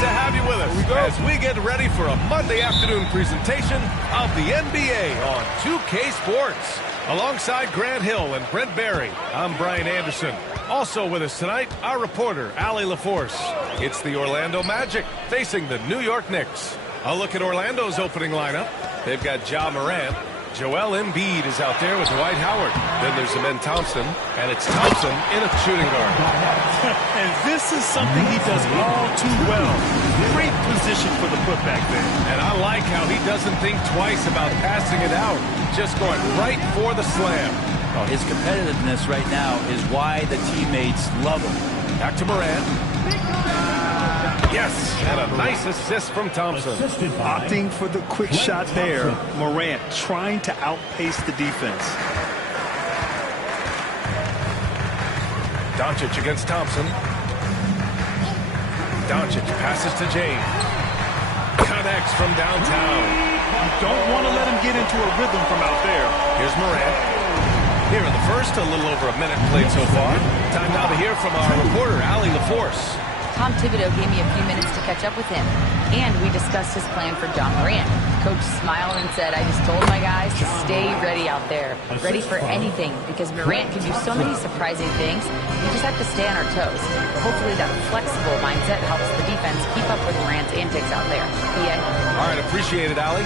To have you with us as we get ready for a Monday afternoon presentation of the NBA on 2K Sports. Alongside Grant Hill and Brent Barry, I'm Brian Anderson. Also with us tonight, our reporter, Allie LaForce. It's the Orlando Magic facing the New York Knicks. A look at Orlando's opening lineup. They've got Ja Morant. Joel Embiid is out there with Dwight Howard. Then there's Amen Thompson, and it's Thompson in a shooting guard. And this is something he does all too well. Great position for the putback there. And I like how he doesn't think twice about passing it out. Just going right for the slam. Oh, his competitiveness right now is why the teammates love him. Back to Morant. Yes, and a nice assist from Thompson. Opting for the quick shot there. Morant trying to outpace the defense. Doncic against Thompson. Doncic passes to James. Connects from downtown. You don't want to let him get into a rhythm from out there. Here's Morant. Here in the first, a little over a minute played so far. Time now to hear from our reporter, Allie LaForce. Tom Thibodeau gave me a few minutes to catch up with him, and we discussed his plan for Ja Morant. Coach smiled and said, I just told my guys to stay ready out there, ready for anything, because Morant can do so many surprising things. We just have to stay on our toes. Hopefully that flexible mindset helps the defense keep up with Morant's antics out there. PA. All right, appreciate it, Allie.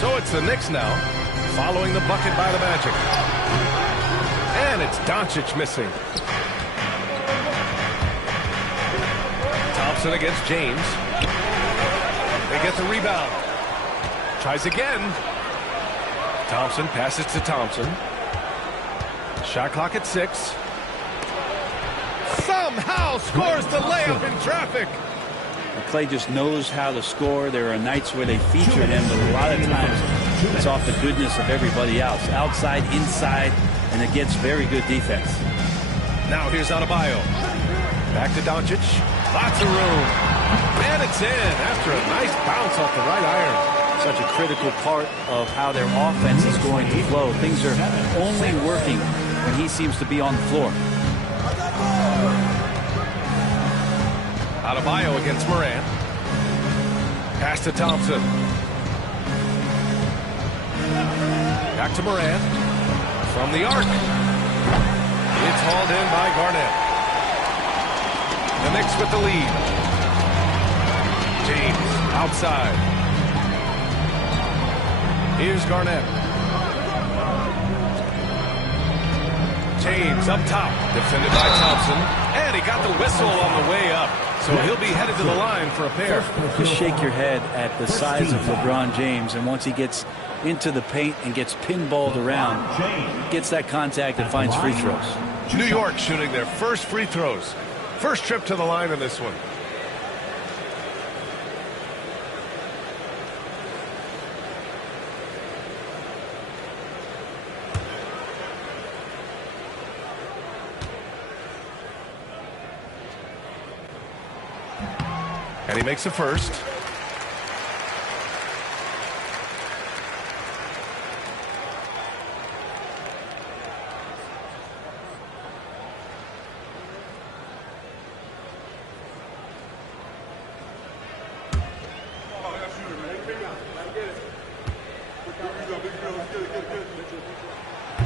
So it's the Knicks now, following the bucket by the Magic. And it's Doncic missing. Thompson against James. They get the rebound. Tries again. Thompson passes to Thompson. Shot clock at 6. Somehow scores the layup in traffic. Clay just knows how to score. There are nights where they feature him, but a lot of times it's off the goodness of everybody else. Outside, inside, and against very good defense. Now here's Adebayo. Back to Doncic. Lots of room. And it's in after a nice bounce off the right iron. Such a critical part of how their offense is going to flow. Things are only working when he seems to be on the floor. Adebayo against Morant. Pass to Thompson. Back to Morant. From the arc. It's hauled in by Garnett. The Knicks with the lead. James outside. Here's Garnett. James up top. Defended by Thompson. And he got the whistle on the way up. So he'll be headed to the line for a pair. Just shake your head at the size of LeBron James. And once he gets into the paint and gets pinballed around. Gets that contact and finds free throws. New York shooting their first free throws. First trip to the line in this one. And he makes the first.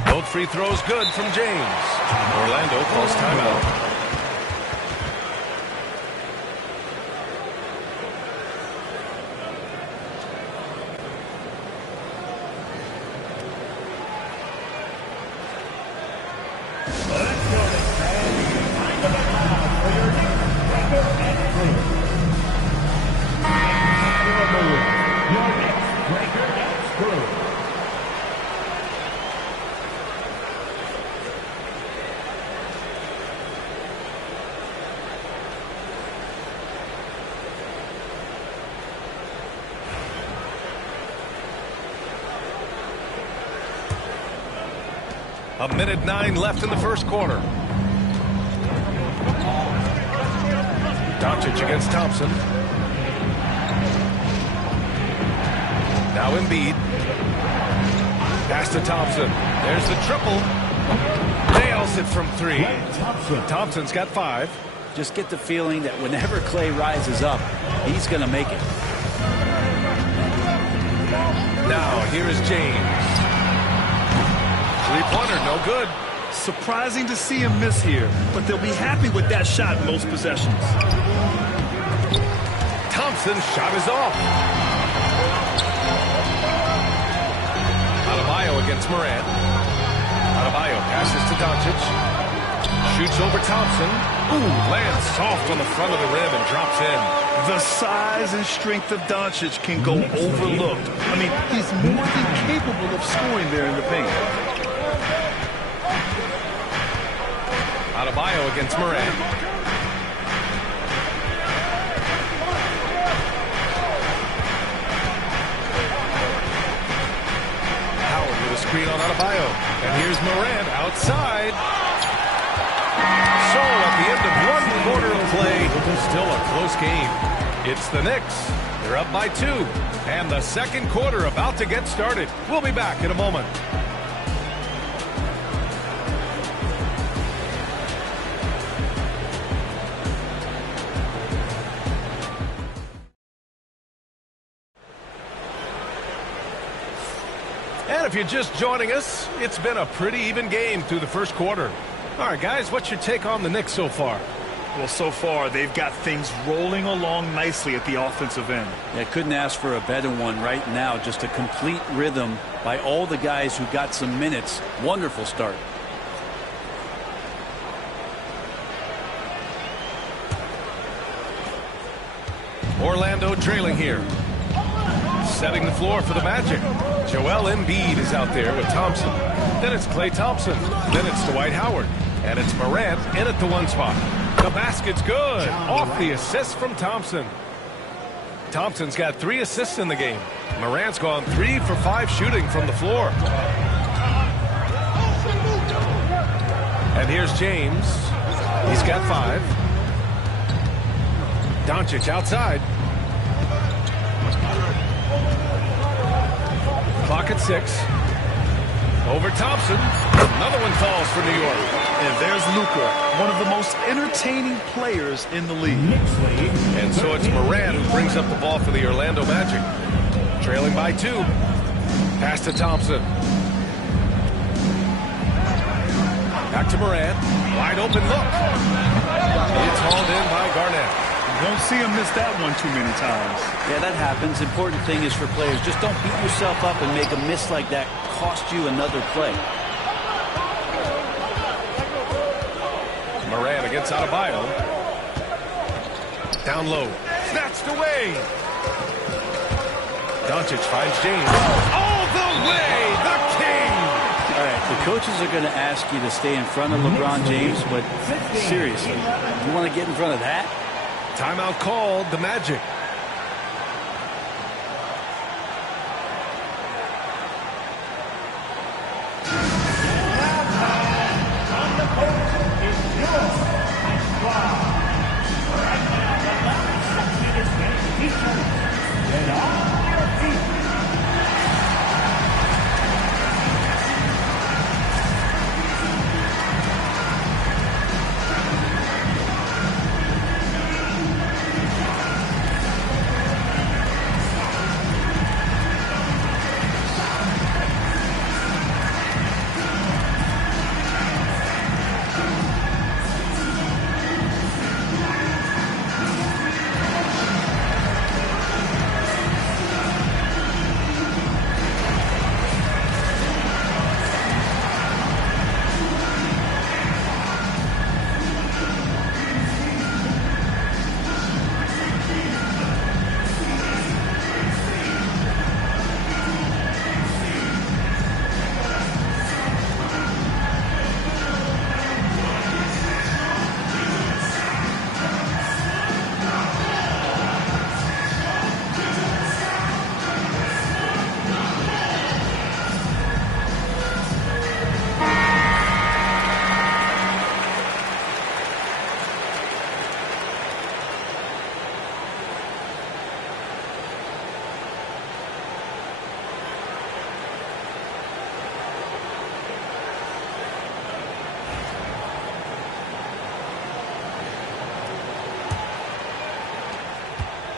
Both free throws good from James. Orlando calls timeout. A minute 9 left in the first quarter. Doncic against Thompson. Now Embiid. Pass to Thompson. There's the triple. Nails it from 3. Thompson's got 5. Just get the feeling that whenever Klay rises up, he's going to make it. Now here is James. Three-pointer, no good. Surprising to see him miss here, but they'll be happy with that shot most possessions. Thompson's shot is off. Adebayo against Morant. Adebayo passes to Doncic. Shoots over Thompson. Ooh, lands soft on the front of the rim and drops in. The size and strength of Doncic can go overlooked. I mean, he's more than capable of scoring there in the paint. Adebayo against Morant. Howard with a screen on Adebayo. And here's Morant outside. So at the end of 1 quarter of play, still a close game. It's the Knicks. They're up by 2. And the second quarter about to get started. We'll be back in a moment. And if you're just joining us, it's been a pretty even game through the first quarter. All right, guys, what's your take on the Knicks so far? Well, so far, they've got things rolling along nicely at the offensive end. Yeah, couldn't ask for a better one right now. Just a complete rhythm by all the guys who got some minutes. Wonderful start. Orlando trailing here. Setting the floor for the Magic. Joel Embiid is out there with Thompson. Then it's Klay Thompson. Then it's Dwight Howard. And it's Morant in at the 1 spot. The basket's good. Off the assist from Thompson. Thompson's got 3 assists in the game. Morant's gone 3 for 5 shooting from the floor. And here's James. He's got 5. Doncic outside. Clock at 6. Over Thompson. Another one falls for New York. And there's Luka, one of the most entertaining players in the league. And so it's Morant who brings up the ball for the Orlando Magic. Trailing by 2. Pass to Thompson. Back to Morant. Wide open look. It's hauled in by Garnett. Won't see him miss that one too many times. Yeah, that happens. Important thing is for players, just don't beat yourself up and make a miss like that cost you another play. Morant against Adebayo. Down low. Snatched away. Doncic finds James. Oh, the Coaches are going to ask you to stay in front of LeBron James, but seriously, you want to get in front of that? Timeout called, the Magic.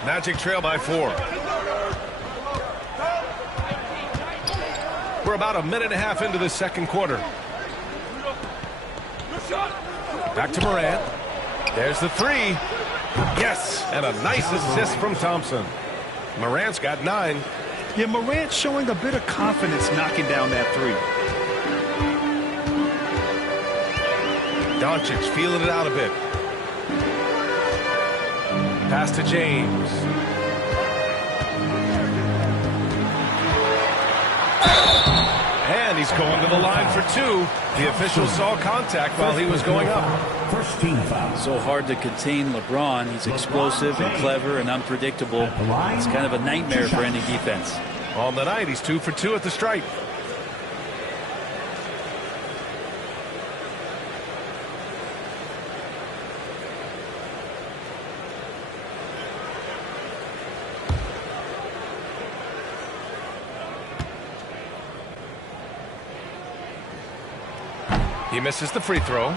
Magic trail by 4. We're about a minute and a half into the second quarter. Back to Morant. There's the 3. Yes, and a nice assist from Thompson. Morant's got 9. Yeah, Morant showing a bit of confidence knocking down that 3. Doncic feeling it out a bit. Pass to James. And he's going to the line for 2. The official saw contact while he was going up. First team foul. So hard to contain LeBron. He's explosive and clever and unpredictable. It's kind of a nightmare for any defense. On the night, he's 2 for 2 at the stripe. He misses the free throw.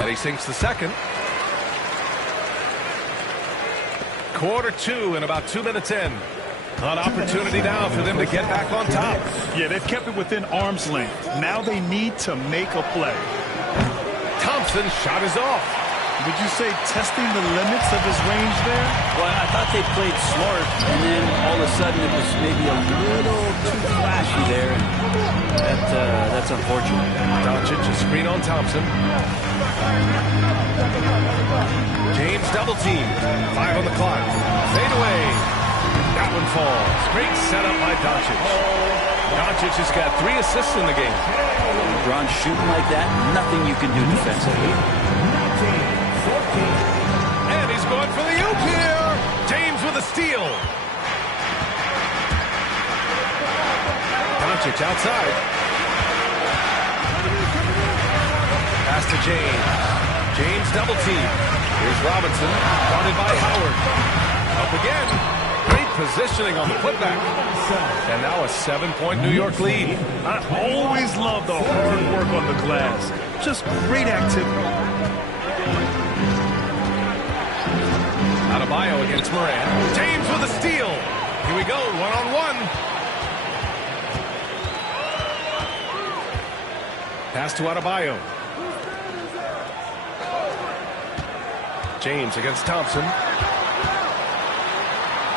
And he sinks the second. Quarter 2 and about 2 minutes in. An opportunity now for them to get back on top. Yeah, they've kept it within arm's length. Now they need to make a play. Thompson shot is off. Would you say testing the limits of his range there? Well, I thought they played smart, and then all of a sudden it was maybe a little too flashy there. That's unfortunate. Doncic a screen on Thompson. James double team. 5 on the clock. Fade away. That one falls. Great setup by Doncic. Doncic has got 3 assists in the game. LeBron shooting like that, nothing you can do defensively. And he's going for the oop here. James with a steal. Doncic outside. Pass to James. James double team. Here's Robinson. Guarded by Howard. Up again. Great positioning on the putback. And now a 7-point New York lead. I always love the hard work on the glass. Just great activity. Adebayo against Morant. James with a steal. Here we go, one-on-one. Pass to Adebayo. James against Thompson.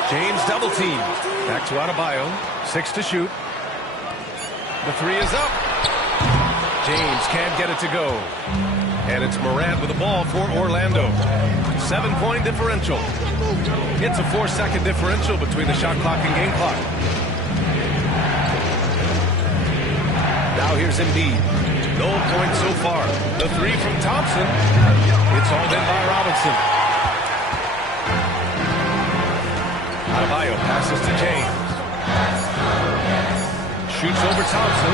James double team. Back to Adebayo. 6 to shoot. The 3 is up. James can't get it to go. And it's Morant with the ball for Orlando. 7-point differential. It's a 4-second differential between the shot clock and game clock. Now here's Embiid. No points so far. The 3 from Thompson. It's all in by Robinson. Adebayo passes to James. Shoots over Thompson.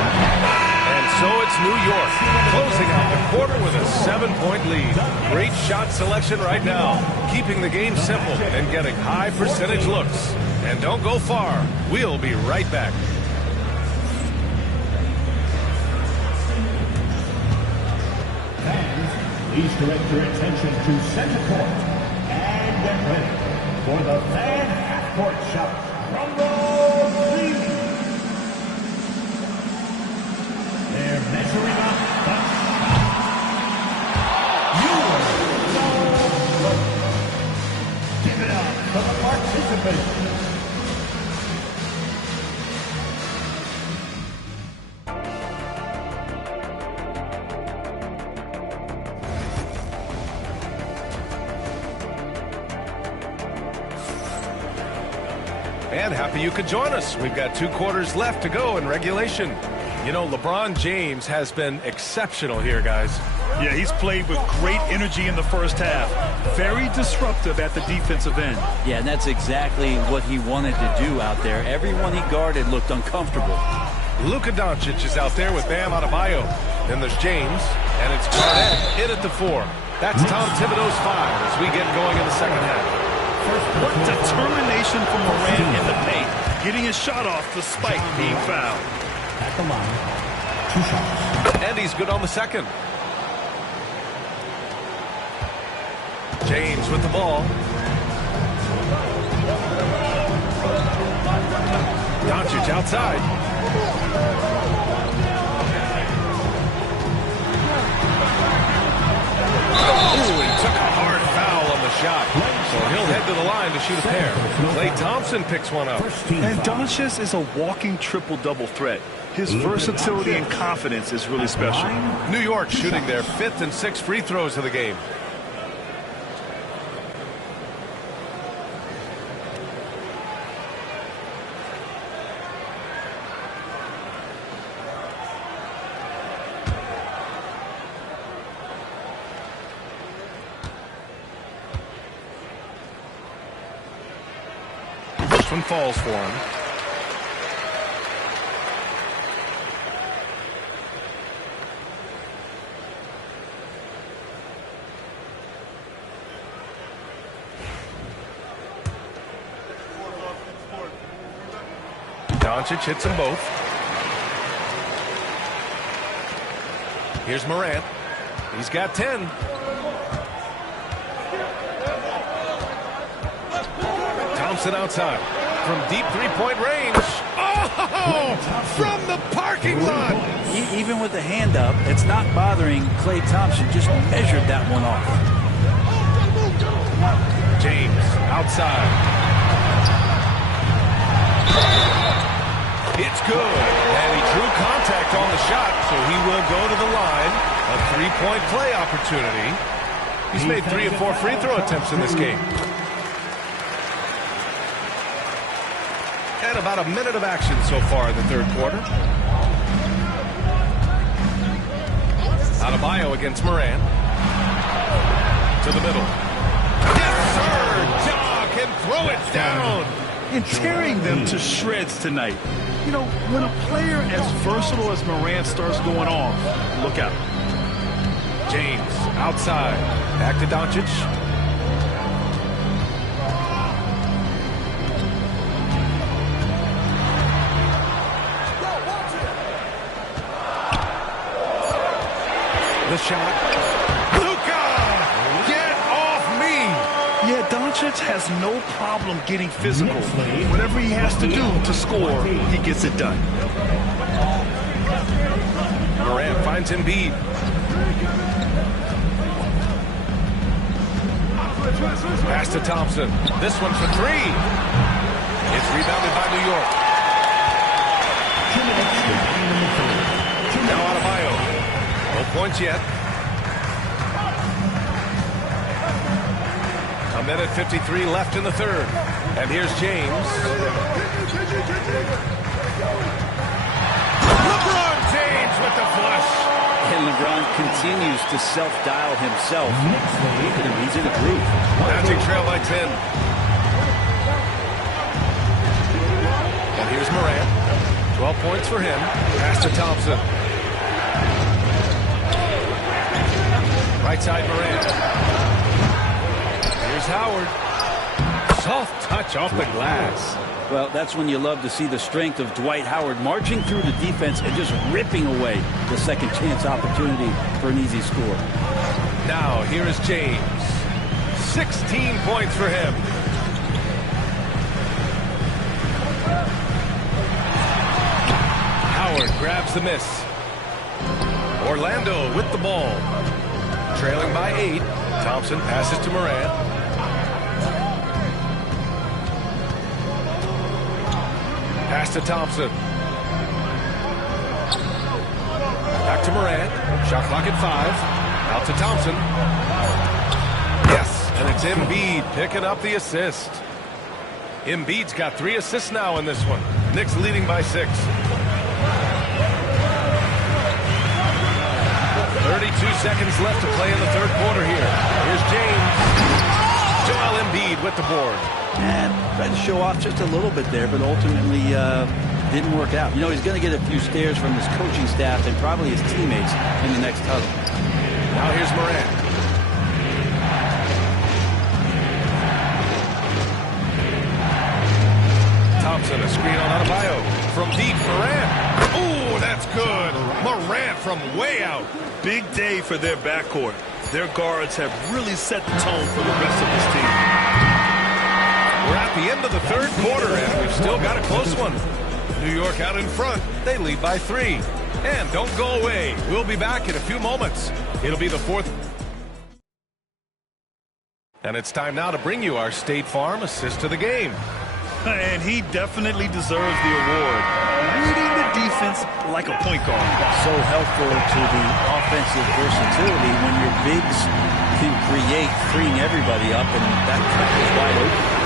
And so it's New York closing out the quarter with a 7-point lead. Great shot selection right now. Keeping the game simple and getting high percentage looks. And don't go far. We'll be right back. Please direct your attention to center court and get ready for the fan half-court shot from the lead. They're measuring up the shot. You are give it up for the participants. And happy you could join us. We've got 2 quarters left to go in regulation. You know, LeBron James has been exceptional here, guys. Yeah, he's played with great energy in the first half. Very disruptive at the defensive end. Yeah, and that's exactly what he wanted to do out there. Everyone he guarded looked uncomfortable. Luka Doncic is out there with Bam Adebayo. Then there's James, and it's Garnett in at the 4. That's Tom Thibodeau's 5 as we get going in the second half. What determination from Morant in the paint, getting his shot off despite being fouled. At the line, 2 shots. And he's good on the second. James with the ball. Doncic outside. Oh, he took a hard foul on the shot. So he'll head to the line to shoot a pair. Klay Thompson picks one up. And Doncic is a walking triple-double threat. His versatility and confidence is really special. New York shooting their 5th and 6th free throws of the game. This one falls for him. Doncic hits them both. Here's Morant. He's got 10. Thompson outside. From deep three-point range. Oh! From the parking lot! Even with the hand up, it's not bothering Klay Thompson. Just measured that one off. James outside. It's good. And he drew contact on the shot, so he will go to the line. A three-point play opportunity. He's made 3 of 4 free throw attempts in this game. And about a minute of action so far in the third quarter. Adebayo against Morant. To the middle. Yes, sir! Ja can throw it down. And tearing them to shreds tonight. You know, when a player as versatile as Morant starts going off, look out. James outside. Back to Doncic. The shot. Luka! Get off me! Yeah, Doncic has no problem getting physical. Whatever he has to do to score, he gets it done. Morant finds Embiid. Pass to Thompson. This one for 3. It's rebounded by New York. 2 minutes remaining in the third. Now Adebayo. No points yet. A minute 53 left in the third. And here's James. LeBron James with the flush. And LeBron continues to self-dial himself. Look at him, he's in a groove. Magic trail by 10. And here's Morant. 12 points for him. Pass to Thompson. Right side Morant. Here's Howard. Soft touch off the glass. Well, that's when you love to see the strength of Dwight Howard marching through the defense and just ripping away the second chance opportunity for an easy score. Now, here is James. 16 points for him. Howard grabs the miss. Orlando with the ball. Trailing by 8. Thompson passes to Morant. Pass to Thompson. Back to Morant. Shot clock at 5. Out to Thompson. Yes, and it's Embiid picking up the assist. Embiid's got 3 assists now in this one. Knicks leading by 6. 32 seconds left to play in the third quarter here. Here's James. Joel Embiid with the board. And tried to show off just a little bit there, but ultimately didn't work out. You know, he's going to get a few stares from his coaching staff and probably his teammates in the next huddle. Now here's Morant. Thompson, a screen on Adebayo. From deep, Morant. Ooh, that's good. Morant from way out. Big day for their backcourt. Their guards have really set the tone for the rest of this team. We're at the end of the third quarter, and we've still got a close one. New York out in front. They lead by 3. And don't go away. We'll be back in a few moments. It'll be the fourth. And it's time now to bring you our State Farm assist to the game. And he definitely deserves the award. Reading the defense like a point guard. So helpful to the offensive versatility when your bigs can create, freeing everybody up, and that cut was wide open.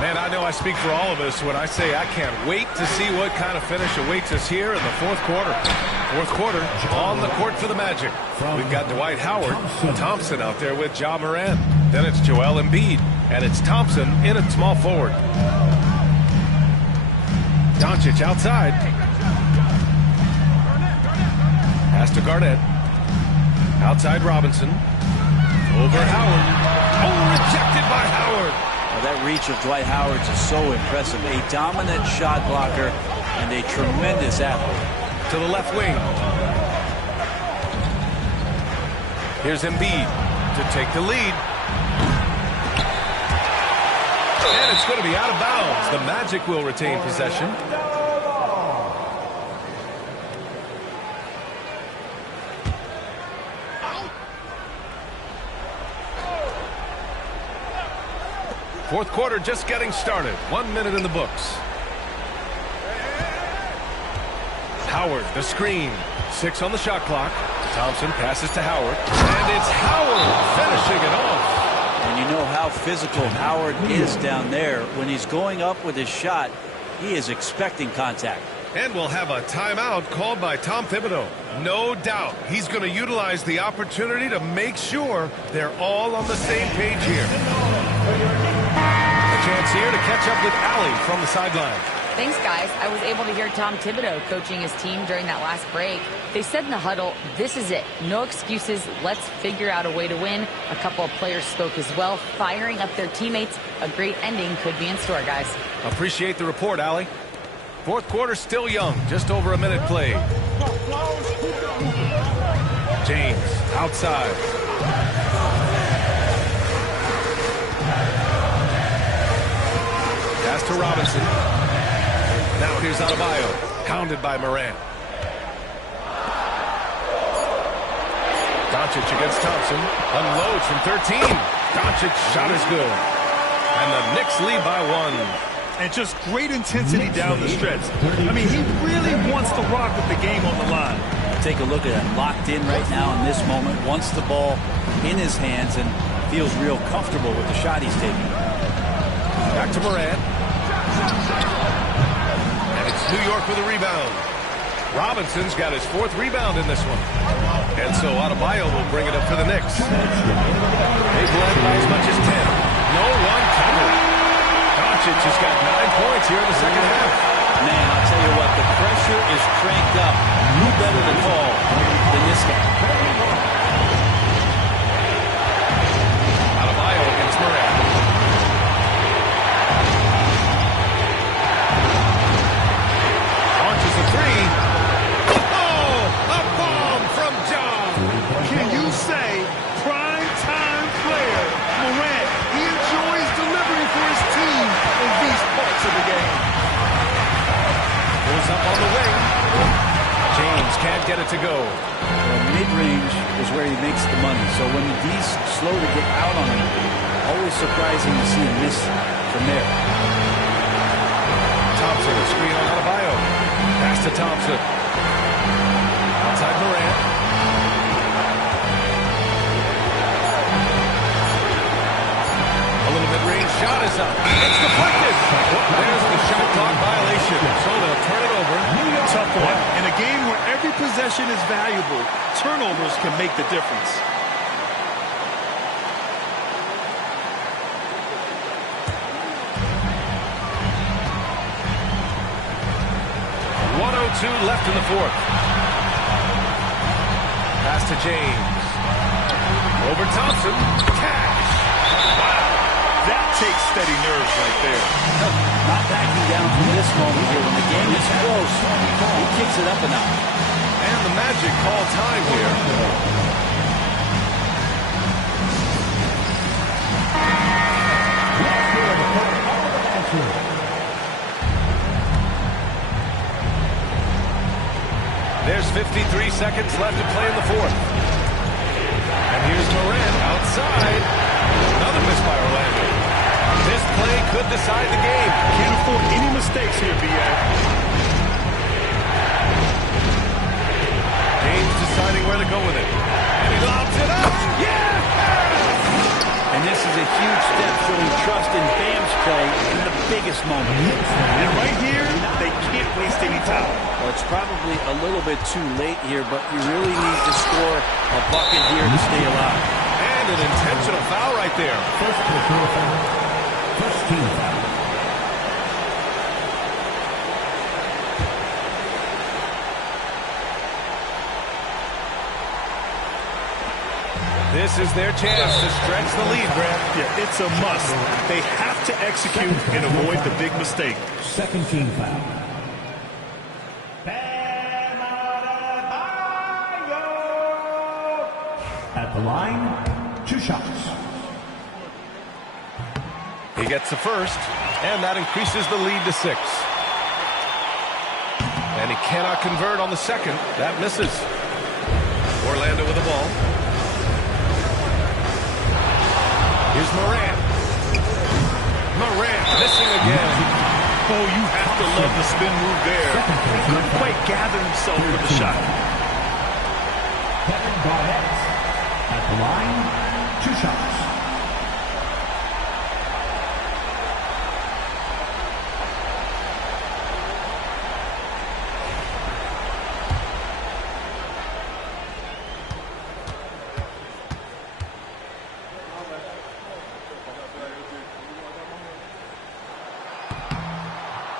Man, I know I speak for all of us when I say I can't wait to see what kind of finish awaits us here in the fourth quarter. Fourth quarter, on the court for the Magic. We've got Dwight Howard, Thompson out there with Ja Morant. Then it's Joel Embiid, and it's Thompson in at small forward. Doncic outside. Pass to Garnett. Outside Robinson. Over Howard. Oh, rejected by Howard. Well, that reach of Dwight Howard is so impressive. A dominant shot blocker and a tremendous athlete. To the left wing. Here's Embiid to take the lead. And it's going to be out of bounds. The Magic will retain possession. Fourth quarter just getting started. 1 minute in the books. Howard, the screen. 6 on the shot clock. Thompson passes to Howard. And it's Howard finishing it off. And you know how physical Howard is down there. When he's going up with his shot, he is expecting contact. And we'll have a timeout called by Tom Thibodeau. No doubt he's going to utilize the opportunity to make sure they're all on the same page here. A chance here to catch up with Allie from the sideline. Thanks, guys. I was able to hear Tom Thibodeau coaching his team during that last break. They said in the huddle, this is it. No excuses. Let's figure out a way to win. A couple of players spoke as well, firing up their teammates. A great ending could be in store, guys. Appreciate the report, Allie. Fourth quarter still young. Just over a minute played. James outside. Pass to Robinson. Now here's Adebayo, pounded by Morant. Doncic against Thompson. Unloads from 13. Doncic's shot is good. And the Knicks lead by 1. And just great intensity down the stretch. I mean, he really wants to rock with the game on the line. Take a look at him, locked in right now in this moment, wants the ball in his hands and feels real comfortable with the shot he's taking. Back to Morant. And it's New York with a rebound. Robinson's got his 4th rebound in this one. And so Adebayo will bring it up for the Knicks. They've led by as much as 10. No one covering. Doncic has got 9 points here in the second half. Man, I'll tell you what, the pressure is cranked up. Who better to call than this guy? Adebayo against Morant. Launches a 3. Oh, a bomb from John. Can you say prime time player? Morant, he enjoys delivering for his team in these parts of the game. Pulls up on the wing. James can't get it to go. Well, mid-range is where he makes the money. So when the D's slow to get out on him, always surprising to see him miss from there. Thompson, a screen on Adebayo. Pass to Thompson. Outside Morant. A little mid-range shot is up. It's deflected. There's the shot clock violation. So they'll turn it over. Tough one. In a game where every possession is valuable, turnovers can make the difference. .102 left in the 4th. Pass to James. Over Thompson. Cash. Wow. That takes steady nerves right there. Not backing down from this moment here. When the game is close, he kicks it up a notch. And the Magic call time here. There's 53 seconds left to play in the 4th. And here's Morant outside. Another miss by Orlando. This play could decide the game. Can't afford any mistakes here, B.A. James deciding where to go with it. And he lobs it up. Yeah! And this is a huge step showing trust in Bam's play in the biggest moment. And right here, they can't waste any time. Well, it's probably a little bit too late here, but you really need to score a bucket here to stay alive. And an intentional foul right there. First personal foul. First team foul. This is their chance to stretch the lead, Grant. Yeah, it's a must. They have to execute and avoid the big mistake. Second team foul. Bam Adebayo. At the line, 2 shots. He gets the first, and that increases the lead to 6. And he cannot convert on the second. That misses. Orlando with the ball. Here's Morant. Morant missing again. Oh, you have to love the spin move there. He couldn't quite gather himself for the shot. Kevin Garnett. At the line, 2 shots.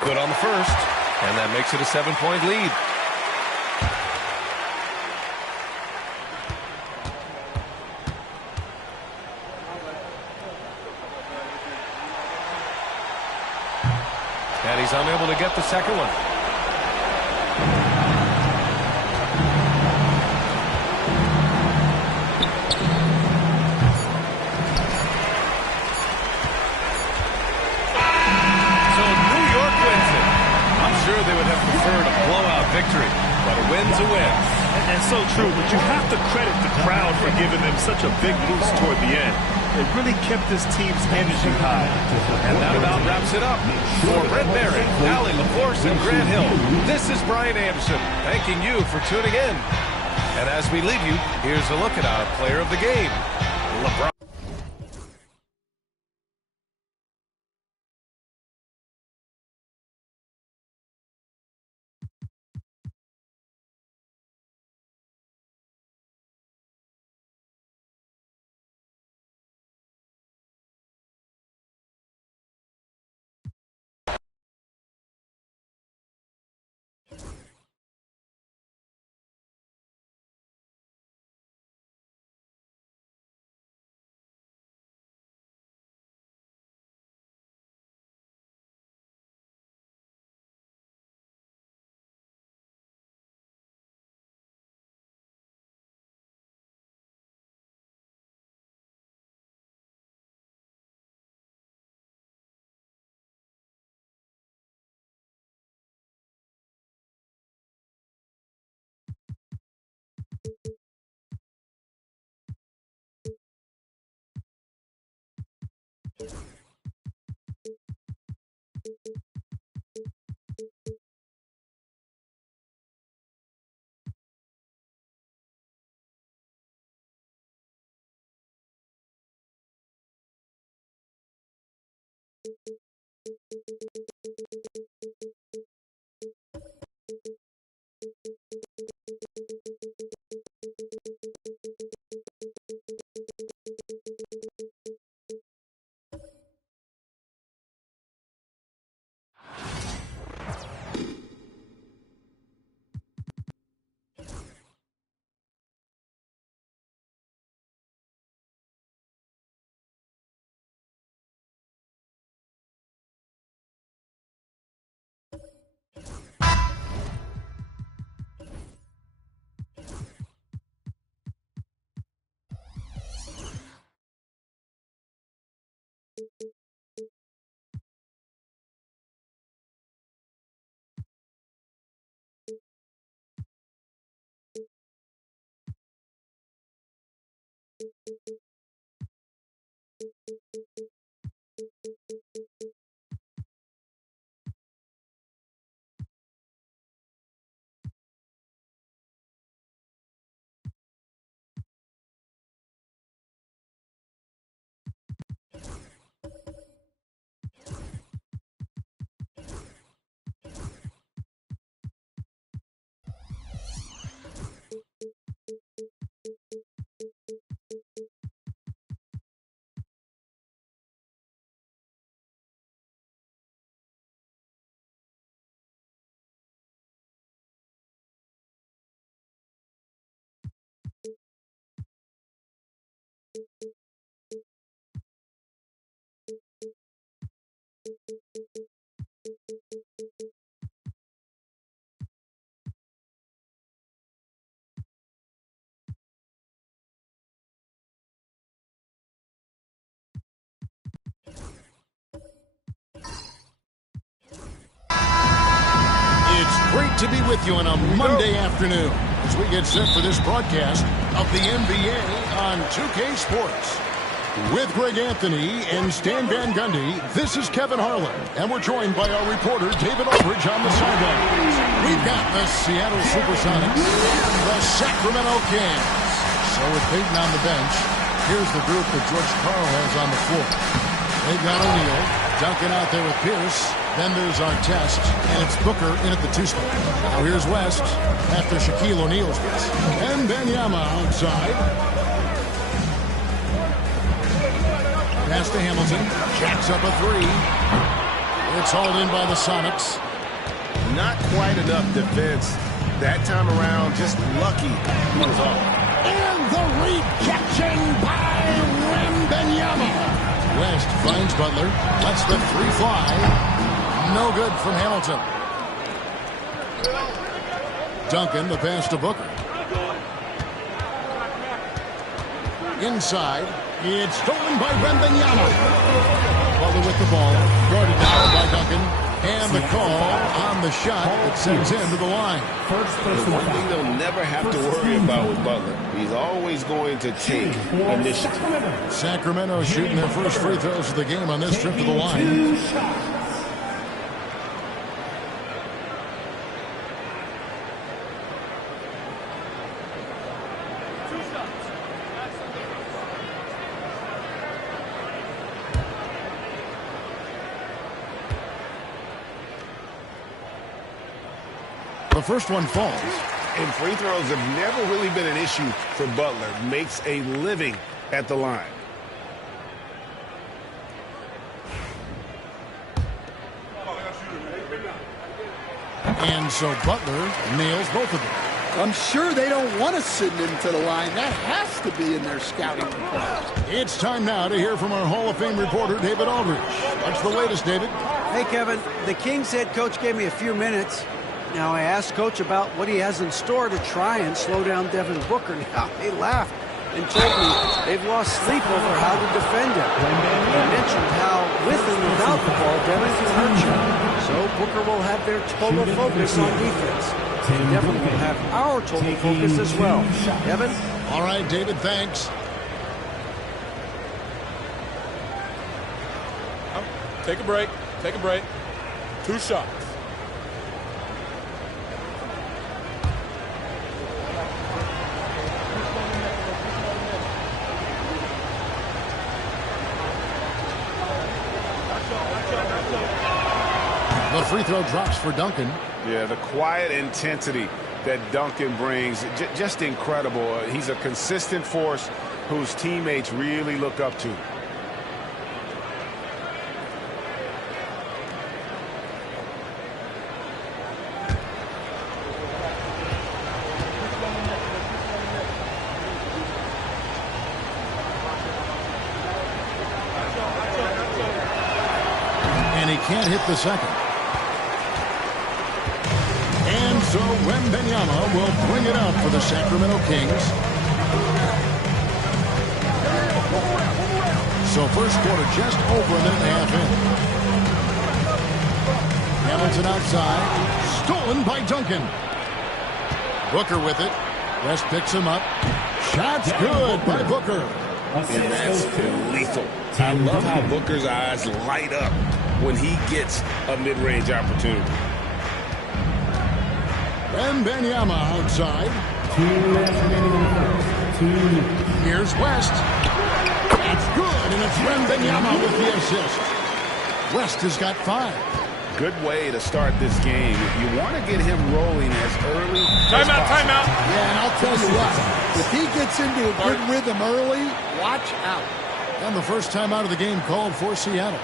Good on the first, and that makes it a 7-point lead. And he's unable to get the second one. They would have preferred a blowout victory, but a win's a win. And so true, but you have to credit the crowd for giving them such a big boost toward the end. It really kept his team's energy high. And that about wraps it up. For Brent Barry, Allie LaForce, and Grant Hill, this is Brian Anderson thanking you for tuning in. And as we leave you, here's a look at our player of the game, LeBron. Great to be with you on a Monday afternoon as we get set for this broadcast of the NBA on 2K Sports. With Greg Anthony and Stan Van Gundy, this is Kevin Harlan, and we're joined by our reporter David Aldridge on the sidelines. We've got the Seattle Supersonics and the Sacramento Kings. So with Peyton on the bench, here's the group that George Karl has on the floor. They've got O'Neal, Duncan out there with Pierce. Then there's Artest, and it's Booker in at the two-spot. Now here's West after Shaquille O'Neal's miss. And Wembanyama outside. Pass to Hamilton. Jacks up a three. It's hauled in by the Sonics. Not quite enough defense. That time around, just lucky he was off. And the rejection by Wembanyama. West finds Butler. Lets the three fly. No good from Hamilton. Duncan, the pass to Booker. Inside. It's stolen by Wembanyama. Butler with the ball. Guarded now by Duncan. And the call on the shot that sends him to the line. The one thing they'll never have to worry about with Butler, he's always going to take initiative. Sacramento shooting their first free throws of the game on this trip to the line. The first one falls. And free throws have never really been an issue for Butler. Makes a living at the line. And so Butler nails both of them. I'm sure they don't want to send him to the line. That has to be in their scouting report. It's time now to hear from our Hall of Fame reporter, David Aldridge. What's the latest, David? Hey, Kevin. The Kings head coach gave me a few minutes. Now, I asked Coach about what he has in store to try and slow down Devin Booker. Now, he laughed and told me they've lost sleep over how to defend him. He mentioned how, with and without the ball, Devin can hurt you. So Booker will have their total focus on defense. And Devin will have our total focus as well. Devin? All right, David, thanks. Take a break. Take a break. 2 shots. The free throw drops for Duncan. Yeah, the quiet intensity that Duncan brings, just incredible. He's a consistent force whose teammates really look up to. And he can't hit the second. And so Wembanyama will bring it out for the Sacramento Kings. So first quarter just over a minute and a half in. Hamilton outside. Stolen by Duncan. Booker with it. West picks him up. Shot's good by Booker. And that's lethal. I love how Booker's eyes light up when he gets a mid-range opportunity. Wembanyama outside. Here's West. That's good, and it's Wembanyama with the assist. West has got 5. Good way to start this game. You want to get him rolling as early as Timeout, possible. timeout. Yeah, and I'll tell you what, if he gets into a good rhythm early, watch out. And the first time out of the game called for Seattle.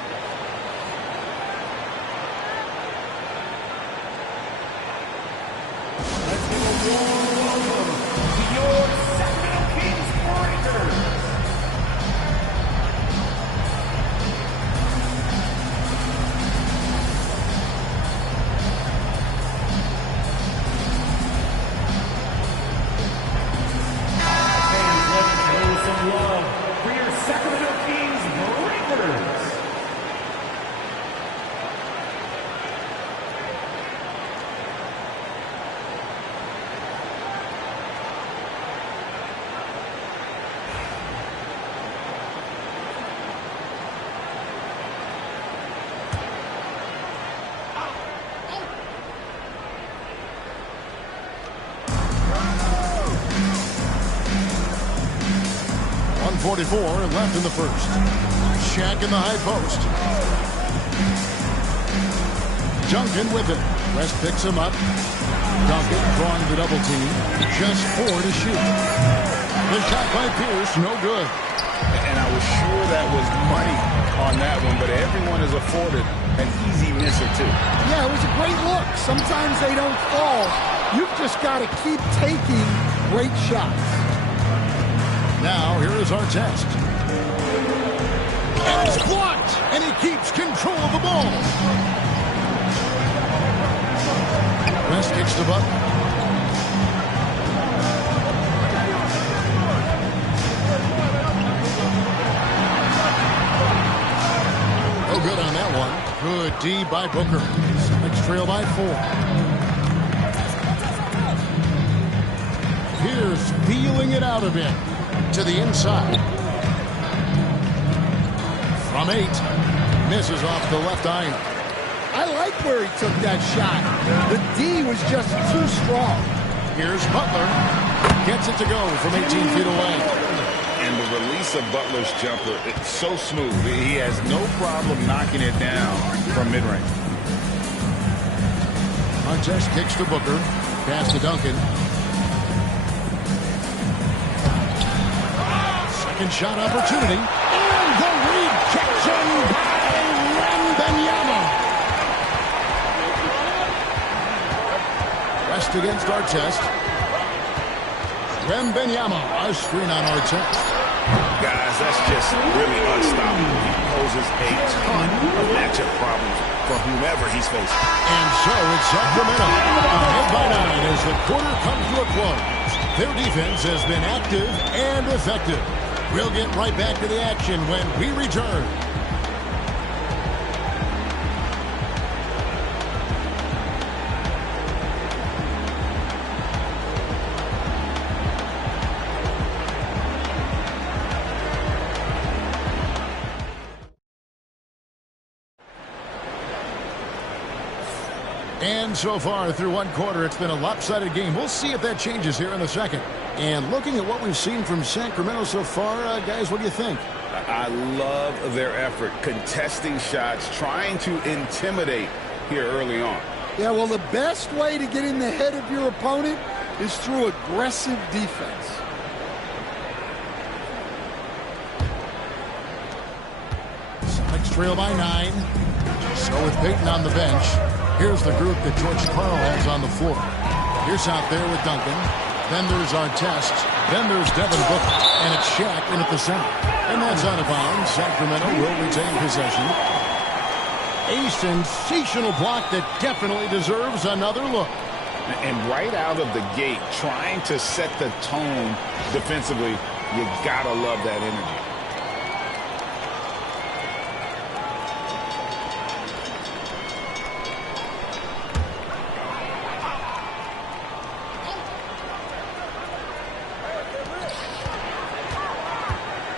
.44 left in the first. Shaq in the high post. Duncan with it. West picks him up. Duncan drawing the double team. Just 4 to shoot. The shot by Pierce, no good. And I was sure that was money on that one, but everyone is afforded an easy miss or two. Yeah, it was a great look. Sometimes they don't fall. You've just got to keep taking great shots. Now, here is our test. And it's blocked, and he keeps control of the ball. West kicks to Butler. No good on that one. Good D by Booker. trail by 4. Pierce feeling it out a bit to the inside. From 8, misses off the left iron. I like where he took that shot. The D was just too strong. Here's Butler. Gets it to go from 18 feet away. And the release of Butler's jumper, it's so smooth. He has no problem knocking it down from mid-range. Artest kicks to Booker. Pass to Duncan. Second shot opportunity. And the rejection by Wembanyama. West against Artest. Wembanyama, a screen on Artest. Guys, that's just really unstoppable. He poses a ton of matchup problems for whomever he's facing. And so it's Sacramento ahead by 9 as the quarter comes to a close. Their defense has been active and effective. We'll get right back to the action when we return. And so far through one quarter, it's been a lopsided game. We'll see if that changes here in a second. And looking at what we've seen from Sacramento so far, guys, what do you think? I love their effort, contesting shots, trying to intimidate here early on. Yeah, well, the best way to get in the head of your opponent is through aggressive defense. Celtics trail by 9. So with Payton on the bench, here's the group that George Karl has on the floor. Here's out there with Duncan. Then there's Artest. Then there's Devin Booker. And it's Shaq in at the center. And that's out of bounds. Sacramento will retain possession. A sensational block that definitely deserves another look. And right out of the gate, trying to set the tone defensively, you gotta love that energy.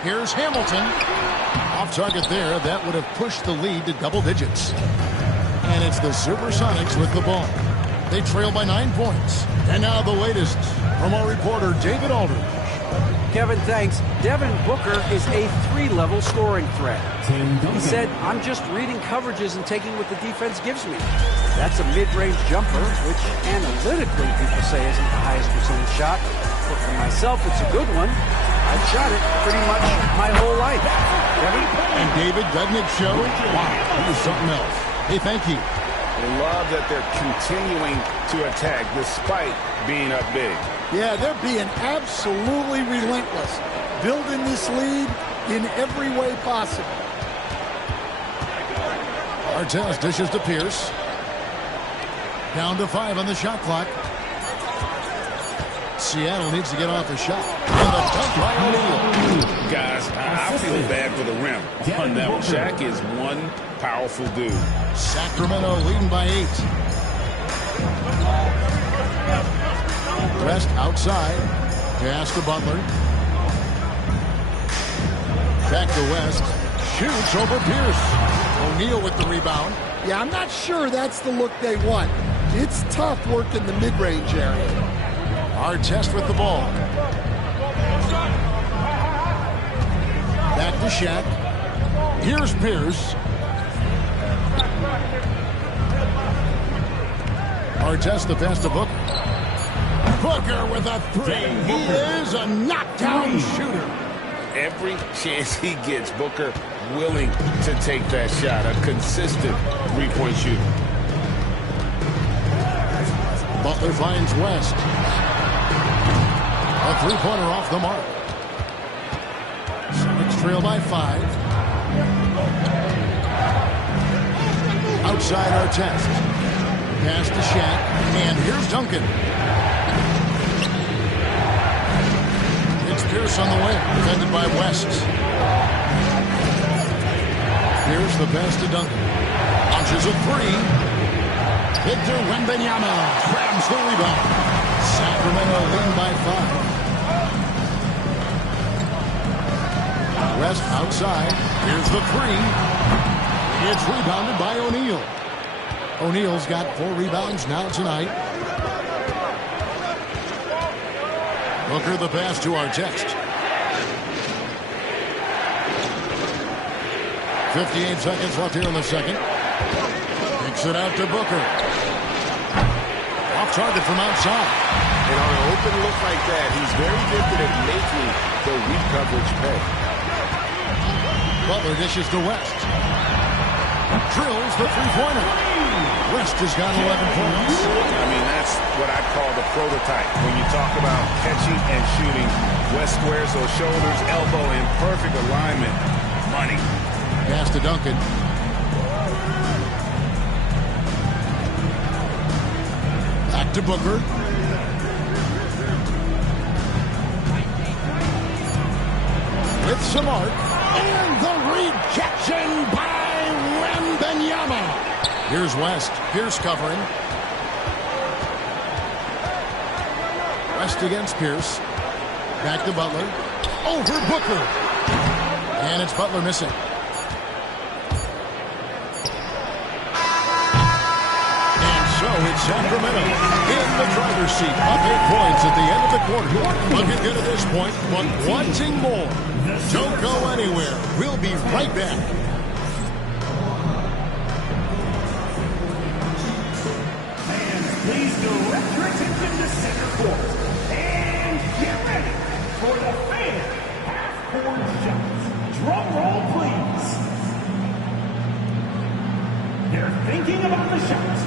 Here's Hamilton. Off target there. That would have pushed the lead to double digits. And it's the Supersonics with the ball. They trail by 9 points. And now the latest from our reporter, David Aldridge. Kevin, thanks. Devin Booker is a 3-level scoring threat. He said, I'm just reading coverages and taking what the defense gives me. That's a mid-range jumper, which analytically people say isn't the highest percentage shot. But for myself, it's a good one. I've shot it pretty much my whole life. Kevin? And David, doesn't it show? Wow, he was something else. Hey, thank you. I love that they're continuing to attack despite being up big. Yeah, they're being absolutely relentless, building this lead in every way possible. Artest dishes to Pierce. Down to 5 on the shot clock. Seattle needs to get off the shot. And the dunk by O'Neal. Guys, I feel bad for the rim on that one. Shaq is one powerful dude. Sacramento leading by 8. West outside. Pass to Butler. Back to West. Shoots over Pierce. O'Neal with the rebound. Yeah, I'm not sure that's the look they want. It's tough work in the mid-range area. Artest with the ball. Back to Shaq. Here's Pierce. Artest the pass to Booker. Booker with a 3. He is a knockdown shooter. Every chance he gets, Booker willing to take that shot. A consistent three-point shooter. Butler finds West. A three-pointer off the mark. Celtics trail by 5. Outside Artest. Pass to Shaq. And here's Duncan. It's Pierce on the wing. Defended by West. Here's the pass to Duncan. Launches a 3. Victor Wembanyama grabs the rebound. Sacramento lead by 5. West outside. Here's the three. It's rebounded by O'Neal. O'Neal's got 4 rebounds now tonight. Booker the pass to Artest. 58 seconds left here in the second. Kicks it out to Booker. Off target from outside. And on an open look like that, he's very gifted at making the weak coverage pay. Butler dishes to West. Drills the three-pointer. West has got 11 points. I mean, that's what I call the prototype. When you talk about catching and shooting, West squares those shoulders, elbow in perfect alignment. Money. Pass to Duncan. Back to Booker. With some arc. And the rejection by Wembanyama. Here's West. Pierce covering. West against Pierce. Back to Butler. Over Booker. And it's Butler missing. So it's Sacramento in the driver's seat, up 8 points at the end of the quarter. Looking good at this point, but wanting more. Don't go anywhere. We'll be right back. Fans, please direct your attention to center court. And get ready for the fan half-court shots. Drum roll, please. They're thinking about the shots.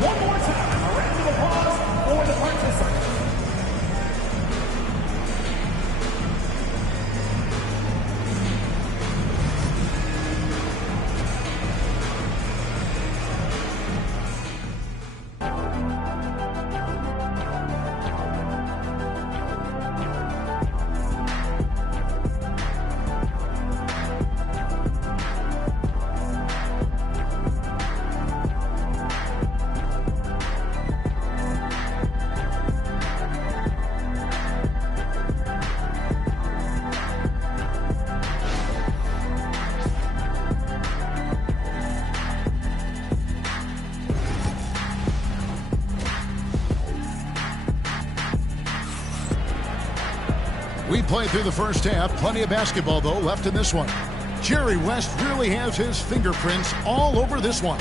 One more time, a round of applause for the participants. We played through the first half. Plenty of basketball, though, left in this one. Jerry West really has his fingerprints all over this one.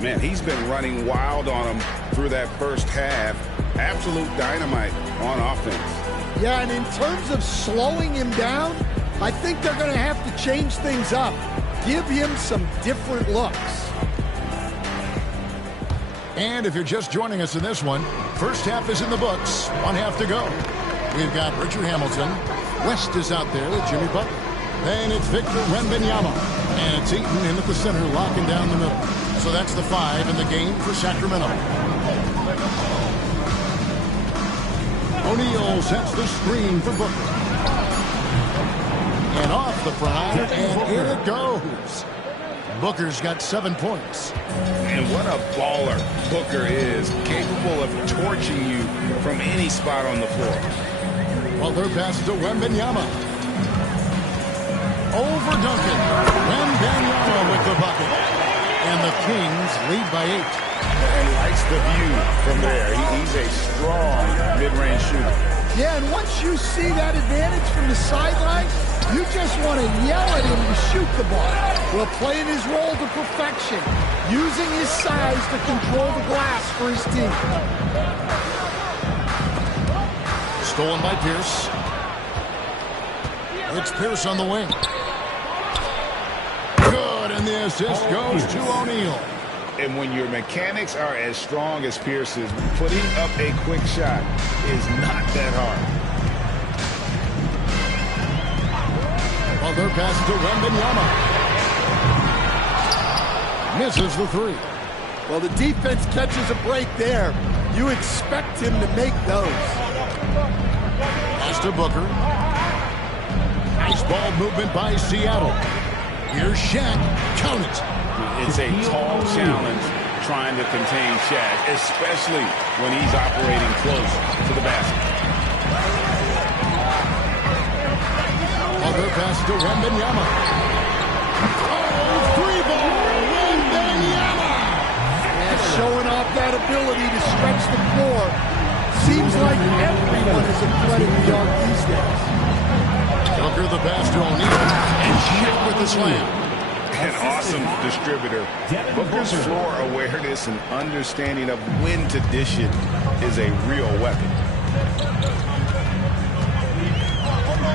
Man, he's been running wild on him through that first half. Absolute dynamite on offense. Yeah, and in terms of slowing him down, I think they're going to have to change things up. Give him some different looks. And if you're just joining us in this one, first half is in the books. 1 half to go. We've got Richard Hamilton. West is out there with Jimmy Butler. Then it's Victor Wembanyama. And it's Eaton in at the center, locking down the middle. So that's the 5 in the game for Sacramento. O'Neal sets the screen for Booker. And off the front, and in it goes. Booker's got 7 points. And what a baller Booker is, capable of torching you from any spot on the floor. Butler passes to Wembanyama. Over Duncan. Wembanyama with the bucket. And the Kings lead by 8. And likes the view from there. He's a strong mid-range shooter. Yeah, and once you see that advantage from the sideline, you just want to yell at him to shoot the ball. Well, playing his role to perfection, using his size to control the glass for his team. Stolen by Pierce. It's Pierce on the wing. Good, and the assist goes to O'Neal. And when your mechanics are as strong as Pierce's, putting up a quick shot is not that hard. Butler passes to Wembanyama. Misses the 3. Well, the defense catches a break there. You expect him to make those. Pass to Booker. Nice ball movement by Seattle. Here's Shaq. Count it. It's a tall challenge trying to contain Shaq, especially when he's operating close to the basket. Other pass to Wembanyama. Oh, 3-ball. Wembanyama. And showing off that ability to stretch the floor. Seems like everyone is a threat in New York these days. Booker the pass to O'Neal. And Shaq with the slam. An awesome distributor. Booker's floor awareness and understanding of when to dish it is a real weapon.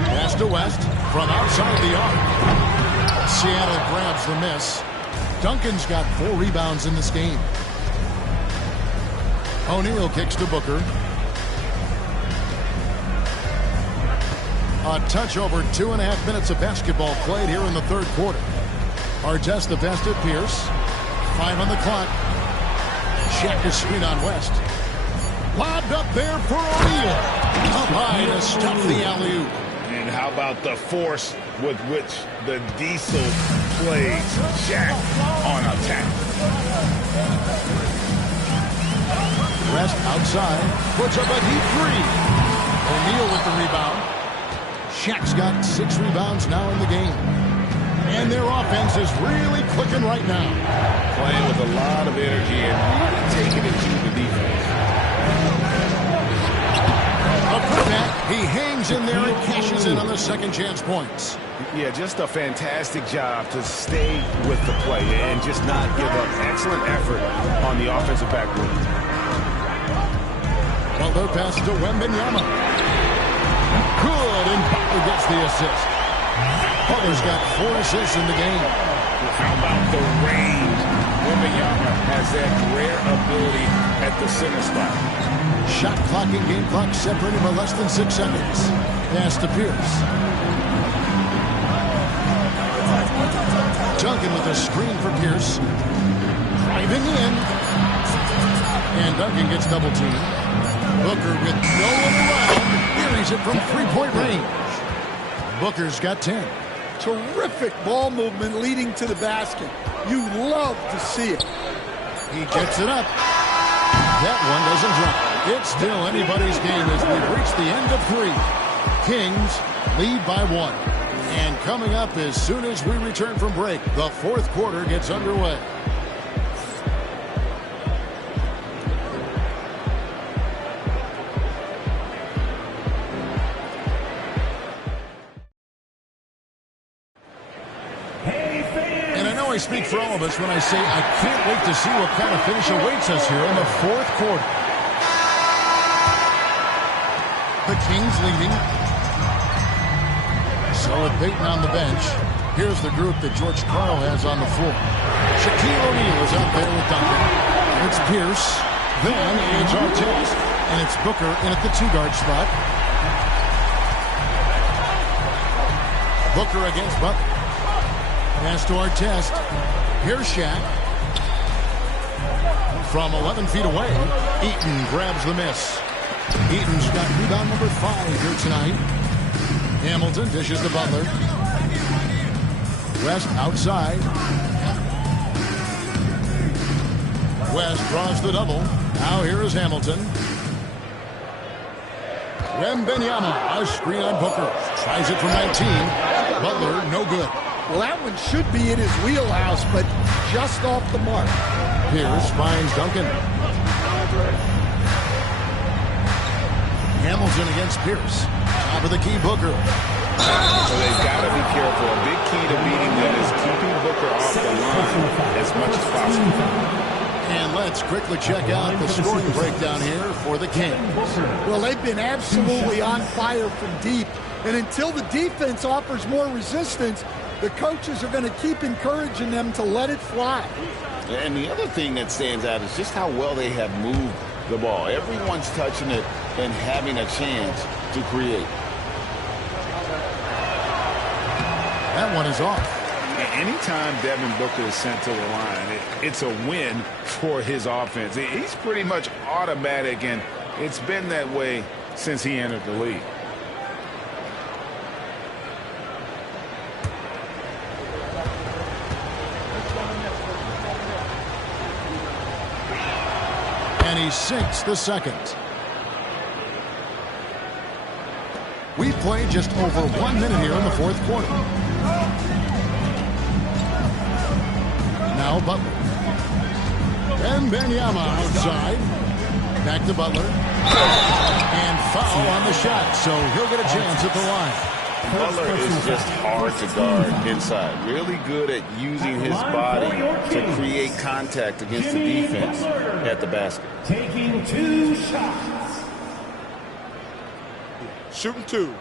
Pass to West from outside the arc. Seattle grabs the miss. Duncan's got 4 rebounds in this game. O'Neal kicks to Booker. A touch over 2.5 minutes of basketball played here in the third quarter. Artest the best at Pierce. 5 on the clock. Shaq to screen on West. Lobbed up there for O'Neal. Up high to stop the alley-oop. And how about the force with which the Diesel plays Shaq on attack? West outside. Puts up a deep 3. O'Neal with the rebound. Shaq's got 6 rebounds now in the game. And their offense is really clicking right now. Playing with a lot of energy and really taking it to the defense. Up for that, he hangs in there and cashes in on the second chance points. Yeah, just a fantastic job to stay with the play and just not give up. Excellent effort on the offensive backboard. Butler passes to Wembanyama. Good, and Butler gets the assist. Butler's got 4 assists in the game. How about the range? Wembanyama has that rare ability at the center spot. Shot clock and game clock separated by less than 6 seconds. Pass to Pierce. Duncan with a screen for Pierce. Driving in. And Duncan gets double teamed. Booker with no one around. Buries it from 3-point range. Booker's got 10. Terrific ball movement leading to the basket. You love to see it. He gets it up. That one doesn't drop. It's still anybody's game as we've reached the end of 3. Kings lead by 1. And coming up as soon as we return from break, the fourth quarter gets underway. I speak for all of us when I say I can't wait to see what kind of finish awaits us here in the fourth quarter. The Kings leading. So with Payton on the bench, here's the group that George Karl has on the floor. Shaquille O'Neal is out there with Duncan. It's Pierce. Then it's Artest. And it's Booker in at the 2-guard spot. Booker against Butler. Pass to Artest. Here's Shaq. From 11 feet away, Eaton grabs the miss. Eaton's got rebound number 5 here tonight. Hamilton dishes to Butler. West outside. West draws the double. Now here is Hamilton. Wembanyama, a screen on Booker. Tries it from 19. Butler, no good. Well, that one should be in his wheelhouse, but just off the mark. Pierce finds Duncan. Hamilton against Pierce. Top of the key, Booker. So they've got to be careful. A big key to beating them is keeping Booker off the line as much as possible. And let's quickly check out the scoring breakdown here for the Kings. Well, they've been absolutely on fire from deep. And until the defense offers more resistance, the coaches are going to keep encouraging them to let it fly. And the other thing that stands out is just how well they have moved the ball. Everyone's touching it and having a chance to create. That one is off. Anytime Devin Booker is sent to the line, it's a win for his offense. He's pretty much automatic, and it's been that way since he entered the league. And he sinks the second. We've played just over 1 minute here in the fourth quarter. Now Butler. Wembanyama outside. Back to Butler. And foul on the shot, so he'll get a chance at the line. Butler is just hard to guard inside. Really good at using his body to create contact against the defense at the basket. Taking 2 shots. Shooting 2.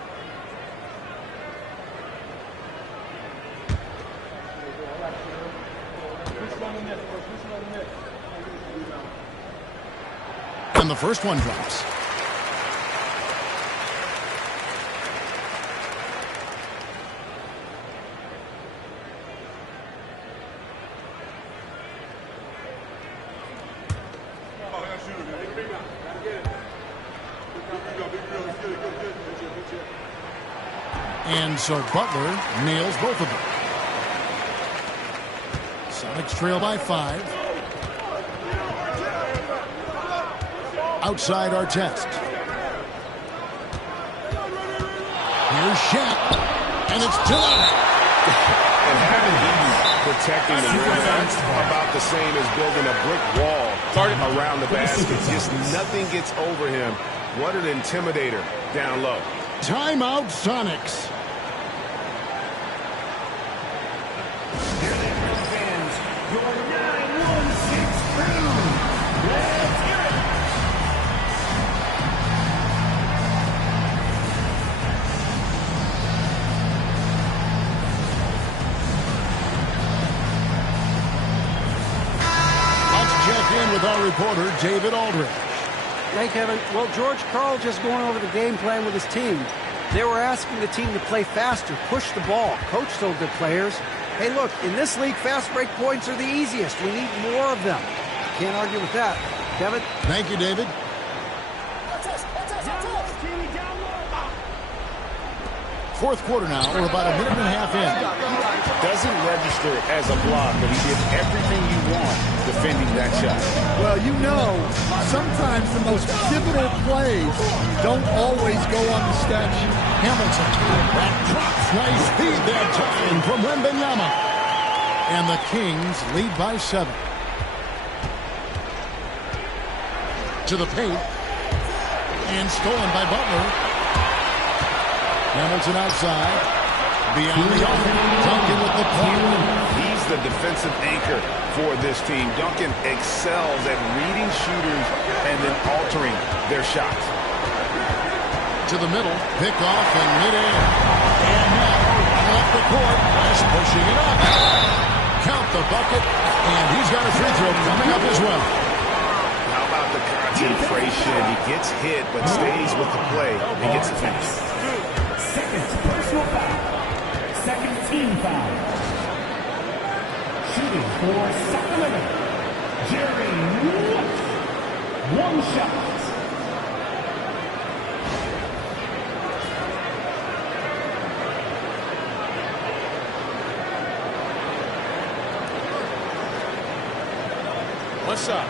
And the first one drops. And so Butler nails both of them. Sonics trail by 5. Outside Artest. Here's Shaq. And it's denied. And having Eden protecting the rim, that's about the same as building a brick wall around the basket. Just nothing gets over him. What an intimidator down low. Timeout, Sonics. Your 9-1-6 crew. Let's hear it. Let's check in with our reporter, David Aldridge. Hey, Kevin. Well, George Karl just going over the game plan with his team. They were asking the team to play faster, push the ball. Coach told the players, hey, look, in this league, fast break points are the easiest. We need more of them. Can't argue with that. Kevin? Thank you, David. Fourth quarter now. We're about a minute and a half in. Doesn't register as a block, but he did everything you want defending that shot. Well, you know, sometimes the most pivotal plays don't always go on the stat sheet. Hamilton. That drops. Nice feed that time from Wembanyama. And the Kings lead by 7. To the paint. And stolen by Butler. Hamilton outside. Beyond the arc. Duncan with the puck. He's the defensive anchor for this team. Duncan excels at reading shooters and then altering their shots. To the middle. Pick off in midair. And now off the court. West pushing it up. Count the bucket. And he's got a free throw coming up as well. How about the concentration? He gets hit but stays with the play and gets the finish. Second personal foul. Second team foul. Shooting for Sacramento, Jerry West. 1 shot. One shot.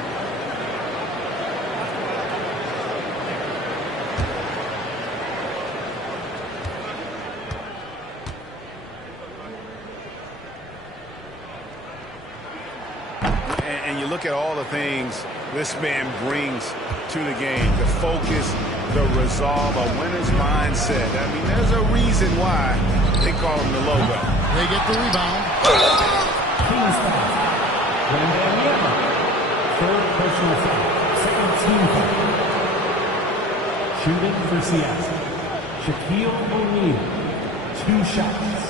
And you look at all the things this man brings to the game. The focus, the resolve, a winner's mindset. I mean, there's a reason why they call him the logo. They get the rebound. Kings foul. Wembanyama. Third personal foul. Second team foul. Shooting for Seattle, Shaquille O'Neal. 2 shots.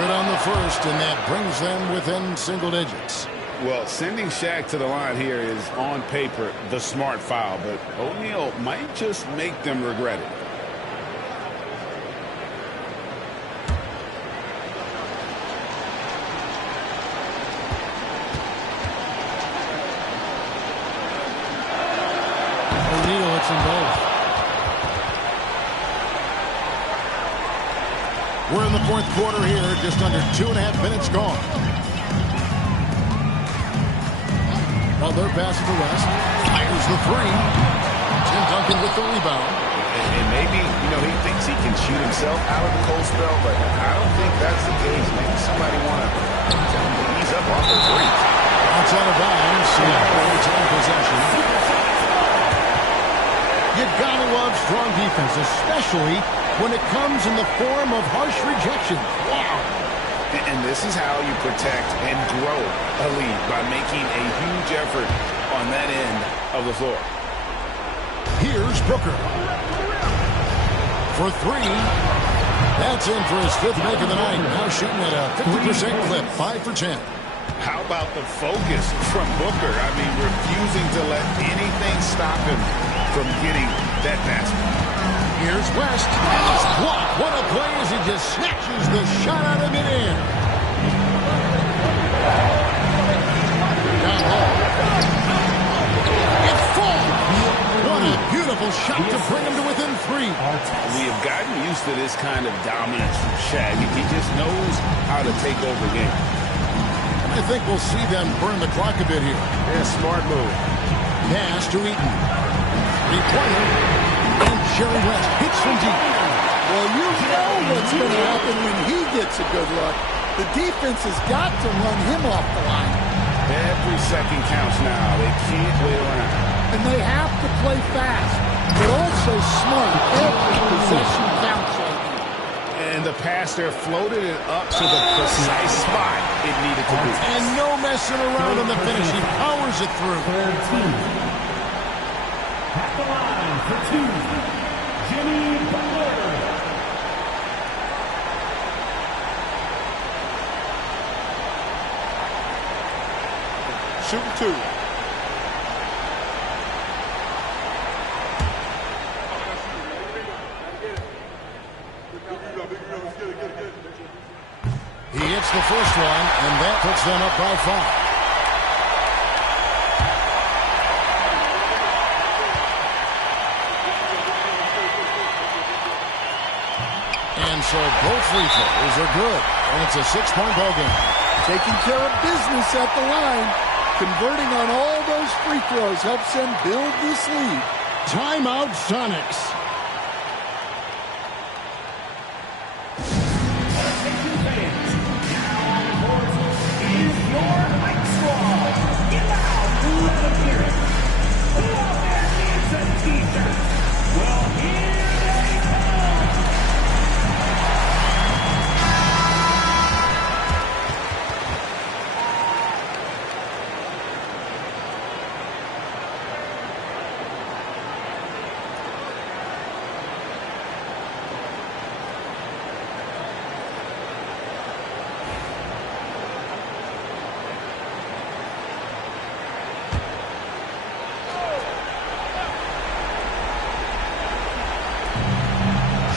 On the first, and that brings them within single digits. Well, sending Shaq to the line here is on paper the smart foul, but O'Neal might just make them regret it. missing both. We're in the fourth quarter here, just under 2.5 minutes gone. Butler passes to West. Fires the three. Tim Duncan with the rebound. And maybe, he thinks he can shoot himself out of the cold spell, but I don't think that's the case. Maybe somebody want to ease up off the three. Outside of bounds, Seattle retain possession. You gotta love strong defense, especially when it comes in the form of harsh rejection. Wow. And this is how you protect and grow a lead, by making a huge effort on that end of the floor. Here's Booker. For three. That's in for his fifth make of the night. Now shooting at a 50% clip, 5 for 10. How about the focus from Booker? I mean, refusing to let anything stop him from getting that basket. Here's West. And it's blocked. What a play as he just snatches the shot out of midair. Down low. It falls. What a beautiful shot to bring him to within 3. We have gotten used to this kind of dominance from Shaq. He just knows how to take over the game. I think we'll see them burn the clock a bit here. Yeah, smart move. Pass to Eaton. 3-pointer. And Jerry West hits from deep. Well, you know what's going to happen when he gets a good look. The defense has got to run him off the line. Every second counts now. They can't wait around. And they have to play fast, but also smart. Every possession counts right now. And the pass there floated it up to the precise spot it needed to be. And no messing around on the finish. He powers it through. At the line for 2, Jimmy Butler. Shooting 2. He hits the first one, and that puts them up by 5. And so both free throws are good, and it's a 6-point ball game. Taking care of business at the line. Converting on all those free throws helps them build this lead. Timeout, Sonics.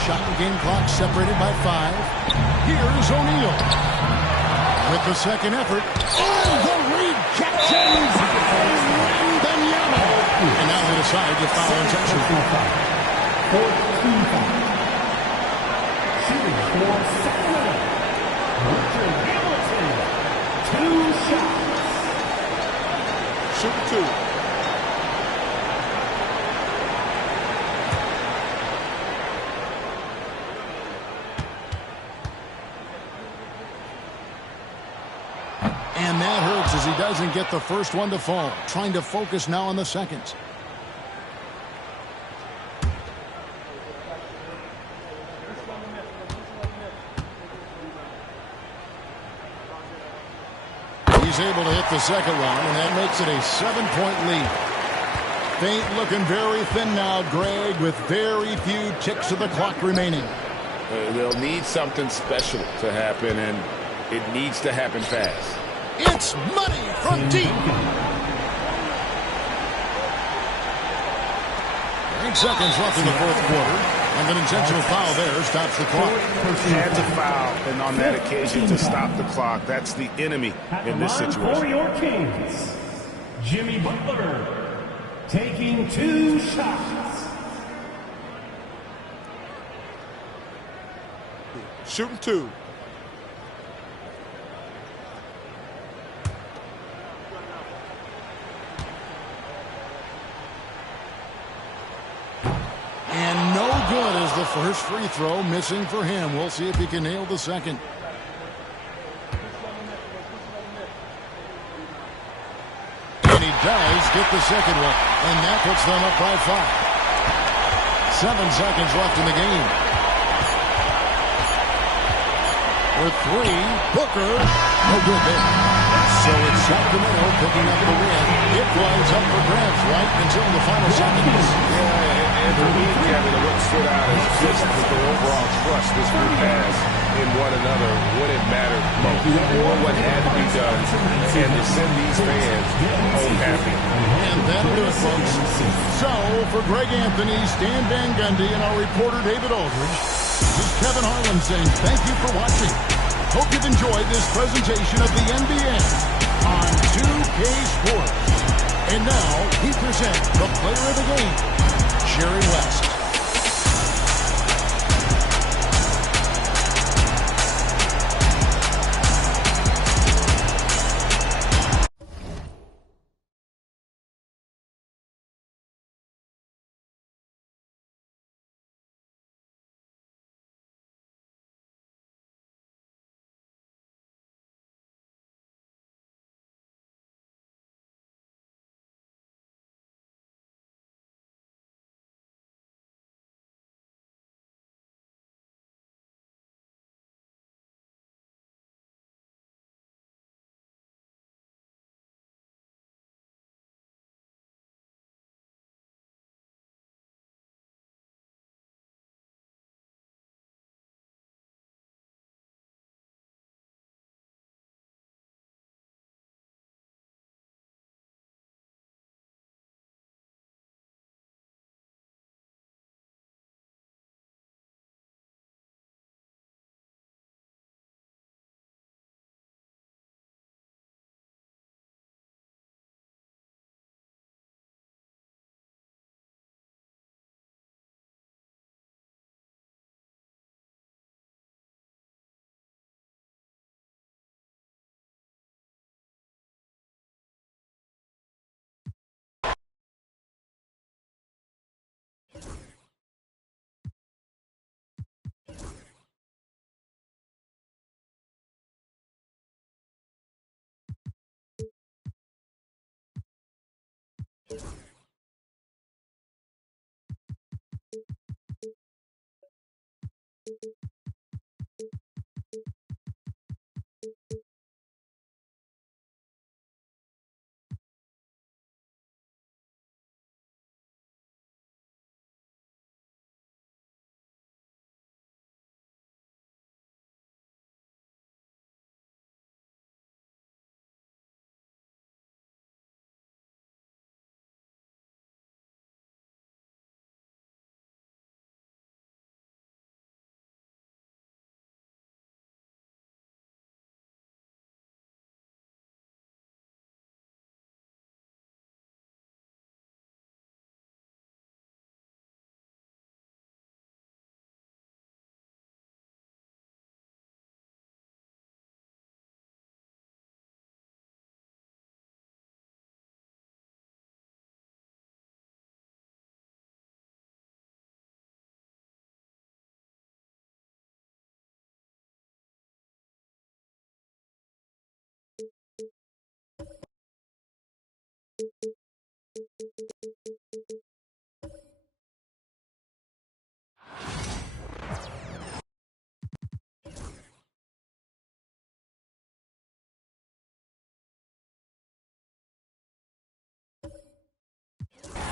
Shot and game clock separated by 5. Here's O'Neal. With the second effort. Oh, the rejection! Benyama. And now they decide to foul intentionally. 14 foul. Shooting for Sacramento. Richard Hamilton. 2 shots. Shooting 2. And that hurts as he doesn't get the first one to fall. Trying to focus now on the second. He's able to hit the second one, and that makes it a 7-point lead. Faint looking very thin now, Greg, with very few ticks of the clock remaining. They'll need something special to happen, and it needs to happen fast. It's money from deep. 8 seconds left in the fourth quarter. And an intentional foul there stops the clock. Had to foul, and on that occasion to stop the clock. That's the enemy in this situation. For your Kings, Jimmy Butler taking 2 shots. Shooting 2. And no good as the first free throw missing for him. We'll see if he can nail the second. And he does get the second one. And that puts them up by 5. 7 seconds left in the game. For 3, Booker. No good there. So it's Sacramento picking up the win. It was up for grabs right until the final seconds. Yeah, and for me, Kevin, what stood out is just the overall trust this group has in one another when it mattered most. Or what had to be done, and to send these fans home happy. And that'll do it, folks. So, for Greg Anthony, Stan Van Gundy, and our reporter David Aldridge, this is Kevin Harlan saying thank you for watching. Hope you've enjoyed this presentation of the NBA on 2K Sports. And now, we present the player of the game, Jerry West.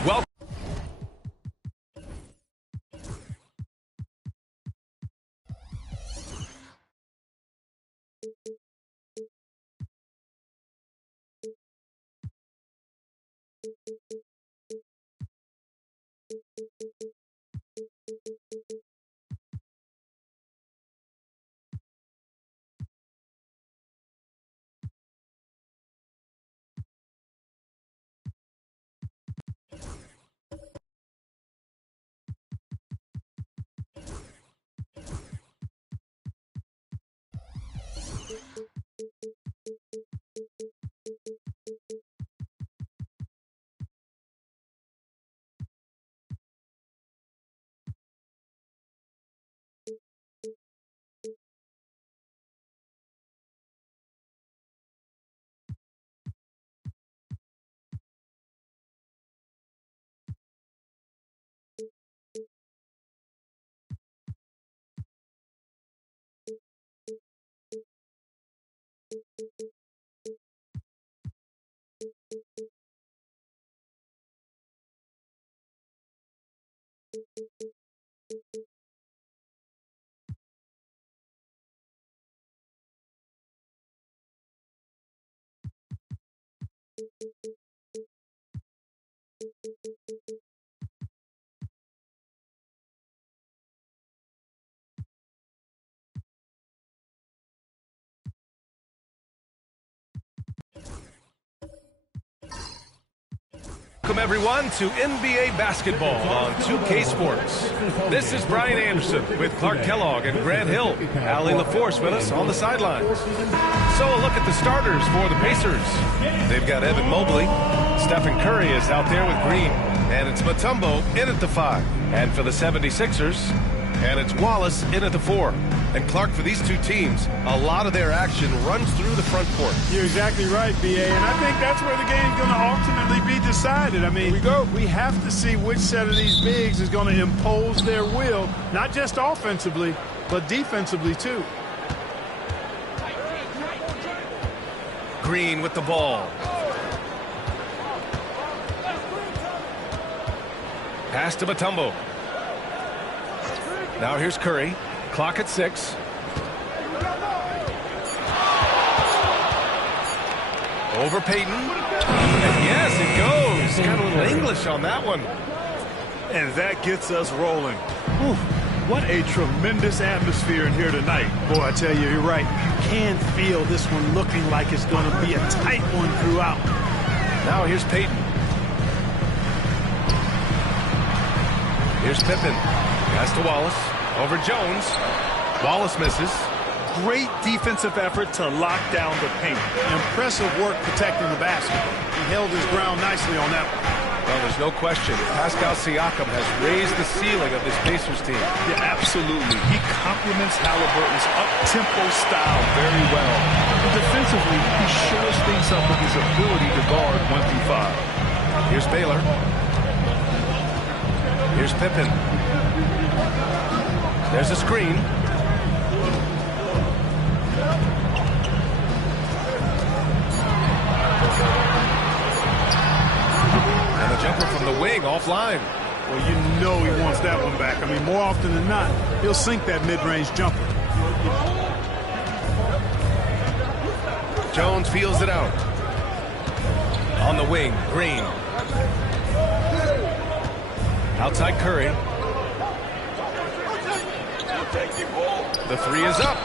Well, Welcome, everyone, to NBA basketball on 2K Sports. This is Brian Anderson with Clark Kellogg and Grant Hill. Allie LaForce with us on the sidelines. So a look at the starters for the Pacers. They've got Evan Mobley. Stephen Curry is out there with Green. And it's Mutombo in at the 5. And for the 76ers, and it's Wallace in at the 4. And Clark, for these two teams, a lot of their action runs through the front court. You're exactly right, B.A., and I think that's where the game's going to ultimately be decided. I mean, we have to see which set of these bigs is going to impose their will, not just offensively, but defensively, too. Green with the ball. Pass to Mutombo. Now here's Curry. Clock at 6. Over Payton. And yes, it goes. Got a little English on that one. And that gets us rolling. Whew. What a tremendous atmosphere in here tonight. Boy, I tell you, you're right. You can feel this one looking like it's going to be a tight one throughout. Now here's Payton. Here's Pippen. Pass to Wallace. Over Jones. Wallace misses. Great defensive effort to lock down the paint. Impressive work protecting the basket. He held his ground nicely on that one. Well, there's no question. Pascal Siakam has raised the ceiling of this Pacers team. Yeah, absolutely. He complements Halliburton's up-tempo style very well. But defensively, he shores things up with his ability to guard 1 through 5. Here's Baylor. Here's Pippen. There's a screen. And a jumper from the wing offline. Well, you know he wants that one back. I mean, more often than not, he'll sink that mid-range jumper. Jones feels it out. On the wing, Green. Outside Curry. The 3 is up.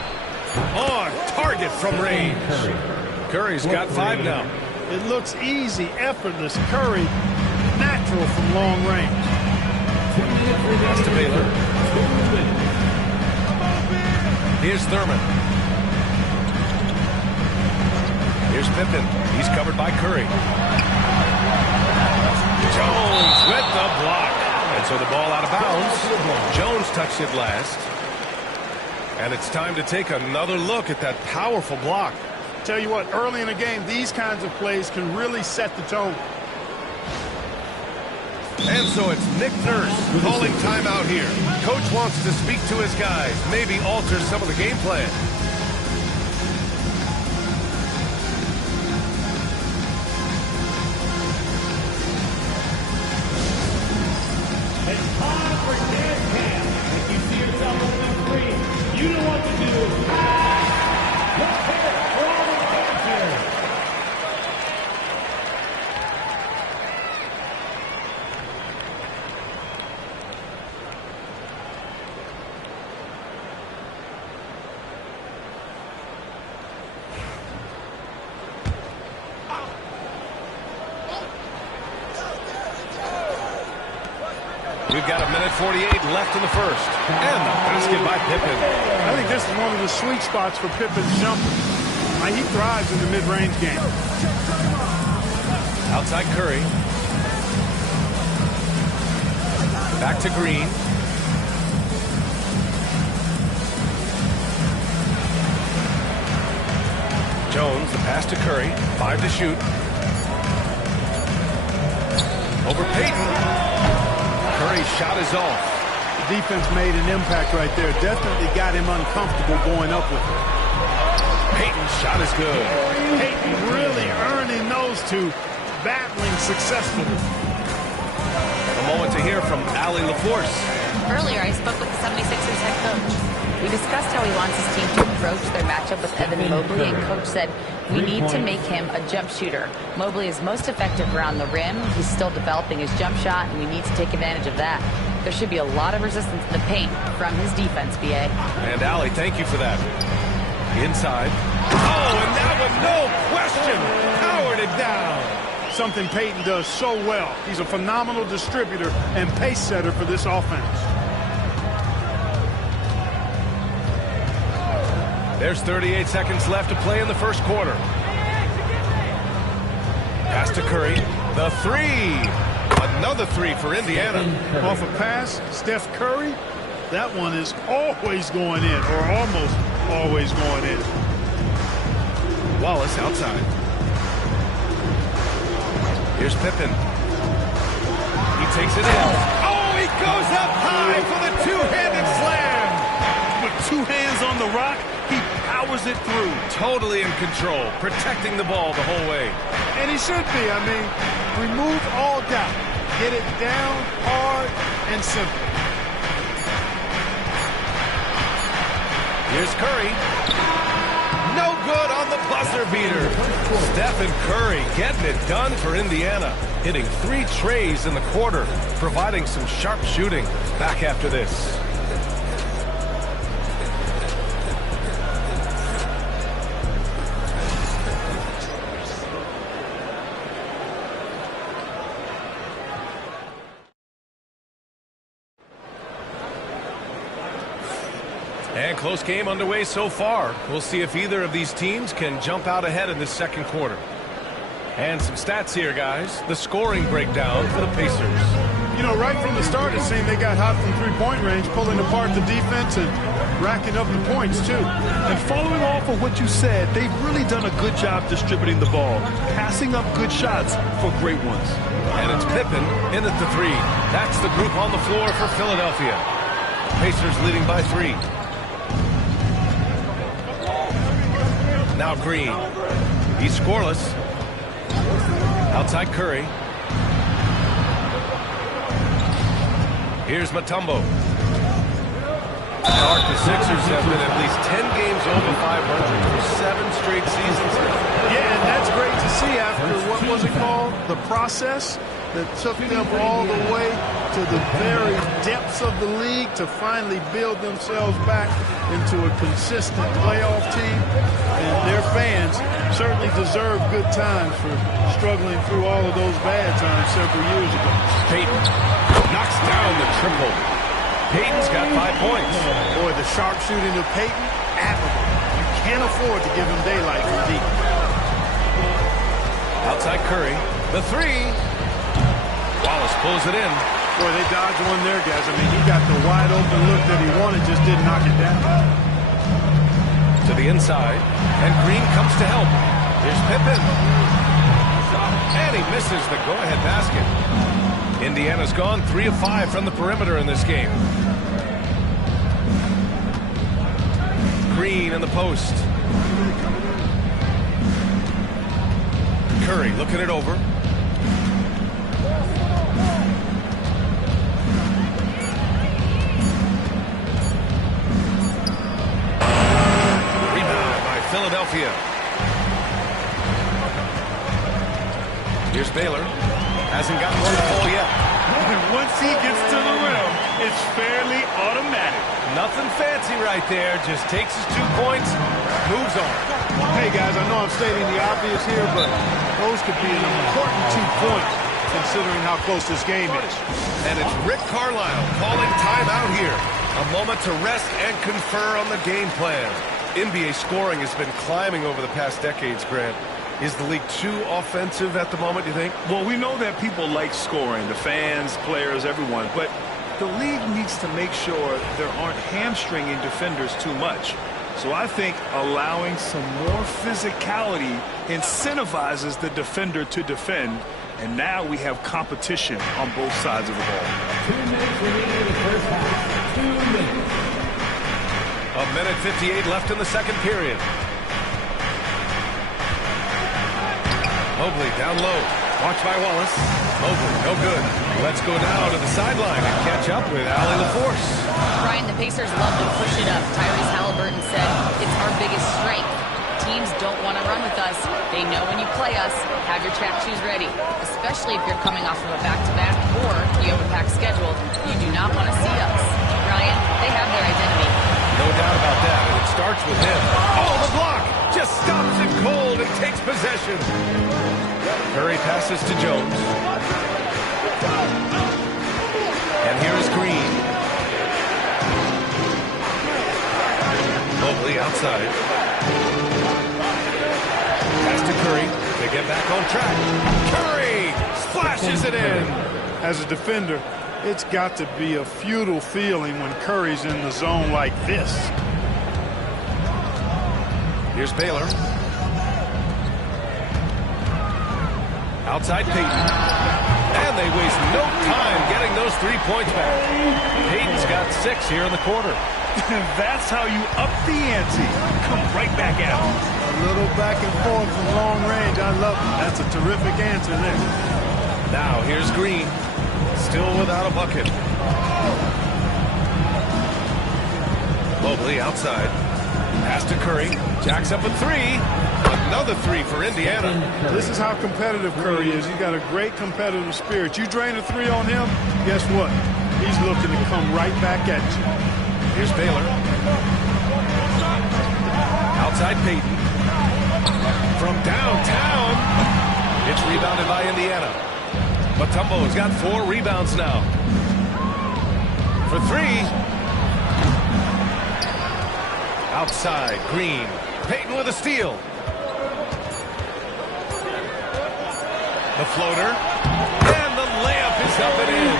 On target from range. Curry's got 5 now. It looks easy, effortless. Curry, natural from long range. Pass to Baylor. Here's Thurman. Here's Pippen. He's covered by Curry. Jones with the block. And so the ball out of bounds. Jones touched it last. And it's time to take another look at that powerful block. Tell you what, early in the game, these kinds of plays can really set the tone. And so it's Nick Nurse calling timeout here. Coach wants to speak to his guys, maybe alter some of the game plan. It's time for dead cam. If you see yourself on the screen, you know what to do. Let's take it from the Panthers. We've got 1:48 left in the first. And the basket by Pippen. I think this is one of the sweet spots for Pippen's jumper. He thrives in the mid-range game. Outside Curry. Back to Green. Jones, the pass to Curry. 5 to shoot. Over Payton. Curry's shot is off. The defense made an impact right there. Definitely got him uncomfortable going up with it. Payton's shot is good. Payton really earning those two, battling successfully. A moment to hear from Allie LaForce. Earlier, I spoke with the 76ers head coach. We discussed how he wants his team to approach their matchup with Evan Mobley, and Coach said, we need to make him a jump shooter. Mobley is most effective around the rim. He's still developing his jump shot, and we need to take advantage of that. There should be a lot of resistance in the paint from his defense, B.A. And Allie, thank you for that. Inside. Oh, and that one, no question, powered it down. Something Payton does so well. He's a phenomenal distributor and pace setter for this offense. There's 38 seconds left to play in the first quarter. Pass to Curry. The three. Another three for Indiana. Off a pass, Steph Curry. That one is always going in, or almost always going in. Wallace outside. Here's Pippen. He takes it in. Oh, he goes up high for the two-handed slam. With two hands on the rock, he powers it through. Totally in control, protecting the ball the whole way. And he should be. I mean, remove all doubt. Get it down hard and simple. Here's Curry. No good on the buzzer beater. Stephen Curry getting it done for Indiana. Hitting 3 trays in the quarter, providing some sharp shooting. Back after this. And close game underway so far. We'll see if either of these teams can jump out ahead in this second quarter. And some stats here, guys. The scoring breakdown for the Pacers. You know, right from the start, it seemed they got hot from three-point range, pulling apart the defense and racking up the points, too. And following off of what you said, they've really done a good job distributing the ball, passing up good shots for great ones. And it's Pippen in at the 3. That's the group on the floor for Philadelphia. Pacers leading by 3. Now Green. He's scoreless. Outside Curry. Here's Mutombo. The Sixers have been at least 10 games over 500 for 7 straight seasons now. Yeah, and that's great to see after, what was it called? The process that took them all the way to the very depths of the league to finally build themselves back into a consistent playoff team. And their fans certainly deserve good times for struggling through all of those bad times several years ago. Payton knocks down the triple. Payton's got 5 points. Boy, the sharpshooting of Payton, admirable. You can't afford to give him daylight from deep. Outside Curry. The 3. Wallace pulls it in. Boy, they dodged one there, guys. I mean, he got the wide open look that he wanted, just didn't knock it down. To the inside. And Green comes to help. Here's Pippen. And he misses the go-ahead basket. Indiana's gone 3 of 5 from the perimeter in this game. Green in the post. Curry looking it over. Rebound by Philadelphia. Here's Baylor. Hasn't gotten to the ball yet. And once he gets to the rim, it's fairly automatic. Nothing fancy right there. Just takes his 2 points, moves on. Hey, guys, I know I'm stating the obvious here, but those could be an important 2 points considering how close this game is. And it's Rick Carlisle calling timeout here. A moment to rest and confer on the game plan. NBA scoring has been climbing over the past decades, Grant. Is the league too offensive at the moment, you think? Well, we know that people like scoring, the fans, players, everyone, but the league needs to make sure there aren't hamstringing defenders too much. So I think allowing some more physicality incentivizes the defender to defend, and now we have competition on both sides of the ball. 2 minutes remaining in the first half. 2 minutes. 1:58 left in the second period. Mobley down low. Watched by Wallace. Mobley, no good. Let's go now to the sideline and catch up with Allie LaForce. Brian, the Pacers love to push it up. Tyrese Halliburton said it's our biggest strength. Teams don't want to run with us. They know when you play us, have your track shoes ready, especially if you're coming off of a back-to-back or you have a packed schedule. You do not want to see us. Brian, they have their identity. No doubt about that, and it starts with him. Oh, the block! Just stops it cold and takes possession. Curry passes to Jones. And here is Green. Mobley outside. Pass to Curry. They get back on track. Curry splashes it in. As a defender, it's got to be a futile feeling when Curry's in the zone like this. Here's Baylor. Outside Payton. And they waste no time getting those 3 points back. Payton's got 6 here in the quarter. That's how you up the ante. Come right back at him. A little back and forth from long range. I love it. That's a terrific answer there. Now here's Green. Still without a bucket. Mobley outside. Pass to Curry. Jacks up a 3. Another 3 for Indiana. This is how competitive Curry is. He's got a great competitive spirit. You drain a 3 on him, guess what? He's looking to come right back at you. Here's Baylor. Outside Payton. From downtown. It's rebounded by Indiana. Mutombo's got 4 rebounds now. For 3. Outside, Green. Payton with a steal. The floater. And the layup is up and in.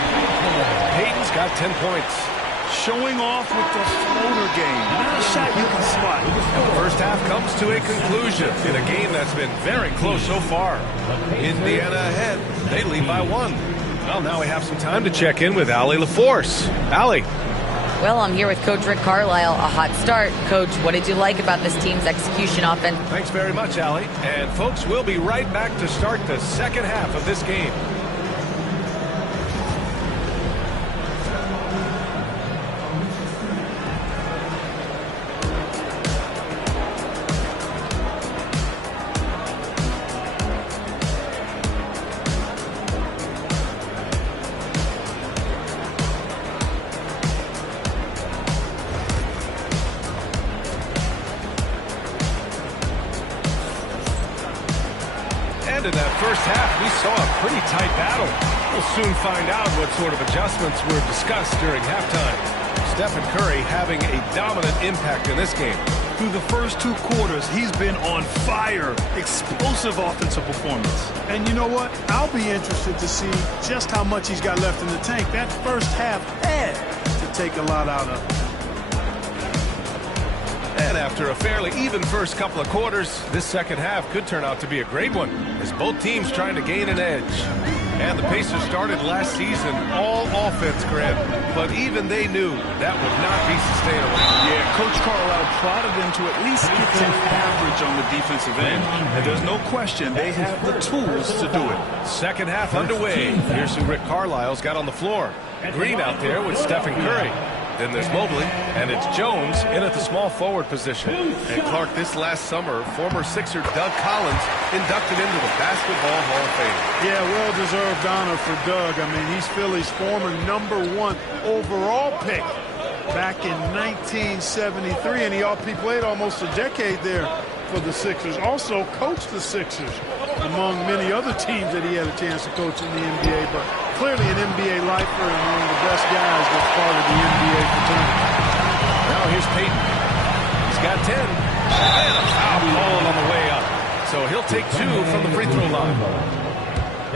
Payton's got 10 points. Showing off with the floater game. Not a shot you can spot. And the first half comes to a conclusion in a game that's been very close so far. Indiana ahead. They lead by 1. Well, now we have some time to check in with Allie LaForce. Allie. Well, I'm here with Coach Rick Carlisle. A hot start. Coach, what did you like about this team's execution offense? Thanks very much, Allie. And folks, we'll be right back to start the second half of this game. In that first half, we saw a pretty tight battle. We'll soon find out what sort of adjustments were discussed during halftime. Stephen Curry having a dominant impact in this game. Through the first 2 quarters, he's been on fire. Explosive offensive performance. And you know what? I'll be interested to see just how much he's got left in the tank. That first half had to take a lot out of him. And after a fairly even first couple of quarters, this second half could turn out to be a great one, as both teams trying to gain an edge. And the Pacers started last season all offense, Grant, but even they knew that would not be sustainable. Yeah, Coach Carlisle prodded them to at least get to average on the defensive end. And there's no question they have the tools to do it. Second half underway. Here's who Rick Carlisle's got on the floor. Green out there with Stephen Curry. Then there's Mobley, and it's Jones in at the small forward position. And Clark, this last summer, former Sixer Doug Collins inducted into the Basketball Hall of Fame. Yeah, well-deserved honor for Doug. I mean, he's Philly's former #1 overall pick back in 1973, and he played almost a decade there for the Sixers. Also coached the Sixers, among many other teams that he had a chance to coach in the NBA, but clearly an NBA lifer and one of the best guys that's part of the NBA fraternity. Now here's Payton. He's got 10. And a foul called on the way up. So he'll take 2 from the free throw line.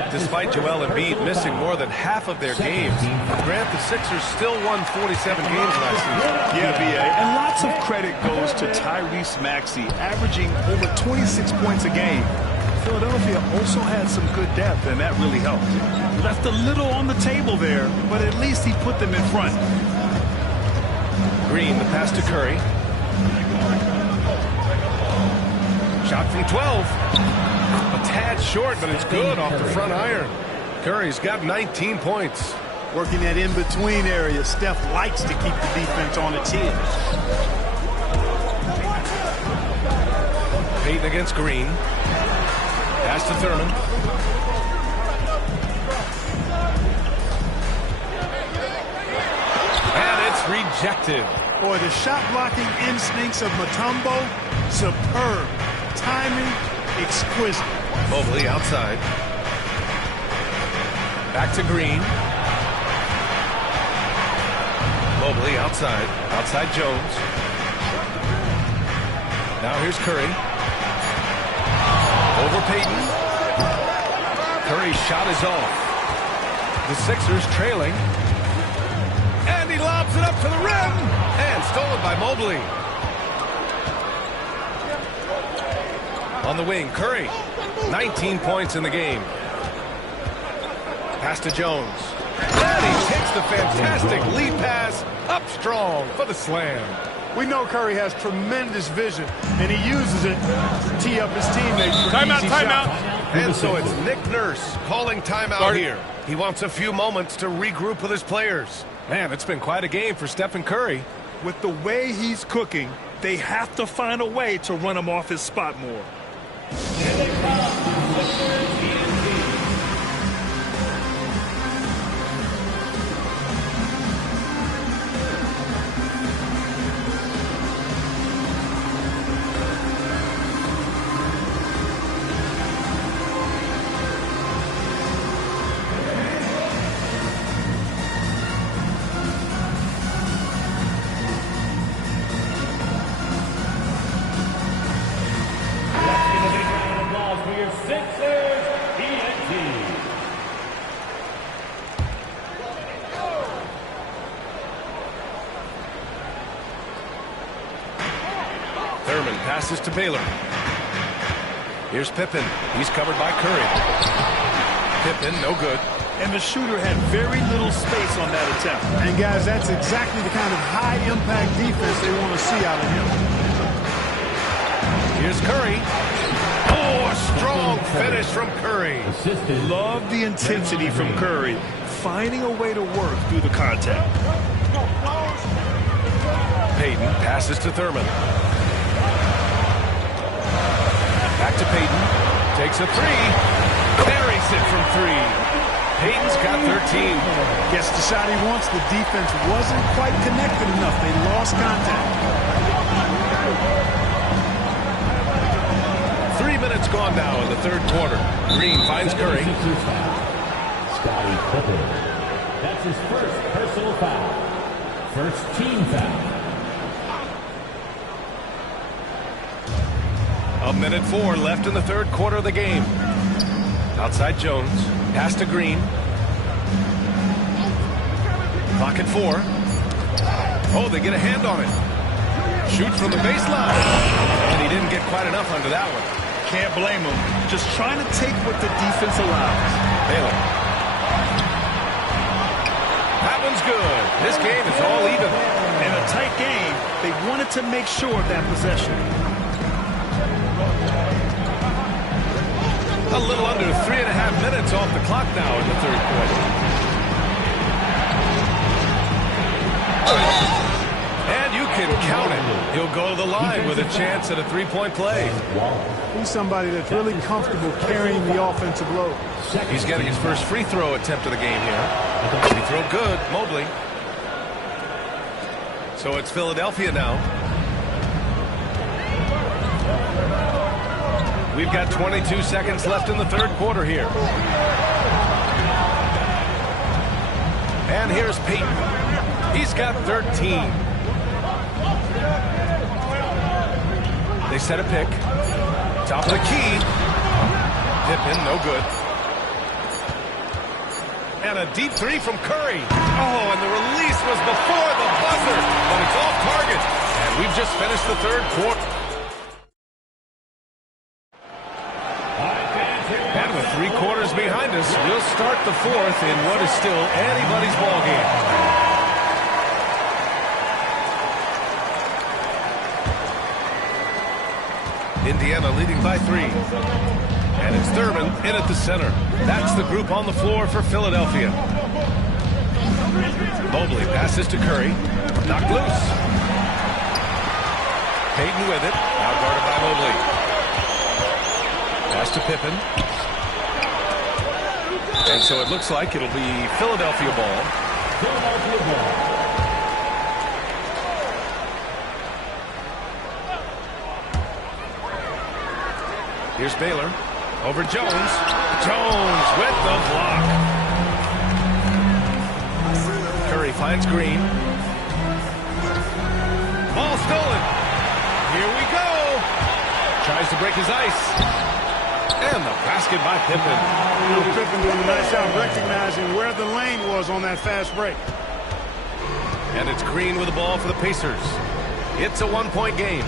Despite Joel Embiid missing more than half of their games, Grant, the Sixers still won 47 games last season. Yeah, B.A. And lots of credit goes to Tyrese Maxey, averaging over 26 points a game. Philadelphia also had some good depth, and that really helped. Left a little on the table there, but at least he put them in front. Green, the pass to Curry. Shot from 12. A tad short, but it's good off the front iron. Curry's got 19 points. Working that in-between area. Steph likes to keep the defense on its heels. Payton against Green. Pass to Thurman. And it's rejected. Boy, the shot-blocking instincts of Mutombo, superb. Timing, exquisite. Mobley outside. Back to Green. Mobley outside. Outside Jones. Now here's Curry. Over Payton. Curry's shot is off. The Sixers trailing. And he lobs it up to the rim. And stolen by Mobley. On the wing, Curry. 19 points in the game. Pass to Jones. And he takes the fantastic lead pass up strong for the slam. We know Curry has tremendous vision, and he uses it to tee up his teammates for easy shots. And so it's Nick Nurse calling timeout here. He wants a few moments to regroup with his players. Man, it's been quite a game for Stephen Curry. With the way he's cooking, they have to find a way to run him off his spot more. Thurman passes to Baylor. Here's Pippen. He's covered by Curry. Pippen, no good. And the shooter had very little space on that attempt. And guys, that's exactly the kind of high-impact defense they want to see out of him. Here's Curry. Oh, a strong finish from Curry. Love the intensity from Curry, finding a way to work through the contact. Payton passes to Thurman. Back to Payton. Takes a three. Buries it from three. Payton's got 13. Gets the shot he wants. The defense wasn't quite connected enough. They lost contact. 3 minutes gone now in the third quarter. Green finds Curry. Scottie Pippen. That's his first personal foul. First team foul. 1:04 left in the third quarter of the game. Outside Jones. Pass to Green. Clock at 4. Oh, they get a hand on it. Shoots from the baseline. And he didn't get quite enough under that one. Can't blame him. Just trying to take what the defense allows. Baylor. That one's good. This game is all even. In a tight game, they wanted to make sure of that possession. A little under 3.5 minutes off the clock now in the third quarter. And you can count it. He'll go to the line with a chance at a three-point play. He's somebody that's really comfortable carrying the offensive load. He's getting his first free throw attempt of the game here. Free throw good, Mobley. So it's Philadelphia now. We've got 22 seconds left in the third quarter here. And here's Payton. He's got 13. They set a pick. Top of the key. Pippen, no good. And a deep three from Curry. Oh, and the release was before the buzzer, but it's off target. And we've just finished the third quarter. And with 3 quarters behind us, we'll start the fourth in what is still anybody's ball game. Indiana leading by 3. And it's Thurman in at the center. That's the group on the floor for Philadelphia. Mobley passes to Curry. Knocked loose. Payton with it. Now guarded by Mobley. Pass to Pippen. And so it looks like it'll be Philadelphia ball. Here's Baylor. Over Jones. Jones with the block. Curry finds Green. Ball stolen. Here we go. Tries to break his ice. And the basket by Pippen. Pippen doing a nice job recognizing where the lane was on that fast break. And it's Green with the ball for the Pacers. It's a one-point game.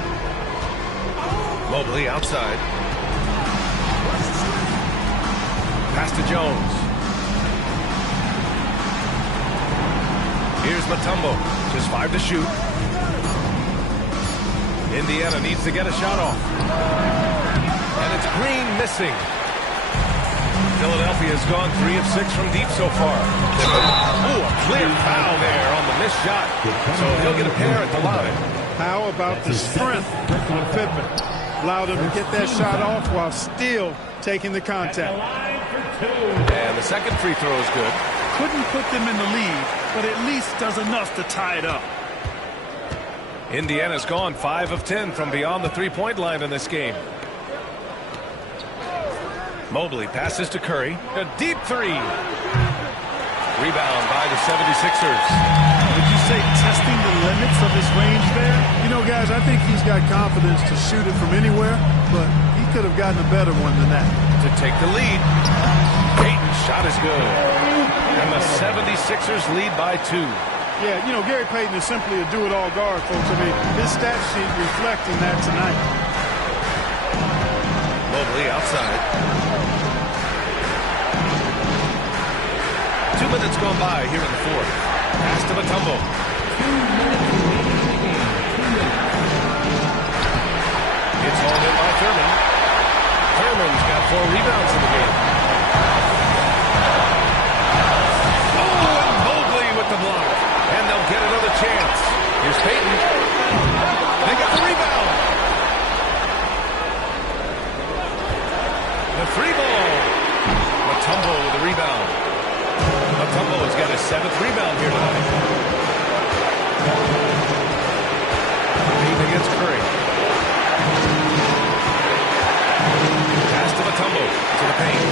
Mobley outside. Pass to Jones. Here's Mutombo. Just 5 to shoot. Indiana needs to get a shot off. And it's Green missing. Philadelphia has gone 3 of 6 from deep so far. Ooh, a clear foul there on the missed shot. So he'll get a pair at the line. How about the strength of Pippen? Allowed him to get that shot off while still taking the contact. And the second free throw is good. Couldn't put them in the lead, but at least does enough to tie it up. Indiana's gone 5 of 10 from beyond the three-point line in this game. Mobley passes to Curry. A deep three. Rebound by the 76ers. Would you say testing the limits of his range there? You know, guys, I think he's got confidence to shoot it from anywhere, but he could have gotten a better one than that. To take the lead. Payton's shot is good. And the 76ers lead by 2. Yeah, you know, Gary Payton is simply a do-it-all guard, folks. I mean, his stat sheet reflecting that tonight. Mobley outside. 2 minutes gone by here in the fourth. Pass to Mutombo. It's hauled in by Thurman. Thurman's got 4 rebounds in the game. Oh, and Mobley with the block. And they'll get another chance. Here's Payton. They got the rebound. The 3 ball. Mutombo with the rebound. Mutombo has got his 7th rebound here tonight. Payton against Curry. Pass to Mutombo. To the paint.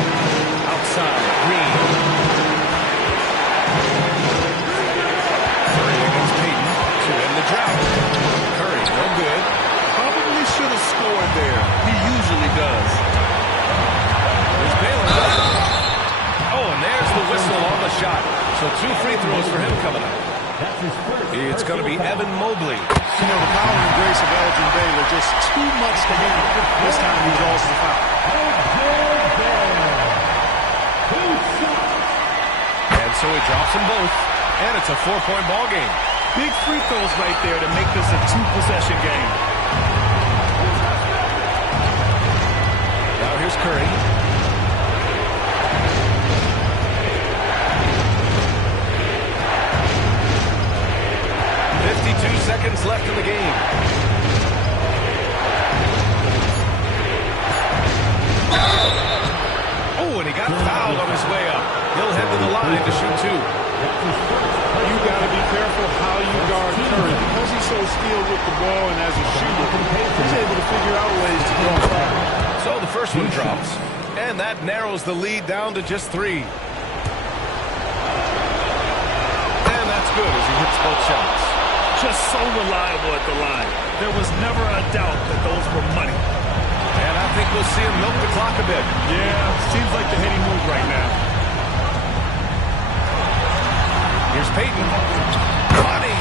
Outside. Green. Curry against Payton to end the drought. Curry, no good. Probably should have scored there. He usually does. There's Baylor. Oh, and there's the whistle on the shot. So 2 free throws for him coming up. It's going to be Evan Mobley. You know, the power and grace of Elgin Baylor just too much to handle. This time he draws the foul. And so he drops them both. And it's a 4-point ball game. Big free throws right there to make this a 2-possession game. Now here's Curry. 52 seconds left in the game. Oh, and he got fouled on his way up. He'll head to the line to shoot 2. You got to be careful how you guard Curry. Because he's so skilled with the ball and as a shooter, he's able to figure out ways to draw fouls. So the first one drops. And that narrows the lead down to just 3. And that's good as he hits both shots. Just so reliable at the line. There was never a doubt that those were money. And I think we'll see him milk the clock a bit. Yeah, seems like the heady move right now. Here's Payton. Money.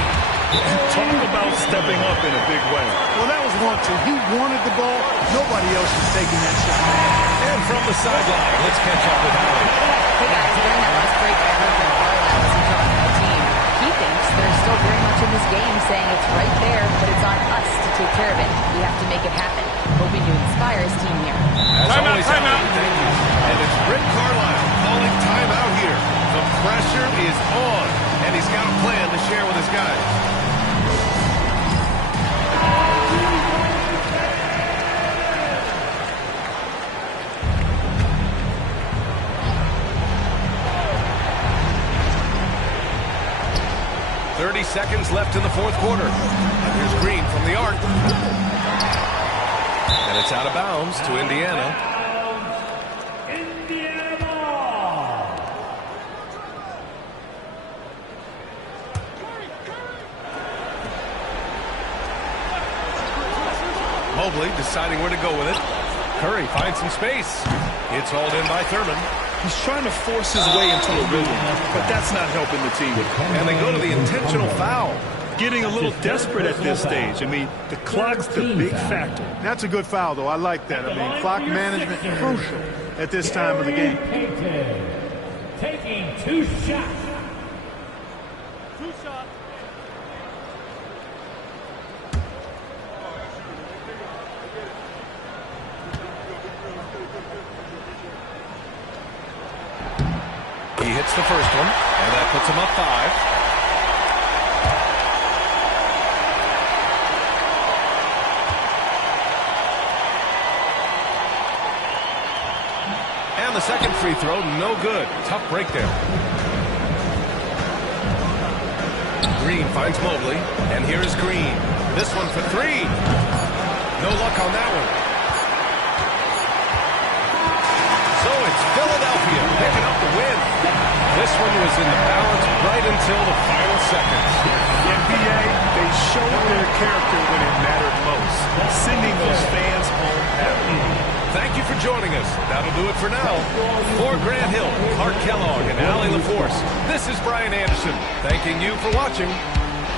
Talk about stepping up in a big way. Well, that was 1-2. He wanted the ball. Nobody else was taking that shot. And from the sideline, let's catch up with Howie. Hey guys, during that last break, I heard Rick Barlow as he talked to the team. He thinks they're still very much in this game, saying it's right there, but it's on us to take care of it. We have to make it happen. Hoping to inspire his team here. As always, Allie, thank you. And it's Rick Carlisle calling timeout here. The pressure is on, and he's got a plan to share with his guys. Seconds left in the fourth quarter. And here's Green from the arc. And it's out of bounds to Indiana. Mobley deciding where to go with it. Curry finds some space. It's hauled in by Thurman. He's trying to force his way into a rhythm, but that's not helping the team. And they go to the intentional foul. Getting a little desperate at this stage. I mean, the clock's the big factor. That's a good foul, though. I like that. I mean, clock management crucial at this time of the game. Taking 2 shots. He hits the first one, and that puts him up 5. And the second free throw, no good. Tough break there. Green finds Mobley, and here's Green. This one for 3. No luck on that one. So it's Philadelphia picking up the win. This one was in the balance right until the final seconds. The NBA, they showed their character when it mattered most, sending those fans home happy. Thank you for joining us. That'll do it for now. For Grant Hill, Clark Kellogg, and Allie LaForce, this is Brian Anderson thanking you for watching.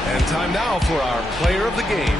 And time now for our player of the game.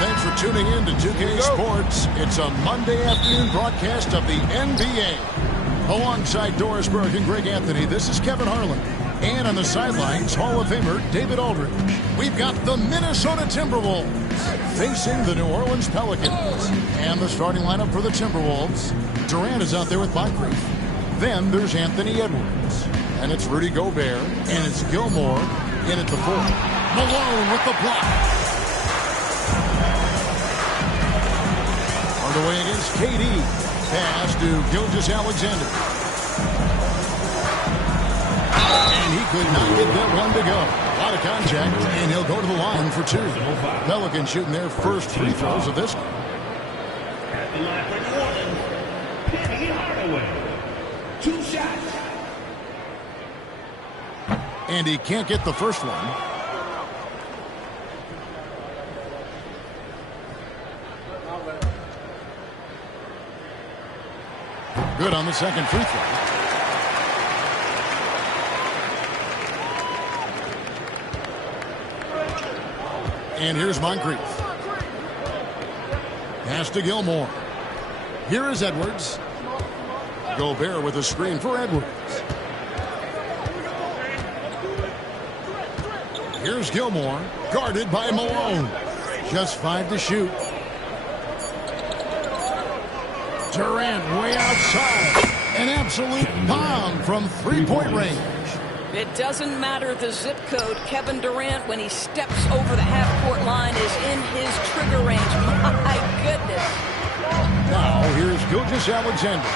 Thanks for tuning in to 2K Sports. It's a Monday afternoon broadcast of the NBA. Alongside Doris Burke and Greg Anthony, this is Kevin Harlan. And on the sidelines, Hall of Famer David Aldridge. We've got the Minnesota Timberwolves facing the New Orleans Pelicans. And the starting lineup for the Timberwolves. Durant is out there with Moncrief. Then there's Anthony Edwards. And it's Rudy Gobert. And it's Gilmore in at the 4. Malone with the block. Away against KD. Pass to Gilgeous-Alexander. And he could not get that one to go. A lot of contact, and he'll go to the line for 2. Pelicans shooting their first free throws of this one. At the line for New Orleans, Penny Hardaway. 2 shots. And he can't get the first one. Good on the second free throw. And here's Moncrief. Pass to Gilmore. Here is Edwards. Gobert with a screen for Edwards. Here's Gilmore, guarded by Malone. Just 5 to shoot. Durant way outside. An absolute bomb from three-point range. It doesn't matter the zip code. Kevin Durant, when he steps over the half-court line, is in his trigger range. My goodness. Now, here's Gilgeous-Alexander.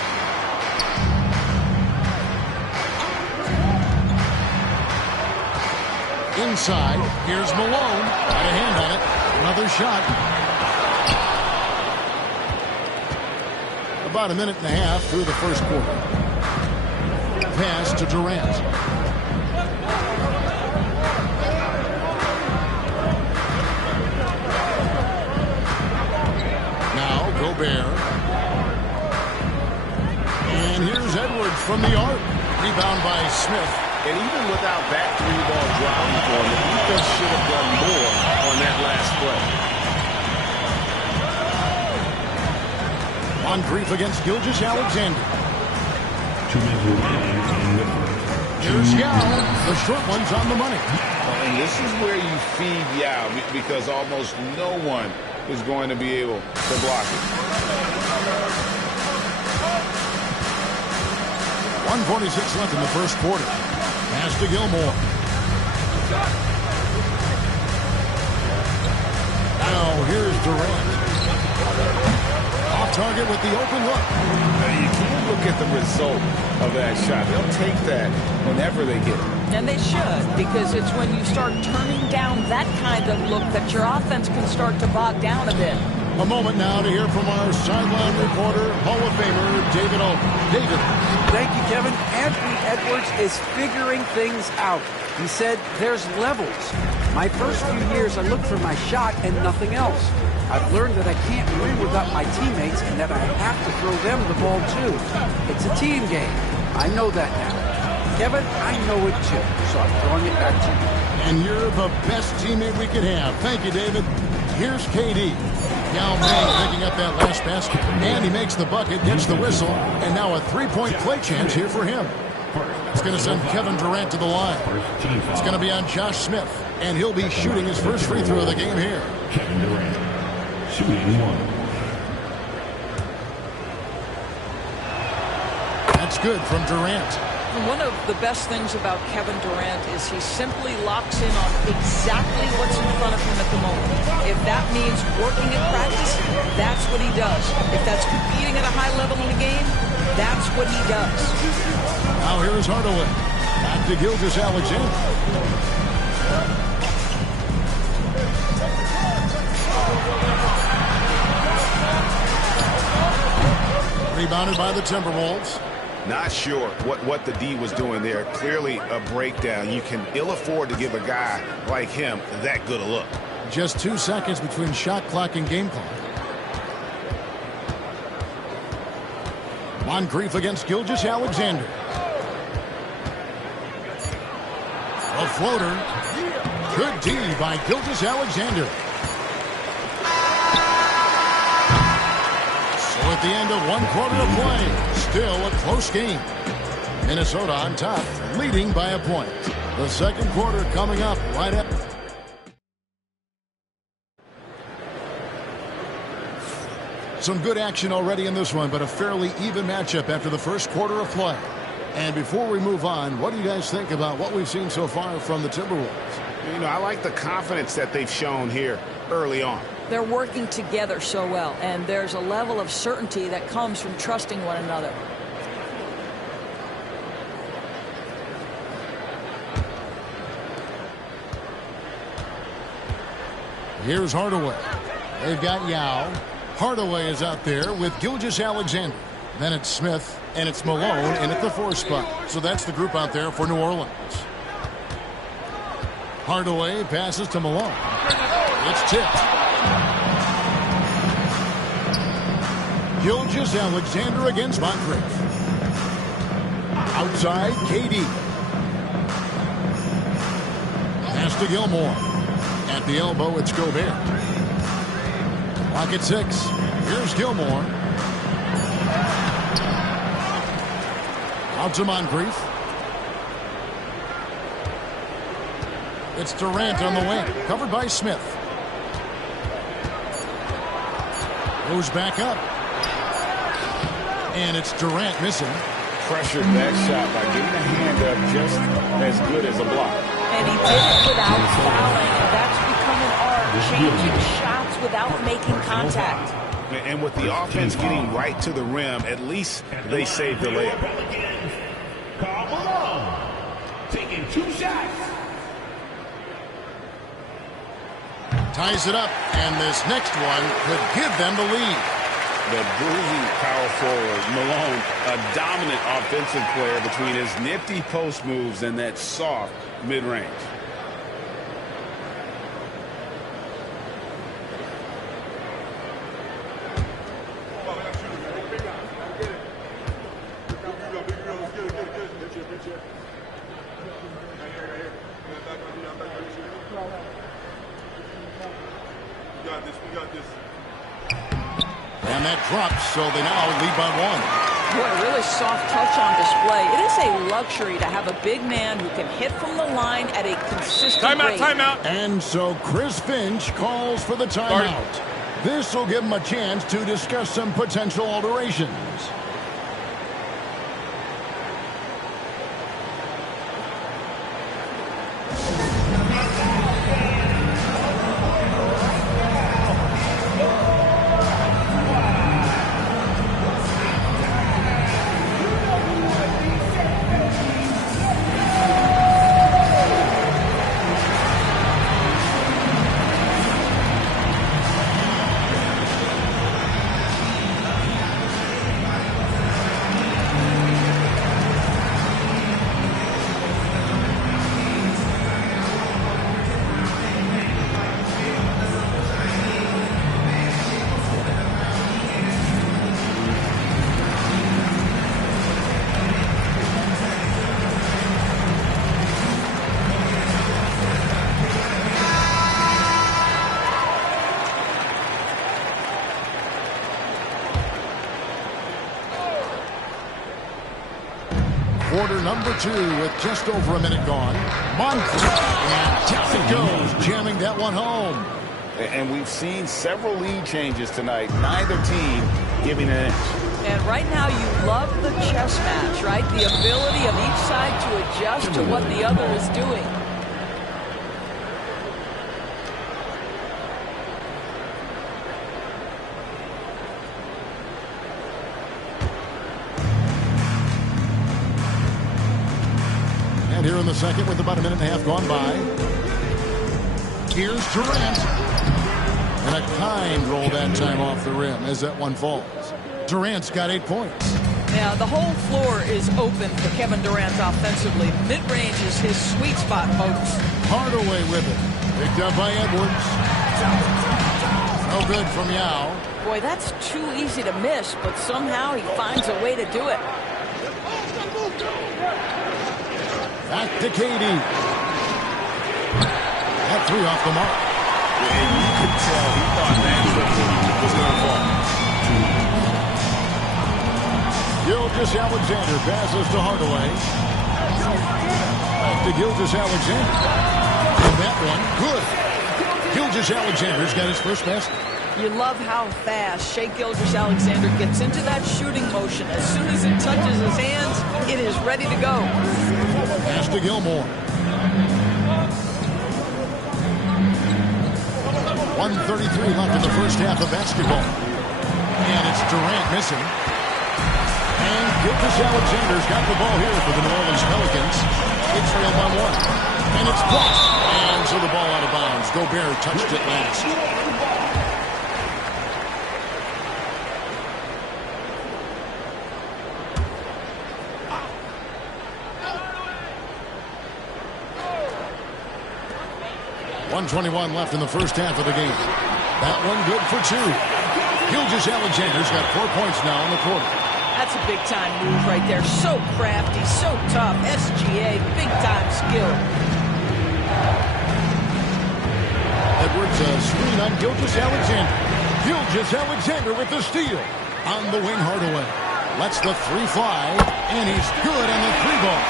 Inside, here's Malone. Got a hand on it. Another shot. About a minute and a half through the first quarter. Pass to Durant. Now Gobert. And here's Edwards from the arc. Rebound by Smith. And even without that 3-ball driving for him, the defense should have done more on that last play. Moncrief against Gilgeous-Alexander. Here's Yao. The short one's on the money. And this is where you feed Yao because almost no one is going to be able to block it. 1:46 left in the first quarter. Pass to Gilmore. Now here's Durant. Off target with the open look. Now you can't look at the result of that shot. They'll take that whenever they get it. And they should, because it's when you start turning down that kind of look that your offense can start to bog down a bit. A moment now to hear from our sideline reporter, Hall of Famer David Olden. David. Thank you, Kevin. Anthony Edwards is figuring things out. He said there's levels. My first few years, I looked for my shot and nothing else. I've learned that I can't win without my teammates and that I have to throw them the ball too. It's a team game. I know that now. Kevin, I know it too, so I'm throwing it back to you. And you're the best teammate we could have. Thank you, David. Here's KD. Yao Ming picking up that last basket. And he makes the bucket, gets the whistle, and now a three-point play chance here for him. It's going to send Kevin Durant to the line. It's going to be on Josh Smith, and he'll be shooting his first free throw of the game here. Kevin Durant, shooting one. That's good from Durant. One of the best things about Kevin Durant is he simply locks in on exactly what's in front of him at the moment. If that means working at practice, that's what he does. If that's competing at a high level in the game, that's what he does. Now here's Hardaway. Back to Gilgeous-Alexander. Rebounded by the Timberwolves. Not sure what the D was doing there. Clearly a breakdown. You can ill afford to give a guy like him that good a look. Just 2 seconds between shot clock and game clock. Moncrief against Gilgeous-Alexander. A floater. Good D by Gilgeous-Alexander. So at the end of 1 quarter of play, still a close game. Minnesota on top, leading by a point. The second quarter coming up right up. Some good action already in this one, but a fairly even matchup after the first quarter of play. And before we move on, what do you guys think about what we've seen so far from the Timberwolves? You know, I like the confidence that they've shown here early on. They're working together so well, and there's a level of certainty that comes from trusting one another. Here's Hardaway. They've got Yao. Hardaway is out there with Gilgeous-Alexander. Then it's Smith, and it's Malone in at the 4 spot. So that's the group out there for New Orleans. Hardaway passes to Malone. It's tipped. Gilgeous-Alexander against Moncrief. Outside, KD. Pass to Gilmore. At the elbow, it's Gobert. Clock at 6. Here's Gilmore. Out to Moncrief. It's Durant on the wing, covered by Smith. Goes back up. And it's Durant missing. Pressured that shot by getting a hand up just as good as a block. And he did it without fouling, and that's become an art, changing shots without making contact. And with the offense getting right to the rim, at least they saved the layup. Karl Malone taking 2 shots. Ties it up, and this next one could give them the lead. The bruising power forward, Malone, a dominant offensive player between his nifty post moves and that soft mid-range. And that drops, so they now lead by 1. Boy, really soft touch on display. It is a luxury to have a big man who can hit from the line at a consistent rate. Timeout. And so Chris Finch calls for the timeout. This will give him a chance to discuss some potential alterations. Quarter number 2 with just over a minute gone. Moncrief, and down it goes, jamming that one home. And we've seen several lead changes tonight. Neither team giving an inch. And right now you love the chess match, right? The ability of each side to adjust to what the other is doing. Here in the second with about a minute and a half gone by. Here's Durant. And a kind roll that time off the rim as that one falls. Durant's got 8 points. Now, the whole floor is open for Kevin Durant offensively. Mid-range is his sweet spot, folks. Hardaway with it. Picked up by Edwards. No good from Yao. Boy, that's too easy to miss, but somehow he finds a way to do it. Back to KD. That 3 off the mark. And you could tell he thought that triple was going to fall. Gilgeous-Alexander passes to Hardaway. Back to Gilgeous-Alexander. And that one, good. Gilgeous-Alexander's got his first basket. You love how fast Shai Gilgeous-Alexander gets into that shooting motion. As soon as it touches his hands, it is ready to go. Pass to Gilmore. 1:33 left in the first half of basketball. And it's Durant missing. And Gilgeous-Alexander's got the ball here for the New Orleans Pelicans. It's trailed by 1. And it's blocked. And so the ball out of bounds. Gobert touched it last. .121 left in the first half of the game. That one good for 2. Gilgeous-Alexander's got 4 points now in the quarter. That's a big-time move right there. So crafty, so tough. SGA, big-time skill. Edwards, a screen on Gilgeous-Alexander. Gilgeous-Alexander with the steal. On the wing, Hardaway. Lets the 3 fly, and he's good on the 3 ball.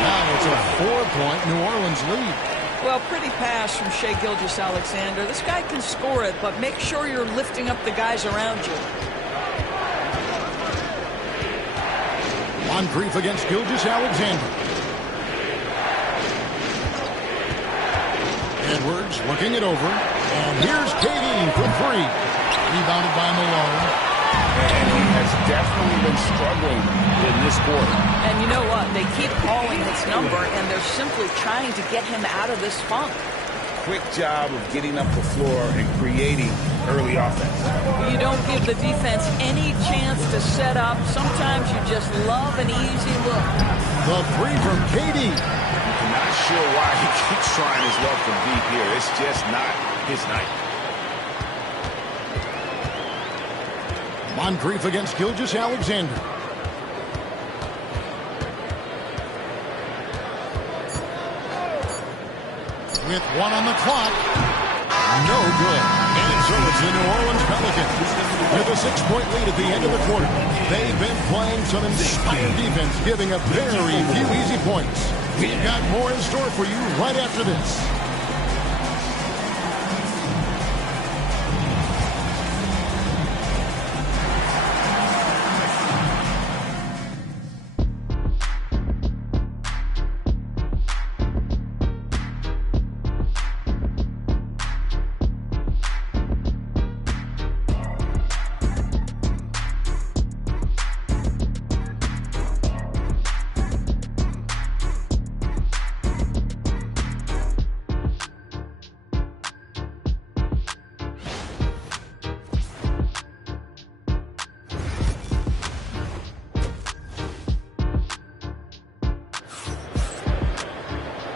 Now it's a 4-point New Orleans lead. Well, pretty pass from Shai Gilgeous-Alexander. This guy can score it, but make sure you're lifting up the guys around you. Moncrief against Gilgeous-Alexander. Edwards looking it over. And here's KD for 3. Rebounded by Malone. And he has definitely been struggling in this quarter. And you know what? They keep calling his number, and they're simply trying to get him out of this funk. Quick job of getting up the floor and creating early offense. You don't give the defense any chance to set up. Sometimes you just love an easy look. The 3 from KD. I'm not sure why he keeps trying his luck from deep here. It's just not his night. Moncrief against Gilgeous-Alexander. With 1 on the clock. No good. And so it's the New Orleans Pelicans. with a 6-point lead at the end of the quarter. They've been playing some inspired defense, giving up very few easy points. We've got more in store for you right after this.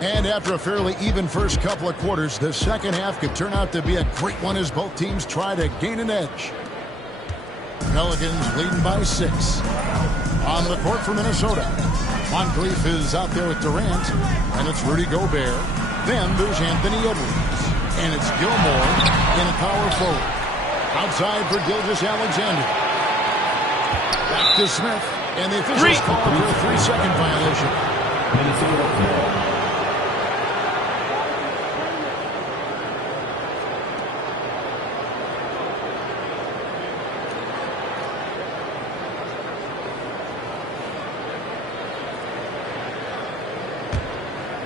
And after a fairly even first couple of quarters, the second half could turn out to be a great one as both teams try to gain an edge. Pelicans leading by 6. On the court for Minnesota, Moncrief is out there with Durant, and it's Rudy Gobert. Then there's Anthony Edwards, and it's Gilmore in a power forward. Outside for Gilgeous-Alexander. Back to Smith, and the officials call for a 3-second violation. Minnesota.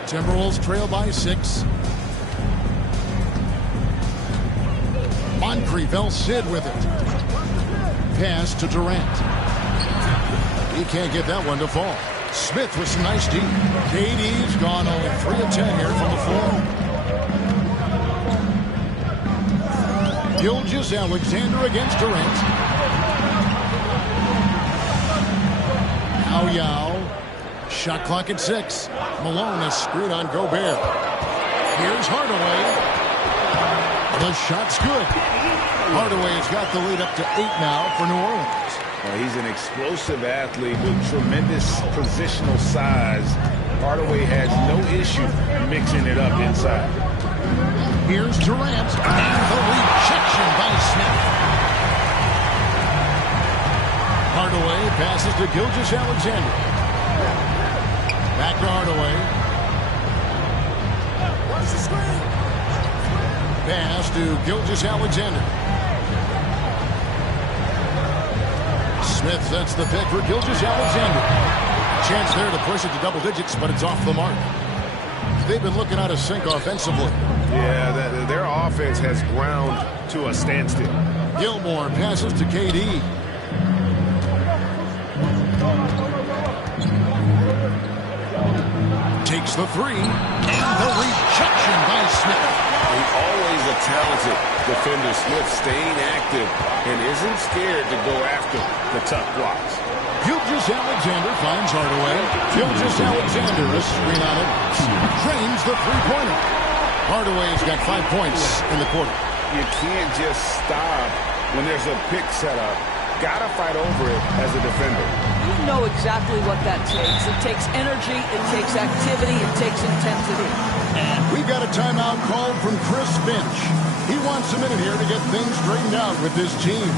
Timberwolves trail by 6. Moncrief, El Cid with it. Pass to Durant. He can't get that one to fall. Smith with some nice deep. KD's gone only 3 of 10 here from the floor. Gilgeous-Alexander against Durant. Now Yao. Shot clock at 6. Malone has screwed on Gobert. Here's Hardaway. The shot's good. Hardaway's got the lead up to 8 now for New Orleans. Well, he's an explosive athlete with tremendous positional size. Hardaway has no issue mixing it up inside. Here's Durant. And the rejection by Smith. Hardaway passes to Gilgeous-Alexander. Back to Hardaway. Pass to Gilgeous-Alexander. Smith sets the pick for Gilgeous-Alexander. Chance there to push it to double digits, but it's off the mark. They've been looking out of sync offensively. Yeah, their offense has ground to a standstill. Gilmore passes to KD. Takes the 3, and the rejection by Smith. He's always a talented defender, Smith, staying active and isn't scared to go after the tough blocks. Gilgeous-Alexander finds Hardaway. Gilgeous-Alexander, a screen on it. Drains the 3-pointer. Hardaway's got 5 points in the quarter. You can't just stop when there's a pick set up. Gotta fight over it as a defender. You know exactly what that takes. It takes energy, it takes activity, it takes intensity. And we've got a timeout called from Chris Finch. He wants a minute here to get things straightened out with this team.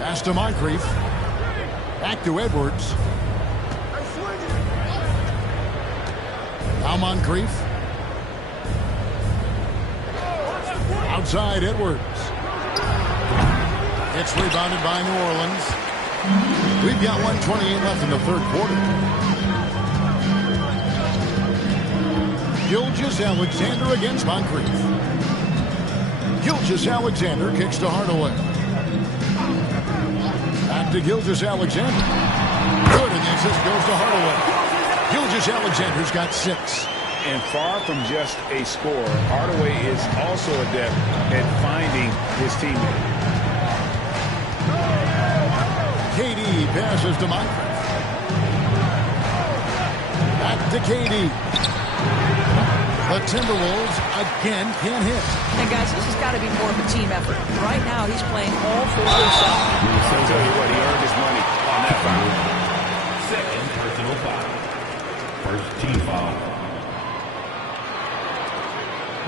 Pass to Moncrief. Back to Edwards. Now Moncrief. Outside Edwards. It's rebounded by New Orleans. We've got 1:28 left in the third quarter. Gilgeous-Alexander against Moncrief. Gilgeous-Alexander kicks to Hardaway. Back to Gilgeous-Alexander. Good, and the assist goes to Hardaway. Gilgeous-Alexander's got 6. And far from just a scorer, Hardaway is also adept at finding his teammate. KD passes to Moncrief. Back to KD. The Timberwolves again can't hit. And guys, this has got to be more of a team effort. Right now, he's playing all for himself. I'll tell you what, he earned his money on that foul. Second personal foul. First team foul.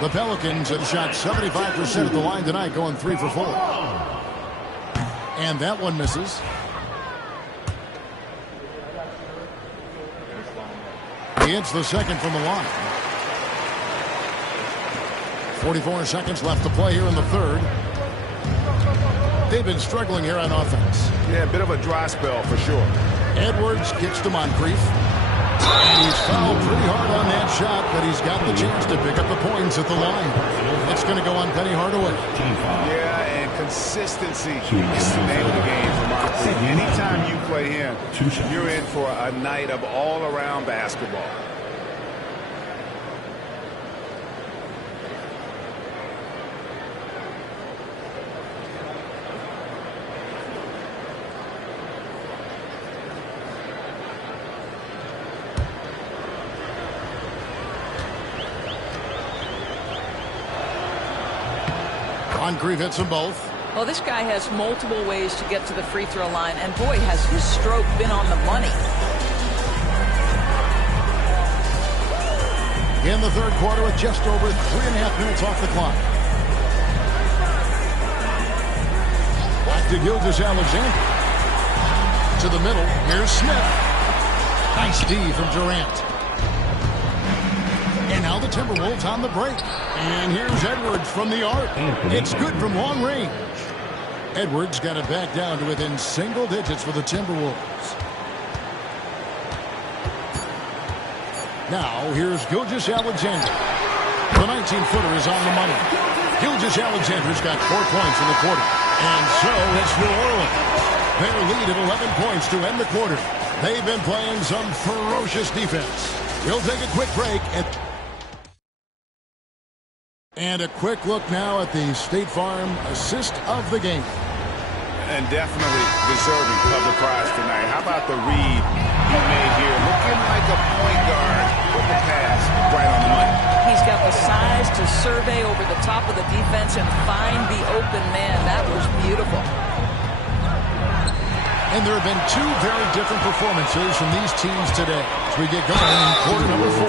The Pelicans have shot 75% at the line tonight, going 3 for 4. And that one misses. He hits the second from the line. 44 seconds left to play here in the third. They've been struggling here on offense. Yeah, a bit of a dry spell for sure. Edwards kicks to Moncrief. And he's fouled pretty hard on that shot, but he's got the chance to pick up the points at the line. It's going to go on Penny Hardaway. Yeah, and consistency is the name of the game for Moncrief. Anytime you play him, you're in for a night of all-around basketball. Moncrief hits them both. Well, this guy has multiple ways to get to the free throw line, and boy, has his stroke been on the money. In the third quarter with just over 3.5 minutes off the clock. Back to Gilgeous-Alexander. To the middle. Here's Smith. Nice D from Durant. And now the Timberwolves on the break. And here's Edwards from the arc. It's good from long range. Edwards got it back down to within single digits for the Timberwolves. Now here's Gilgeous-Alexander. The 19-footer is on the money. Gilgeous-Alexander's got 4 points in the quarter. And so it's New Orleans. Their lead at 11 points to end the quarter. They've been playing some ferocious defense. We'll take a quick break. And a quick look now at the State Farm assist of the game. And definitely deserving of the prize tonight. How about the read he made here? Looking like a point guard with the pass right on the money. He's got the size to survey over the top of the defense and find the open man. That was beautiful. And there have been 2 very different performances from these teams today. As we get going in quarter number 4.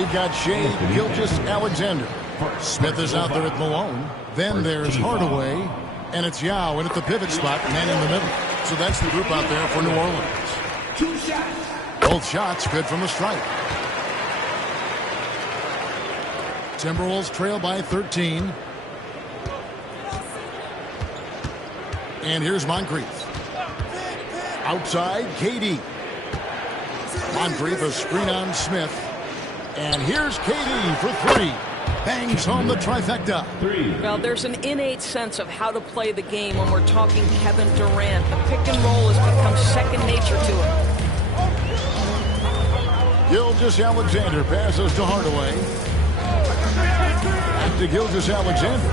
We've got Shai Gilgeous-Alexander. Smith is out there with Malone. Then there's Hardaway. And it's Yao in at the pivot spot, man in the middle. So that's the group out there for New Orleans. 2 shots. Both shots good from the stripe. Timberwolves trail by 13. And here's Moncrief. Outside, KD. Moncrief, a screen on Smith. And here's KD for 3. Bangs home the trifecta. Well, there's an innate sense of how to play the game when we're talking Kevin Durant. The pick and roll has become second nature to him. Gilgeous-Alexander passes to Hardaway. Back to Gilgeous-Alexander.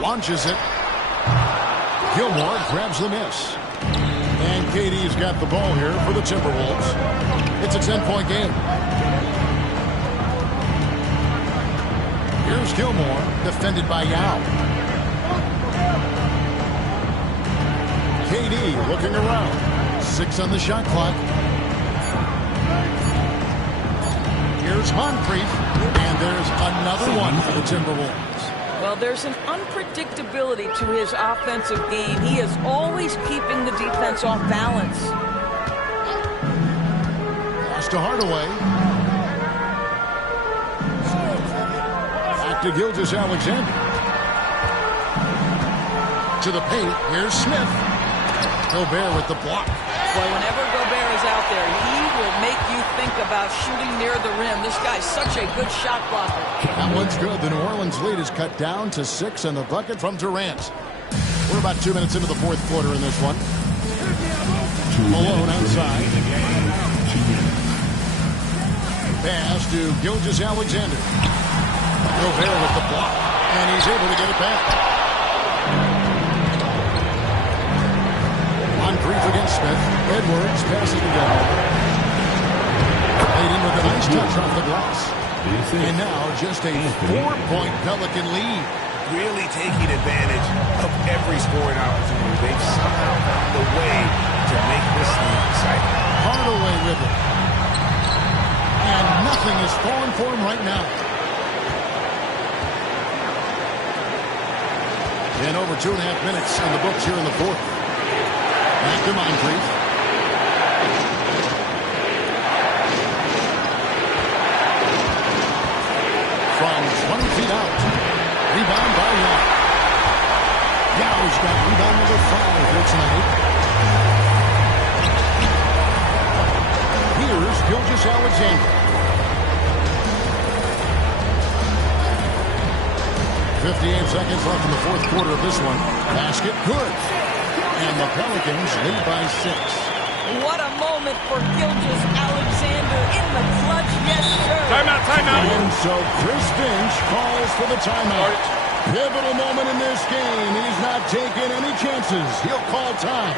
Launches it. Gilmore grabs the miss. And KD's got the ball here for the Timberwolves. It's a 10-point game. Here's Gilmore, defended by Yao. KD looking around. 6 on the shot clock. Here's Moncrief. And there's another one for the Timberwolves. Well, know, there's an unpredictability to his offensive game. He is always keeping the defense off balance. Pass to Hardaway. Back to Gilgeous-Alexander. To the paint. Here's Smith. Gobert with the block. Well, whenever Gobert is out there, he will make you think about shooting near the rim. This guy's such a good shot blocker. That one's good. The New Orleans lead is cut down to 6 and the bucket from Durant. We're about 2 minutes into the fourth quarter in this one. Malone outside. Pass to Gilgeous-Alexander. Gobert with the block. And he's able to get it back. Moncrief against Smith. Edwards passes the ball. Played in with a nice touch off the glass. And now just a 4-point Pelican lead. Really taking advantage of every scoring opportunity. They've somehow found a way to make this thing exciting. Hardaway with it. And nothing is falling for him right now. And over 2.5 minutes in the books here in the fourth. Back to Moncrief. From 20 feet out. Rebound by Yao. Yao's got rebound number 5 here tonight. Here's Gilgeous-Alexander. 58 seconds left in the fourth quarter of this one. Basket good. And the Pelicans lead by 6. What a moment for Gilgeous-Alexander in the clutch, yes, sir. Timeout, timeout. And so Chris Finch calls for the timeout. Pivotal moment in this game. He's not taking any chances. He'll call time.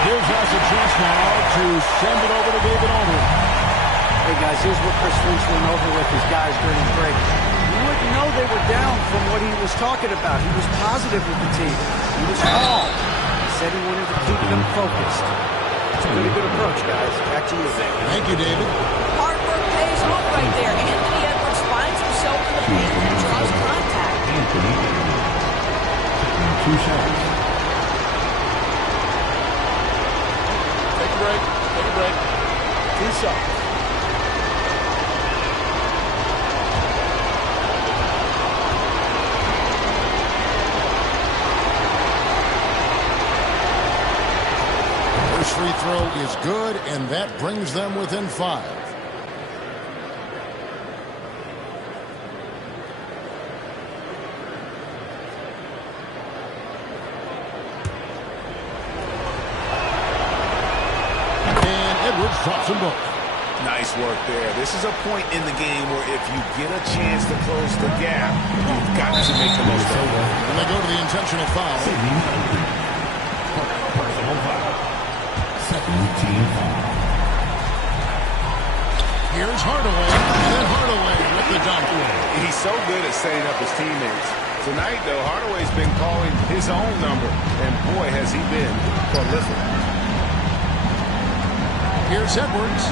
Gives us a chance now to send it over to David Aldridge. Hey, guys, here's what Chris Finch went over with his guys during the break. You wouldn't know they were down from what he was talking about. He was positive with the team. He was calm. He said he wanted to keep them focused. It's a really good approach, guys. Back to you. Thank you, David. Hard work pays off right there. Anthony Edwards finds himself in the paint and draws contact. Anthony Edwards. 2 shots. Break. Take a break. 2 shots. First free throw is good, and that brings them within 5. Drops them both. Nice work there. This is a point in the game where if you get a chance to close the gap, you've got to make the most of it. And they go to the intentional foul. Personal foul. Second team foul. Here's Hardaway. And then Hardaway with the dunk. He's so good at setting up his teammates. Tonight, though, Hardaway's been calling his own number. And boy, has he been prolific. Here's Edwards.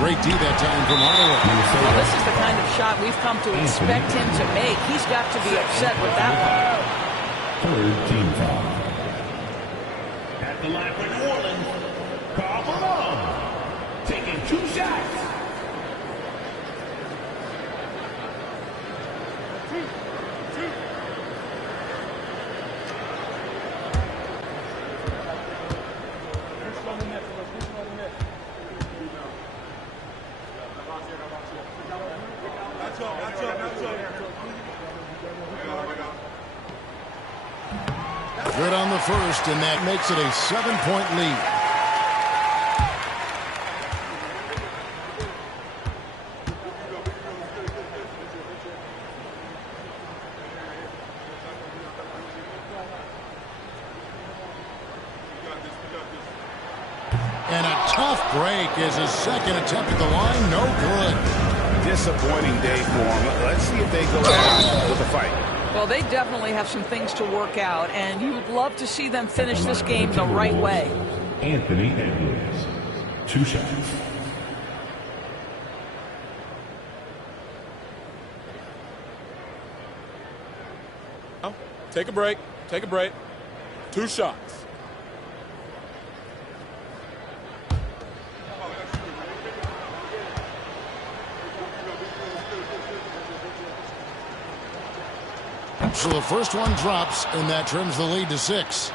Great D that time from Hardaway. Well, this is the kind of shot we've come to expect him to make. He's got to be upset with that one. Third team foul. At the line for New Orleans, Karl Malone. Taking 2 shots. Good on the first, and that makes it a 7-point lead. break is his second attempt at the line. No good. Disappointing day for him. Let's see if they go out with a fight. Well, they definitely have some things to work out, and you would love to see them finish this game the right way. Anthony Edwards, 2 shots. Take a break. Take a break. 2 shots. So the first one drops, and that trims the lead to 6.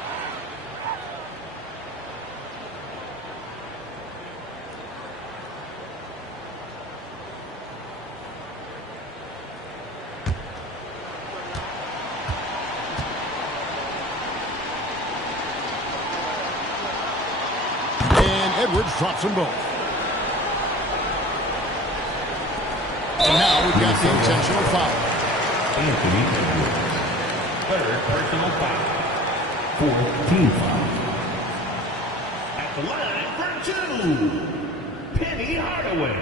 And Edwards drops them both. And now we've got the intentional foul. Anthony Edwards. 3rd personal foul. 4th team foul. At the line for 2, Penny Hardaway.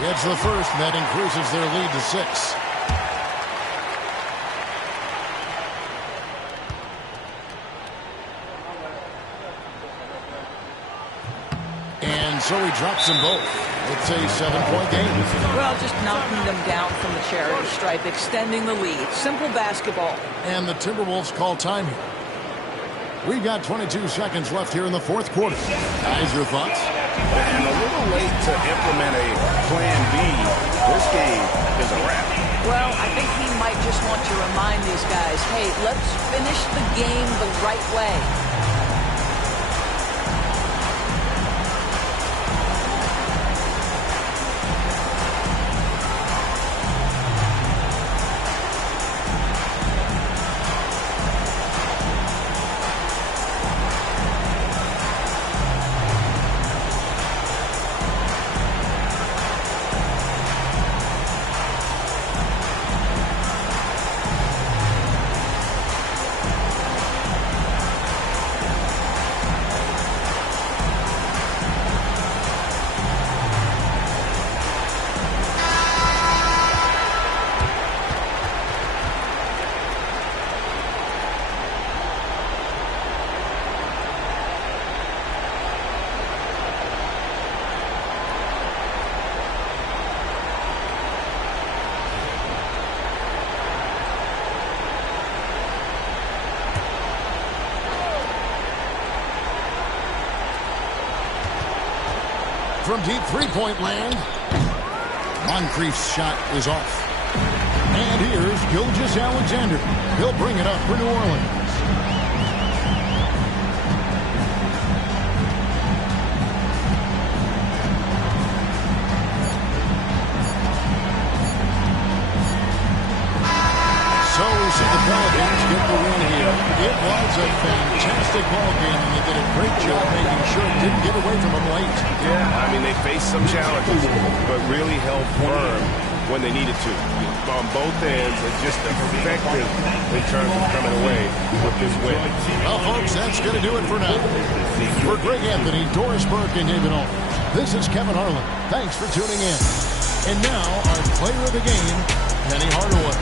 Gets the first, and that increases their lead to 6. And so he drops them both. It's a 7-point game. Well, just knocking them down from the charity stripe, extending the lead. Simple basketball. And the Timberwolves call time here. We've got 22 seconds left here in the 4th quarter. Guys, your thoughts? And a little late to implement a plan B. This game is a wrap. Well, I think he might just want to remind these guys, hey, let's finish the game the right way. From deep three-point land, Moncrief's shot is off. And here's Gilgeous-Alexander. He'll bring it up for New Orleans. So we see the Pelicans get the win here. It was a fantastic ball game, and they did a great job making sure it didn't get away from them late. Yeah, I mean, they faced some challenges, but really held firm when they needed to. On both ends, it's just effective in terms of coming away with this win. Well, folks, that's going to do it for now. For Greg Anthony, Doris Burke, and David Ault, this is Kevin Harlan. Thanks for tuning in. And now, our player of the game, Penny Hardaway.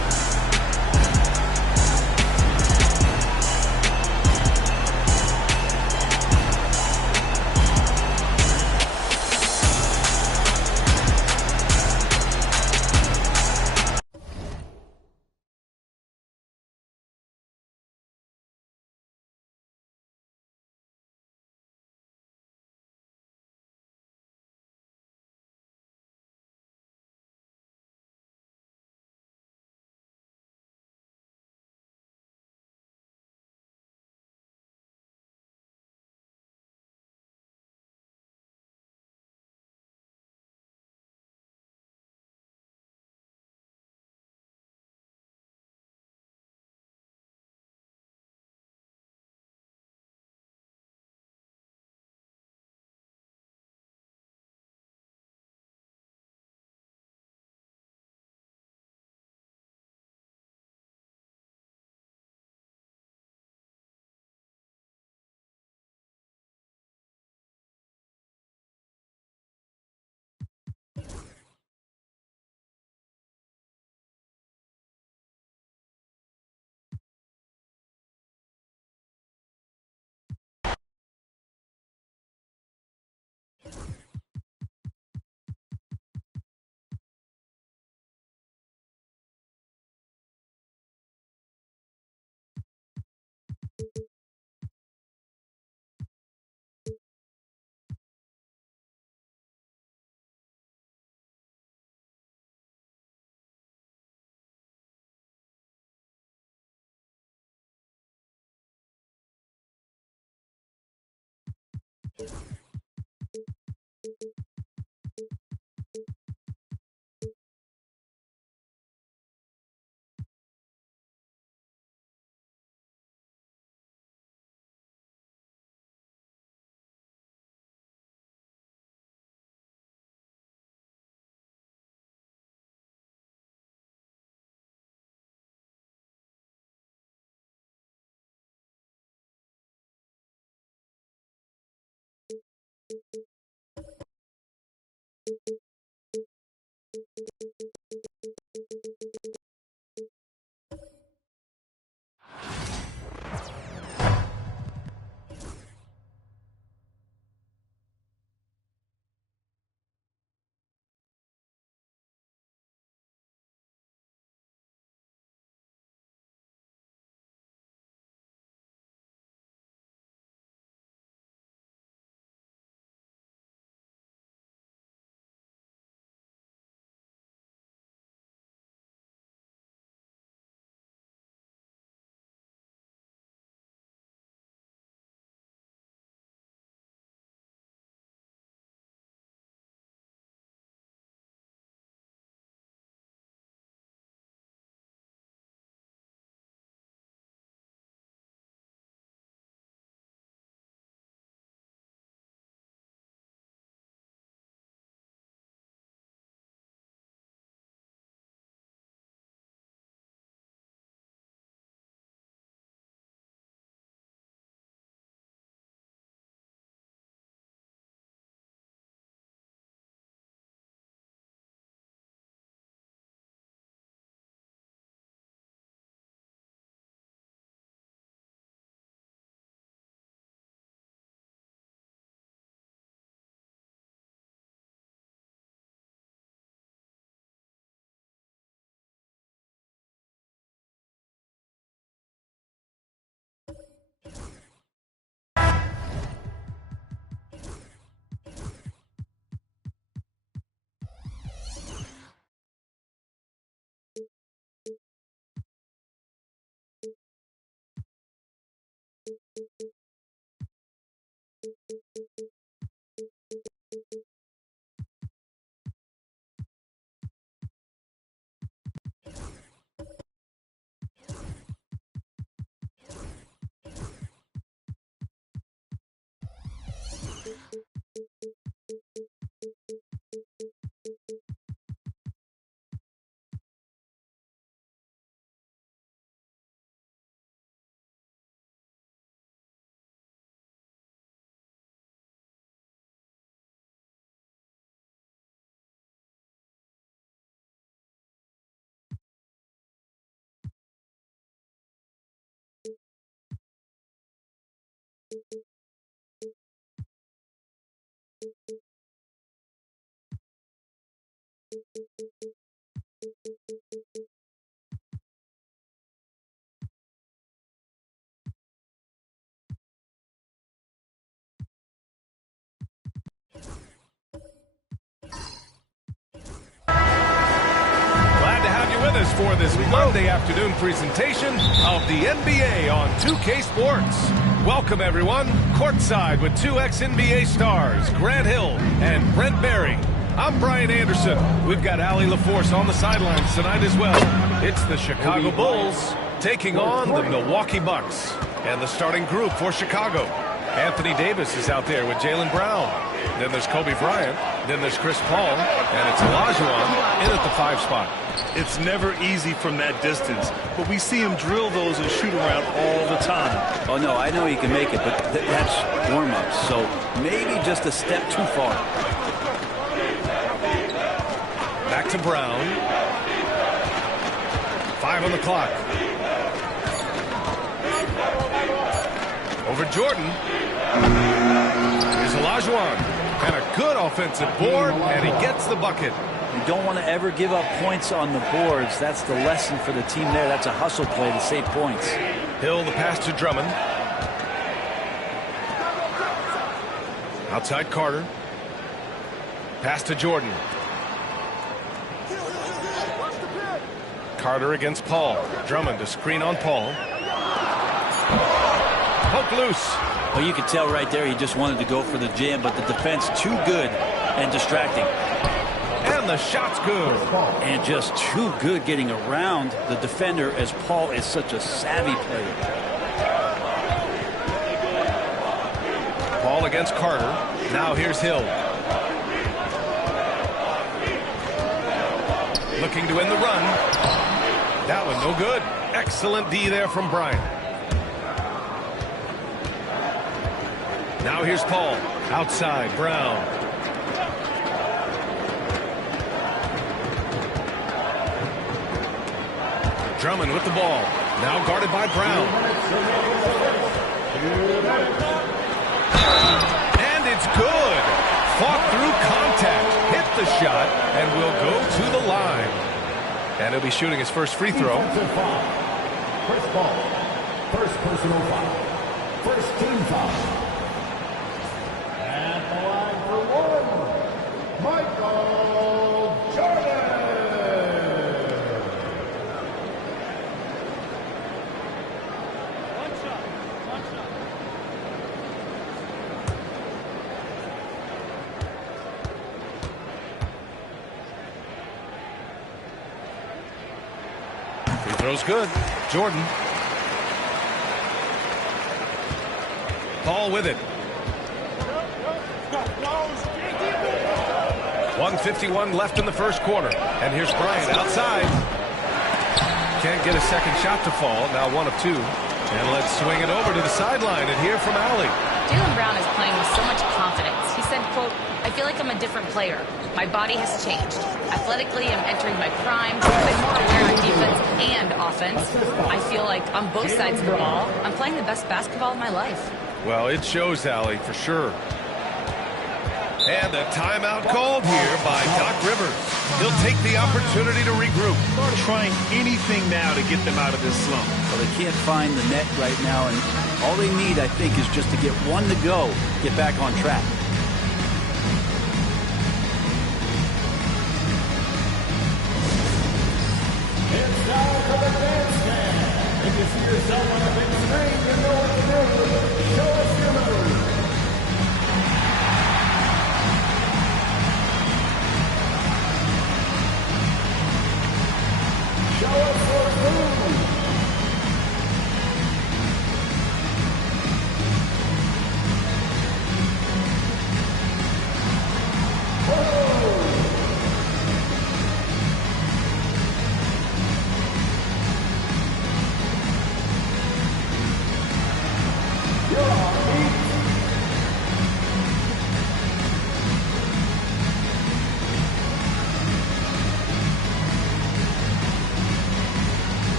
For this Monday afternoon presentation of the NBA on 2K Sports. Welcome, everyone, courtside with two ex-NBA stars, Grant Hill and Brent Barry. I'm Brian Anderson. We've got Allie LaForce on the sidelines tonight as well. It's the Chicago Bulls taking on the Milwaukee Bucks. And the starting group for Chicago. Anthony Davis is out there with Jaylen Brown. Then there's Kobe Bryant. Then there's Chris Paul. And it's Olajuwon in at the 5 spot. It's never easy from that distance, but we see him drill those and shoot around all the time. Oh, no, I know he can make it, but that's warm-ups, so maybe just a step too far. Back to Brown. 5 on the clock. Over Jordan. Here's Olajuwon. And a good offensive board, and he gets the bucket. You don't want to ever give up points on the boards. That's the lesson for the team there. That's a hustle play to save points. Hill, the pass to Drummond. Outside Carter. Pass to Jordan. Carter against Paul. Drummond to screen on Paul. Poke loose. Well, you could tell right there he just wanted to go for the jam, but the defense too good and distracting. And the shot's good. And just too good getting around the defender, as Paul is such a savvy player. Paul against Carter. Now here's Hill. Looking to win the run. That one no good. Excellent D there from Bryant. Now here's Paul. Outside, Brown. Drummond with the ball. Now guarded by Brown. And it's good. Fought through contact. Hit the shot and will go to the line. And he'll be shooting his first free throw. Chris Paul. First personal foul. First team foul. At the line for one, Michael Jordan. Free throw's good. Jordan. Paul with it. 1:51 left in the first quarter. And here's Bryant outside. Can't get a second shot to fall. Now 1 of 2. And let's swing it over to the sideline and hear from Allie. Jaylen Brown is playing with so much confidence. He said, quote, "I feel like I'm a different player. My body has changed. Athletically, I'm entering my prime. I'm more aware of defense and offense. I feel like on both sides of the ball, I'm playing the best basketball of my life." Well, it shows, Allie, for sure. And a timeout called here by Doc Rivers. He'll take the opportunity to regroup. Trying anything now to get them out of this slump. Well, they can't find the net right now, and all they need, I think, is just to get one to go, get back on track. It's time for the bandstand. If you see yourself on the big screen, you know what to do. Show us your move. Show us your move.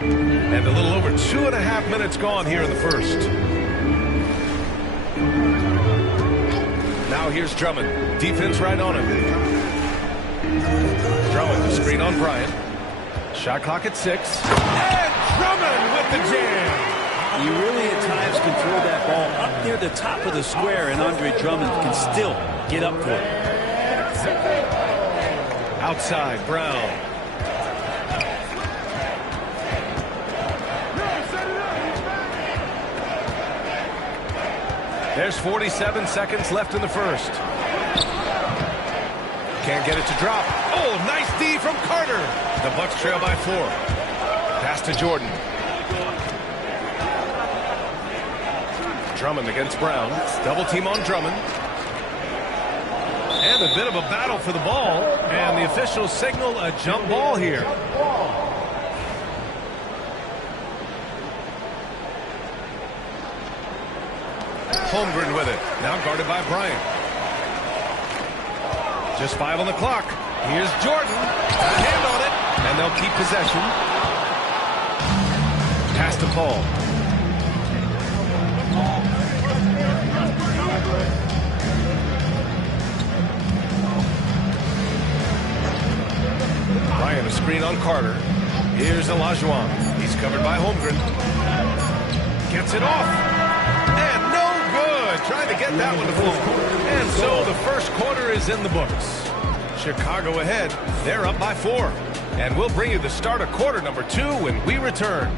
And a little over 2.5 minutes gone here in the first. Now here's Drummond. Defense right on him. Drummond, the screen on Bryant. Shot clock at 6. And Drummond with the jam. You really at times can throw that ball up near the top of the square, and Andre Drummond can still get up for it. Outside, Brown. There's 47 seconds left in the first. Can't get it to drop. Oh, nice D from Carter. The Bucks trail by 4. Pass to Jordan. Drummond against Brown. Double team on Drummond. And a bit of a battle for the ball. And the officials signal a jump ball here. Holmgren with it. Now guarded by Bryant. Just 5 on the clock. Here's Jordan. Got a hand on it. And they'll keep possession. Pass to Paul. Bryant, a screen on Carter. Here's Olajuwon. He's covered by Holmgren. Gets it off. And no good. Trying to get that one to float. And so the first quarter is in the books. Chicago ahead. They're up by 4. And we'll bring you the start of quarter number 2 when we return.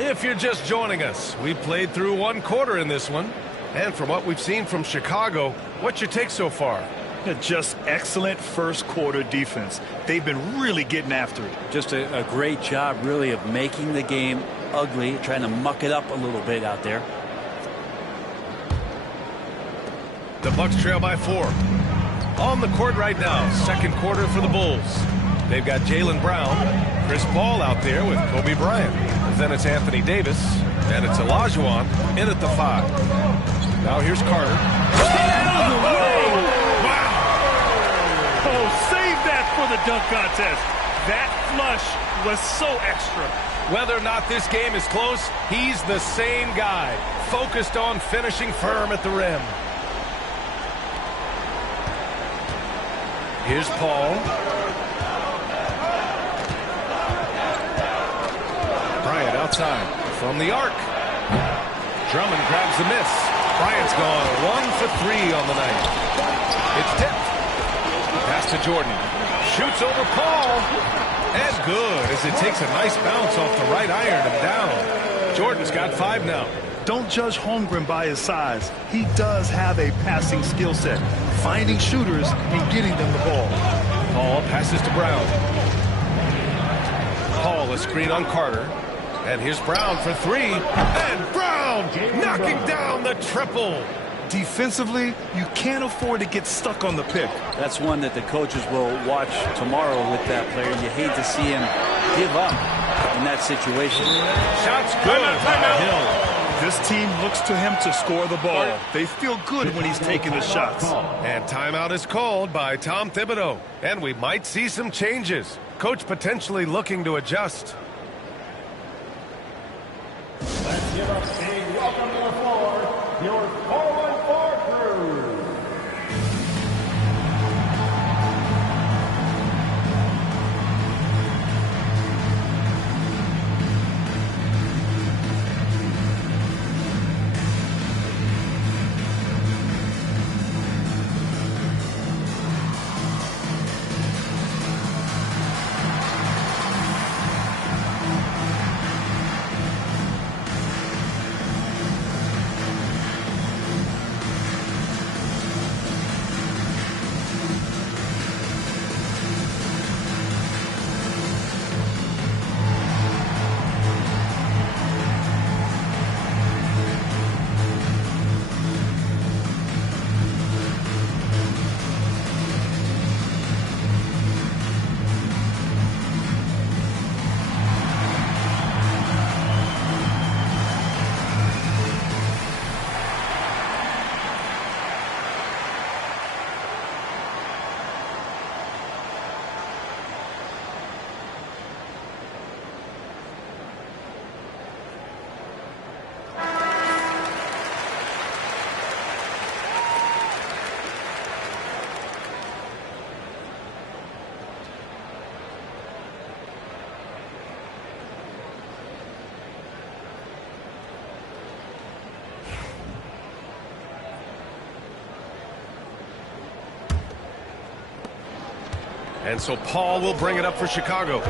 If you're just joining us, we played through 1 quarter in this one. And from what we've seen from Chicago, what's your take so far? Just excellent first quarter defense. They've been really getting after it. Just a great job, really, of making the game ugly, trying to muck it up a little bit out there. The Bucks trail by 4. On the court right now, second quarter for the Bulls. They've got Jaylen Brown, Chris Paul out there with Kobe Bryant. Then it's Anthony Davis, and it's Olajuwon in at the 5. Now here's Carter. Wow! Oh, save that for the dunk contest. That flush was so extra. Whether or not this game is close, he's the same guy, focused on finishing firm at the rim. Here's Paul. Bryant outside from the arc. Drummond grabs the miss. Bryant's gone 1 for 3 on the night. It's tipped. Pass to Jordan. Shoots over Paul. And good as it takes a nice bounce off the right iron and down. Jordan's got 5 now. Don't judge Holmgren by his size. He does have a passing skill set, finding shooters and getting them the ball. Paul passes to Brown. Paul, a screen on Carter. And here's Brown for 3. And Brown knocking down the triple. Defensively, you can't afford to get stuck on the pick. That's one that the coaches will watch tomorrow with that player. You hate to see him give up in that situation. Shots good by Hill. This team looks to him to score the ball. They feel good when he's taking the shots. And timeout is called by Tom Thibodeau. And we might see some changes. Coach potentially looking to adjust. Let's give up a welcome to the floor, your 414 crew. And so Paul will bring it up for Chicago.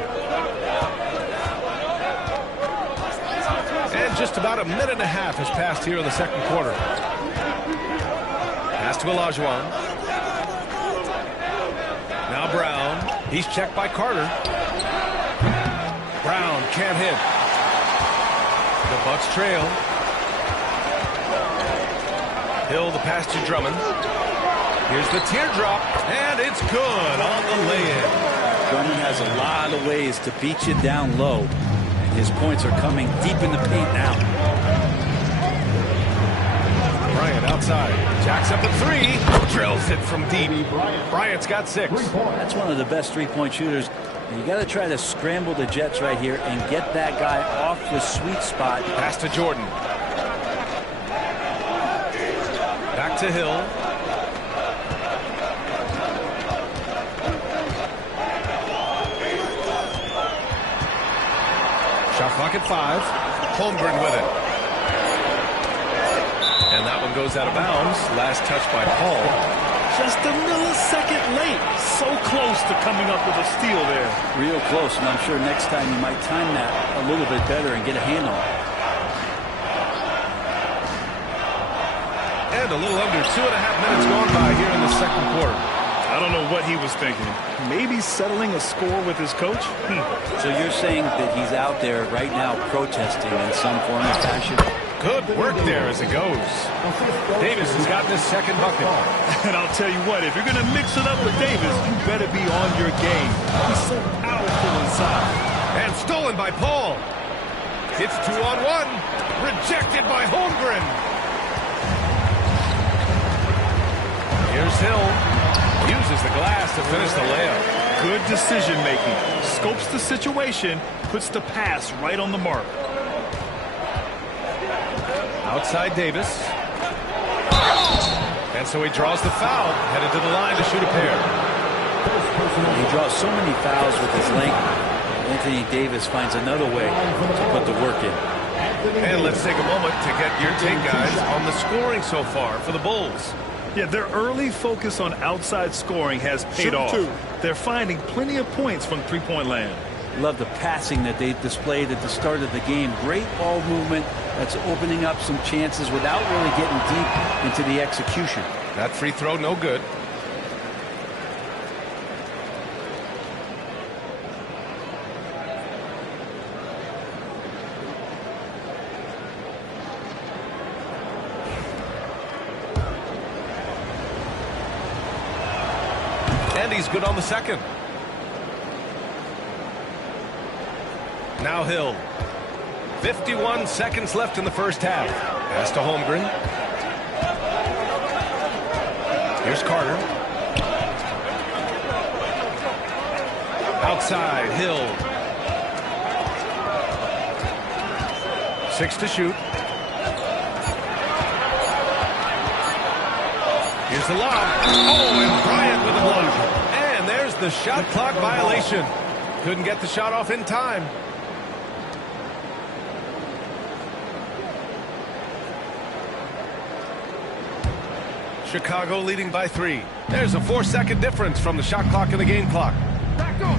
And just about a minute and a half has passed here in the second quarter. Pass to Olajuwon. He's checked by Carter. Brown can't hit. The Bucks trail. Hill the pass to Drummond. Here's the teardrop, and it's good on the lay-in. Drummond has a lot of ways to beat you down low, and his points are coming deep in the paint now. Bryant outside. Jacks up a three. Drills it from deep. Bryant's got 6. That's one of the best three-point shooters. You got to try to scramble the Jets right here and get that guy off the sweet spot. Pass to Jordan. Back to Hill. Shot clock at 5. Holmgren with it. And that one goes out of bounds. Last touch by Paul. Just a millisecond late. So close to coming up with a steal there. Real close, and I'm sure next time you might time that a little bit better and get a hand on it. And a little under 2.5 minutes gone by here in the second quarter. I don't know what he was thinking. Maybe settling a score with his coach? So you're saying that he's out there right now protesting in some form or fashion? Good work there as it goes. Davis has gotten his second bucket. And I'll tell you what, if you're going to mix it up with Davis, you better be on your game. He's so powerful inside. And stolen by Paul. It's 2-on-1. Rejected by Holmgren. Here's Hill. Uses the glass to finish the layup. Good decision making. Scopes the situation, puts the pass right on the mark. Outside Davis. And so he draws the foul. Headed to the line to shoot a pair. He draws so many fouls with his length. Anthony Davis finds another way to put the work in. And let's take a moment to get your take, guys, on the scoring so far for the Bulls. Yeah, their early focus on outside scoring has paid off. They're finding plenty of points from three-point land. Love the passing that they displayed at the start of the game. Great ball movement that's opening up some chances without really getting deep into the execution. That free throw, no good. And he's good on the second. Now Hill. 51 seconds left in the first half. Pass to Holmgren. Here's Carter. Outside, Hill. 6 to shoot. Here's the lob. Oh, and Bryant with a block. And there's the shot clock violation. Couldn't get the shot off in time. Chicago leading by 3. There's a 4-second difference from the shot clock and the game clock. Back go.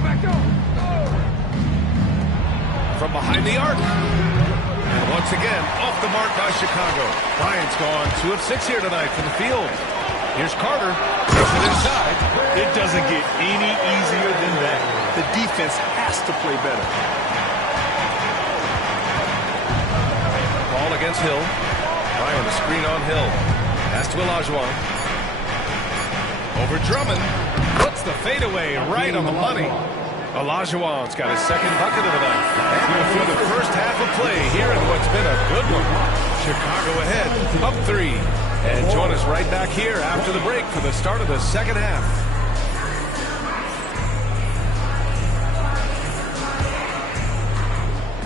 From behind the arc. And once again, off the mark by Chicago. Bryant's gone 2 of 6 here tonight from the field. Here's Carter. Takes it inside. It doesn't get any easier than that. The defense has to play better. Ball against Hill. Bryant a screen on Hill. Pass to Olajuwon. Over Drummond. Puts the fadeaway right on the money. Olajuwon's got his second bucket of the night. And for the first half of play here in what's been a good one. Chicago ahead, up 3. And join us right back here after the break for the start of the second half.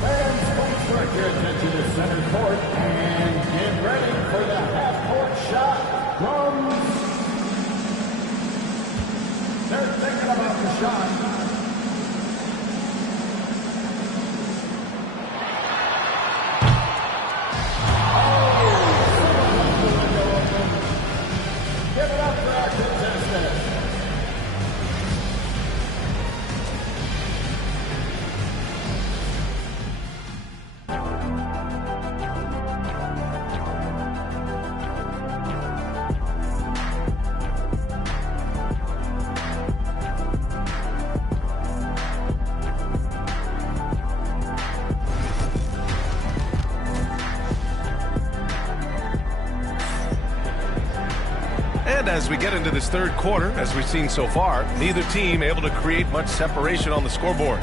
Fans, direct your attention to center court and get ready for the half-court shot from... They're thinking about the shot. Give it up for our contestant. And as we get into this third quarter, as we've seen so far, neither team able to create much separation on the scoreboard.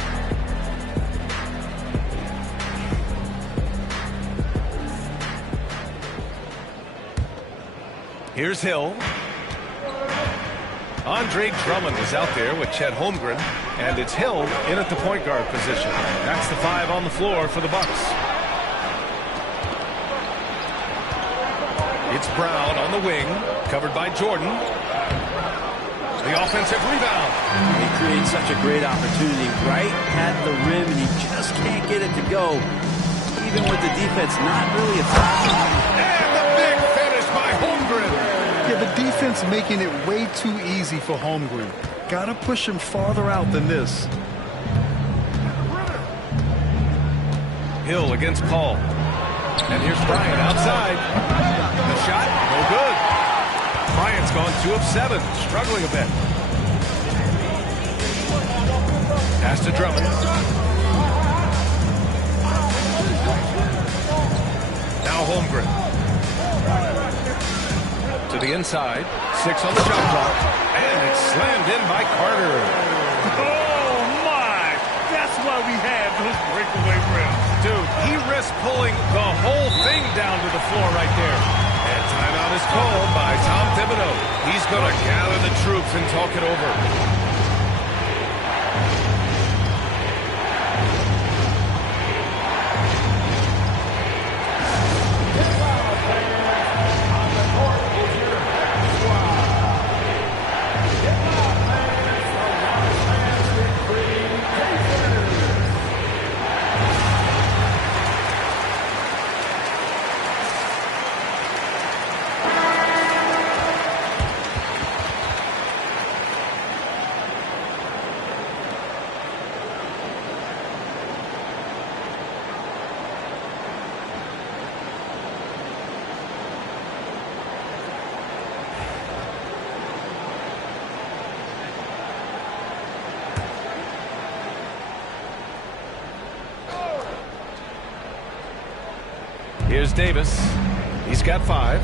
Here's Hill. Andre Drummond is out there with Chet Holmgren, and it's Hill in at the point guard position. That's the 5 on the floor for the Bucks. It's Brown on the wing, covered by Jordan. The offensive rebound. He creates such a great opportunity right at the rim, and he just can't get it to go. Even with the defense not really attacking. And the big finish by Holmgren. Yeah, the defense making it way too easy for Holmgren. Got to push him farther out than this. Hill against Paul. And here's Bryant outside. The shot, no good. Bryant's gone 2 of 7, struggling a bit. Pass to Drummond. Now Holmgren. To the inside. 6 on the shot clock. And it's slammed in by Carter. Oh, my! That's why we have those breakaway rims. Dude, he risked pulling the whole thing down to the floor right there. And timeout is called by Tom Thibodeau. He's going to gather the troops and talk it over. Here's Davis. He's got 5.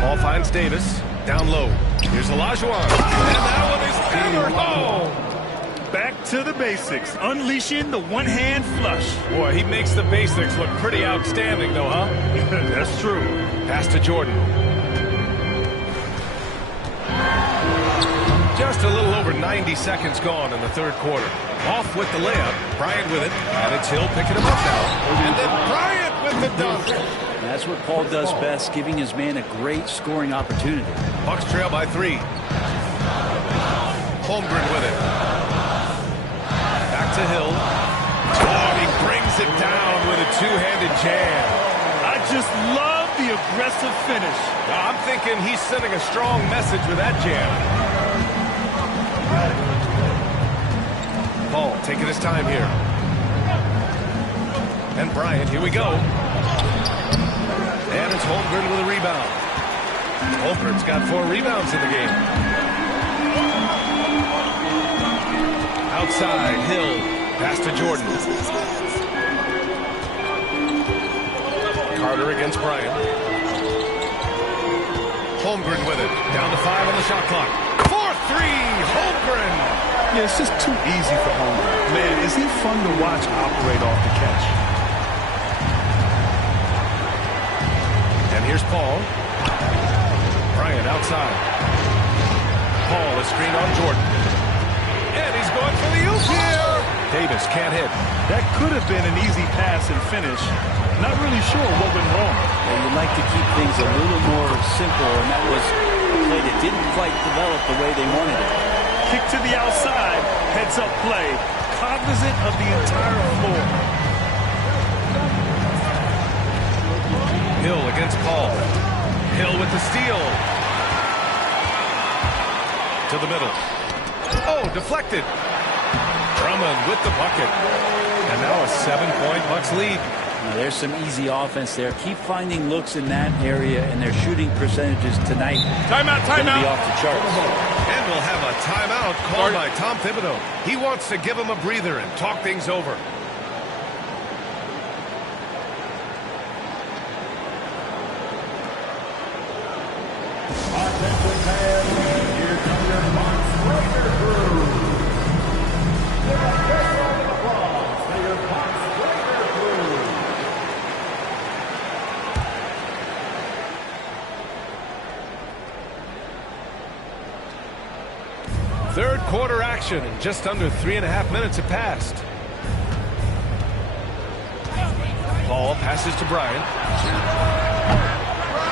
Ball finds Davis. Down low. Here's Olajuwon. And that one is hammered home. Back to the basics. Unleashing the one-hand flush. Boy, he makes the basics look pretty outstanding, though, huh? That's true. Pass to Jordan. Just a little over 90 seconds gone in the third quarter. Off with the layup. Bryant with it. And it's Hill picking him up now. And then Bryant with the dunk. That's what Paul does best, giving his man a great scoring opportunity. Bucks trail by 3. Holmgren with it. Back to Hill. Oh, he brings it down with a two-handed jam. I just love the aggressive finish. I'm thinking he's sending a strong message with that jam. Paul taking his time here. And Bryant, here we go. And it's Holmgren with a rebound. Holmgren's got 4 rebounds in the game. Outside, Hill. Pass to Jordan. Carter against Bryant. Holmgren with it. Down to 5 on the shot clock. 4-3, Holmgren. Yeah, it's just too easy for Holmgren. Man, is he fun to watch operate off the catch. And here's Paul. Bryant outside. Paul is screen on Jordan. And he's going for the oop here. Davis can't hit. That could have been an easy pass and finish. Not really sure what went wrong. And you'd like to keep things a little more simple, and that was a play that didn't quite develop the way they wanted it. Kick to the outside, heads-up play, cognizant of the entire floor. Hill against Paul. Hill with the steal. To the middle. Oh, deflected. Drummond with the bucket. And now a 7-point Bucks lead. Now, there's some easy offense there. Keep finding looks in that area, and their shooting percentages tonight Timeout, are going to be timeout. off the charts. And we'll have a timeout called by Tom Thibodeau. He wants to give him a breather and talk things over. Third quarter action, and just under 3.5 minutes have passed. Paul passes to Bryant.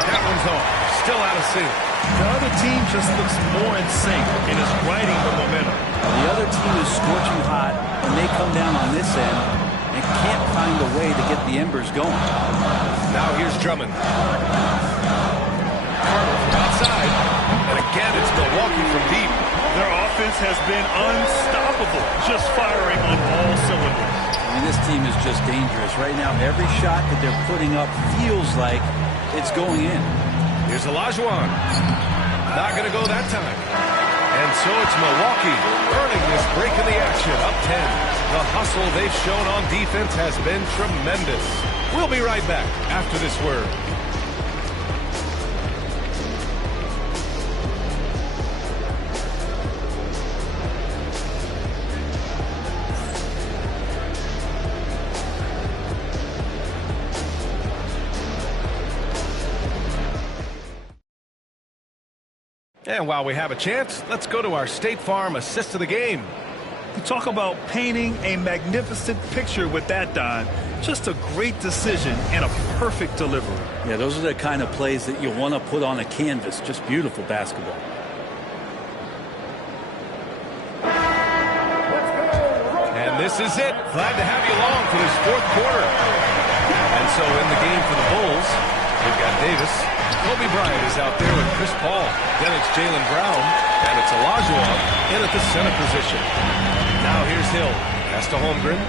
That one's off. Still out of sync. The other team just looks more in sync and is riding the momentum. The other team is scorching hot, and they come down on this end and can't find a way to get the embers going. Now here's Drummond. Carter from outside. And again, it's Milwaukee from deep. Their offense has been unstoppable, just firing on all cylinders. I mean, this team is just dangerous. Right now, every shot that they're putting up feels like it's going in. Here's Olajuwon. Not going to go that time. And so it's Milwaukee earning this break in the action, up 10. The hustle they've shown on defense has been tremendous. We'll be right back after this word. And while we have a chance, let's go to our State Farm assist of the game. You talk about painting a magnificent picture with that, Don. Just a great decision and a perfect delivery. Yeah, those are the kind of plays that you want to put on a canvas. Just beautiful basketball. And this is it. Glad to have you along for this fourth quarter. And so in the game for the Bulls, we've got Davis. Kobe Bryant is out there with Chris Paul. Then it's Jaylen Brown. And it's Olajuwon in at the center position. Now here's Hill. Pass to Holmgren.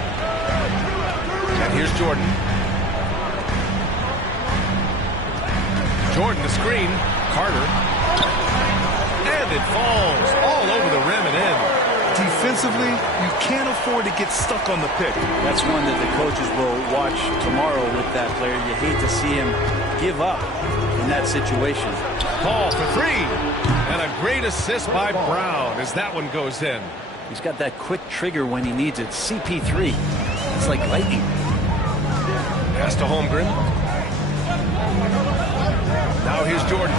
And here's Jordan. Jordan the screen. Carter. And it falls all over the rim and in. Defensively, you can't afford to get stuck on the pick. That's one that the coaches will watch tomorrow with that player. You hate to see him give up in that situation. Paul for three. And a great assist by Brown as that one goes in. He's got that quick trigger when he needs it. CP3. It's like lightning. Pass to Holmgren. Now here's Jordan.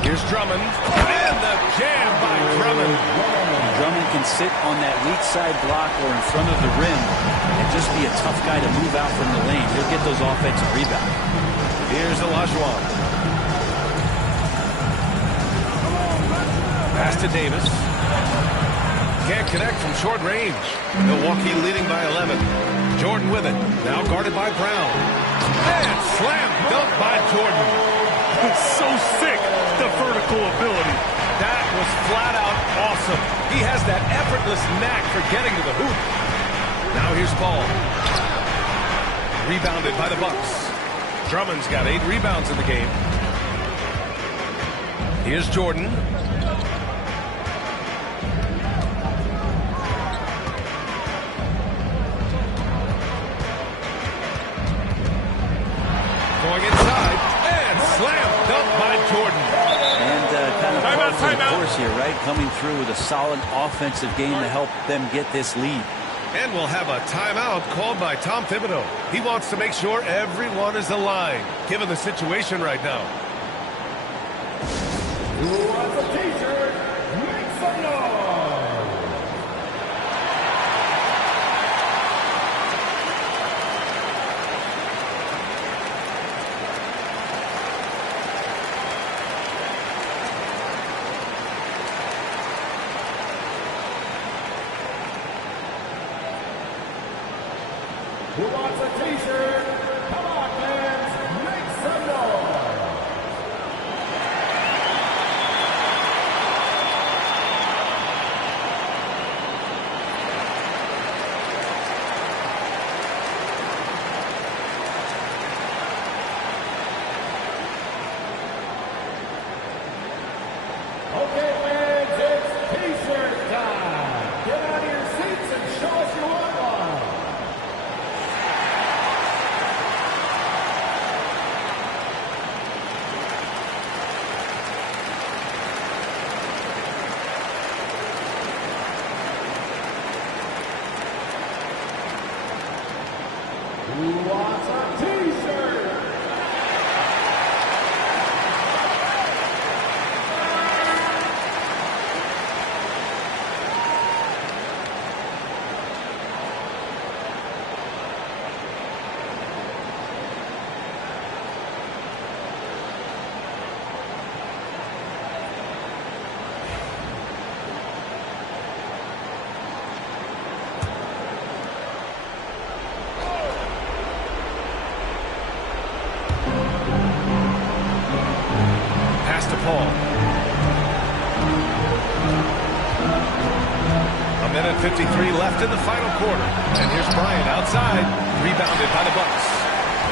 Here's Drummond. And the jam by Drummond. Drummond can sit on that weak side block or in front of the rim and just be a tough guy to move out from the lane. He'll get those offensive rebounds. Here's Olajuwon. Pass to Davis. Can't connect from short range. Milwaukee leading by 11. Jordan with it. Now guarded by Brown. And slam dunk by Jordan. It's so sick, the vertical ability. That was flat out awesome. He has that effortless knack for getting to the hoop. Now here's Paul. Rebounded by the Bucks. Drummond's got 8 rebounds in the game. Here's Jordan. Going inside and slam dunk by Jordan. And kind of par for the course here, right? Coming through with a solid offensive game to help them get this lead. And we'll have a timeout called by Tom Thibodeau. He wants to make sure everyone is aligned, given the situation right now. Who wants a t-shirt? Make some noise! Who wants a t-shirt? Come on, fans, make some noise! Okay, fans, it's t-shirt time. Get out of your seats and show us you want one. Who wants a t-shirt? call. A minute 53 left in the final quarter. And here's Bryant outside, rebounded by the Bucks.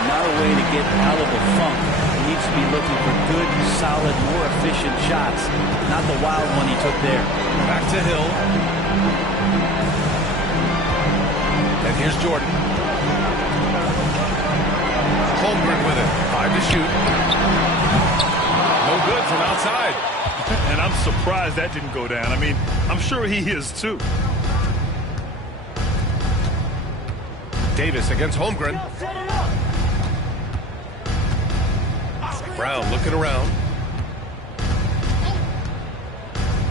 Not a way to get out of the funk. He needs to be looking for good, solid, more efficient shots, not the wild one he took there. Back to Hill. And here's Jordan. Holmgren with it. 5 to shoot. No good from outside. And I'm surprised that didn't go down. I mean, I'm sure he is too. Davis against Holmgren. Brown looking around.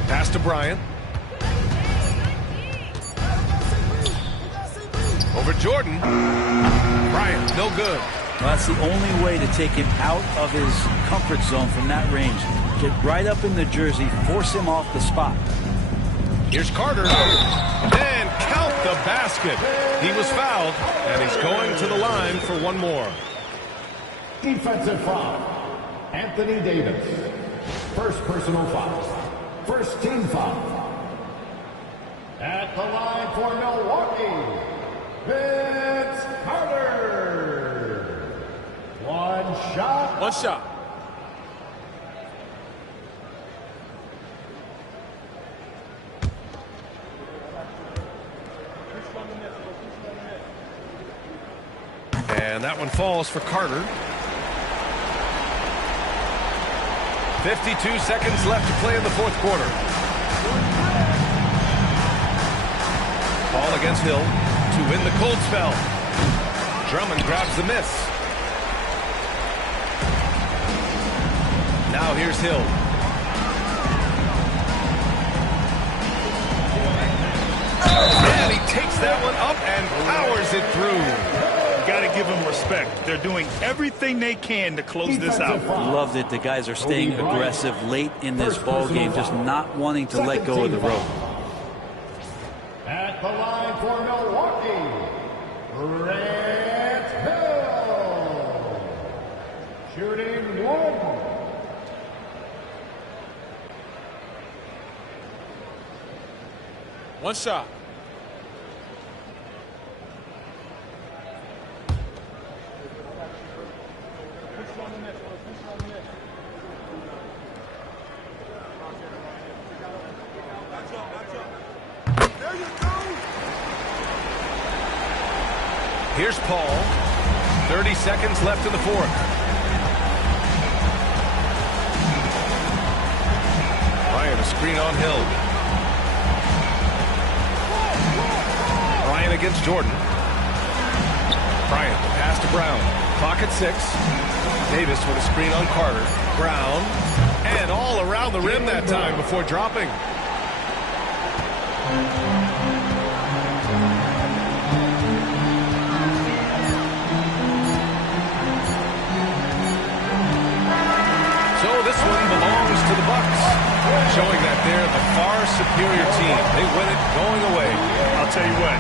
Pass to Bryant. Over Jordan. Bryant, no good. Well, that's the only way to take him out of his comfort zone from that range. Get right up in the jersey, force him off the spot. Here's Carter. And count the basket. He was fouled, and he's going to the line for one more. Defensive foul. Anthony Davis. First personal foul. First team foul. At the line for Milwaukee, Vince Carter. One shot. One shot. And that one falls for Carter. 52 seconds left to play in the fourth quarter. Ball against Hill to win the cold spell. Drummond grabs the miss. Now here's Hill. And he takes that one up and powers it through. Got to give them respect. They're doing everything they can to close this out. Loved it. The guys are staying aggressive late in this ball game, just not wanting to let go of the rope. At the line for Milwaukee, Grant Hill. Shooting one. One shot. Here's Paul. 30 seconds left in the fourth. Bryant, a screen on Hill. Bryant against Jordan. Bryant, the pass to Brown. Clock at 6. Davis with a screen on Carter. Brown. And all around the rim that time before dropping. So this one belongs to the Bucks, showing that they're the far superior team. They win it going away. I'll tell you what,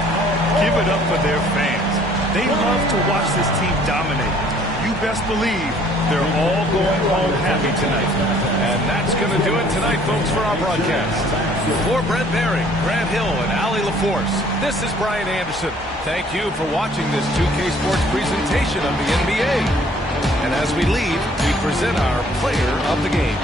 give it up for their fans. They love to watch this team dominate. You best believe they're all going home happy tonight. And that's going to do it tonight, folks, for our broadcast. For Brent Barry, Grant Hill, and Allie LaForce, this is Brian Anderson. Thank you for watching this 2K Sports presentation of the NBA. And as we leave, we present our player of the game.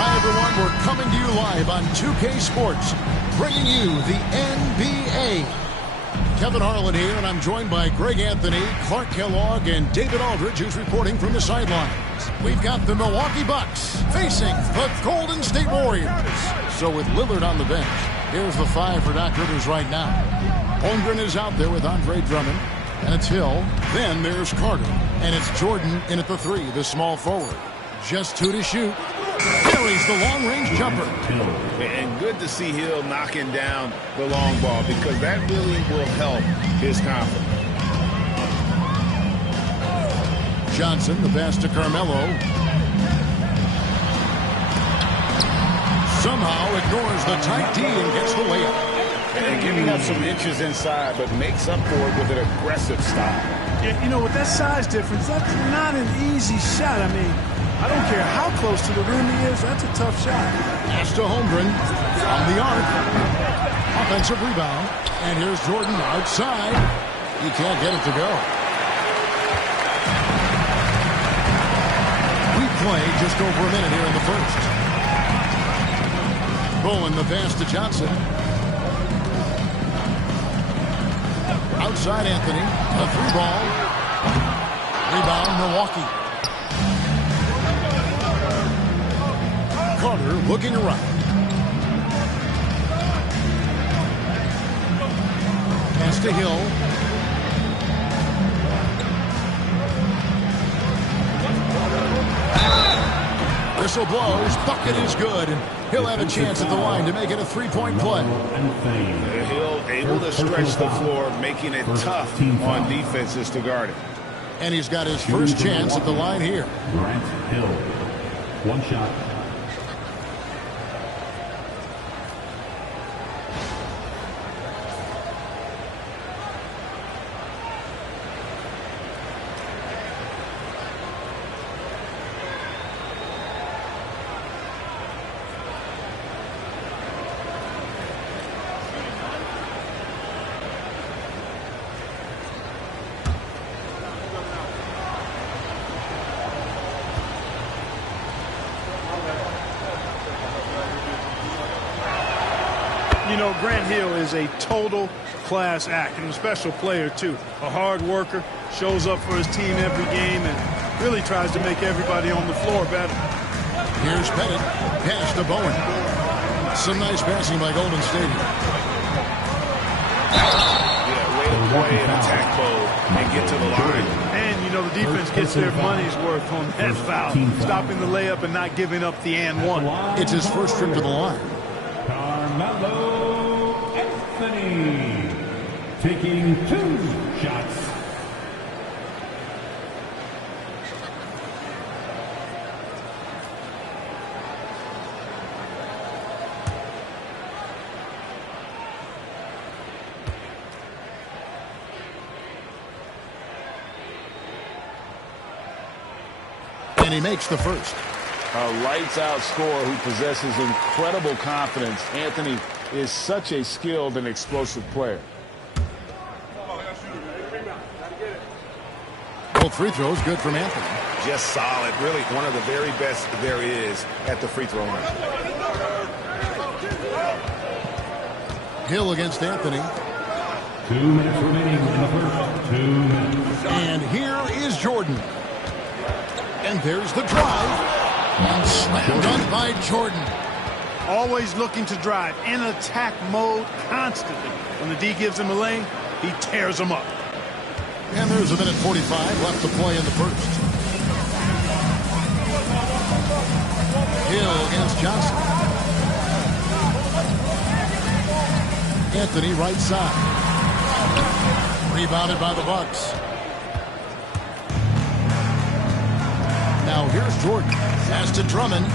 Everyone, we're coming to you live on 2K Sports, bringing you the NBA. Kevin Harlan here, and I'm joined by Greg Anthony, Clark Kellogg, and David Aldridge, who's reporting from the sidelines. We've got the Milwaukee Bucks facing the Golden State Warriors. So with Lillard on the bench, here's the 5 for Doc Rivers right now. Holmgren is out there with Andre Drummond, and it's Hill. Then there's Carter, and it's Jordan in at the 3, the small forward. Just 2 to shoot. Carries the long-range jumper. And good to see Hill knocking down the long ball because that really will help his confidence. Johnson, the pass to Carmelo. Somehow ignores the tight D and gets the layup. And giving up some inches inside, but makes up for it with an aggressive style. Yeah, you know, with that size difference, that's not an easy shot. I mean, I don't care how close to the rim he is. That's a tough shot. Pass to Holmgren from the arc. Offensive rebound. And here's Jordan outside. He can't get it to go. We play just over a minute here in the first. Bowen, the pass to Johnson. Outside Anthony. A 3-ball. Rebound Milwaukee. Carter looking around. Pass to Hill. Whistle blows. Bucket is good. And he'll have a chance at the line to make it a 3-point play. Hill able to stretch the floor, making it tough on defenses to guard it. And he's got his first chance at the line here. Grant Hill. One shot. You know, Grant Hill is a total class act and a special player, too. A hard worker, shows up for his team every game, and really tries to make everybody on the floor better. Here's Pettit. Pass to Bowen. Some nice passing by Golden State. Yeah, way to play and attack mode and get to the line. And, you know, the defense gets their money's worth on that foul. Stopping the layup and not giving up the and one. It's his first trip to the line. Carmelo Anthony taking 2 shots. And he makes the first. A lights-out scorer who possesses incredible confidence. Anthony is such a skilled and explosive player. Both free throws good from Anthony. just solid. Really one of the very best there is at the free throw line. Hill against Anthony. 2 minutes remaining in the first. 2 minutes. And here is Jordan. And there's the drive. And slam dunk by Jordan. Always looking to drive in attack mode constantly. When the D gives him a lane, he tears him up. And there's a minute 45 left to play in the first. Hill against Johnson. Anthony right side. Rebounded by the Bucks. Now here's Jordan. Pass to Drummond.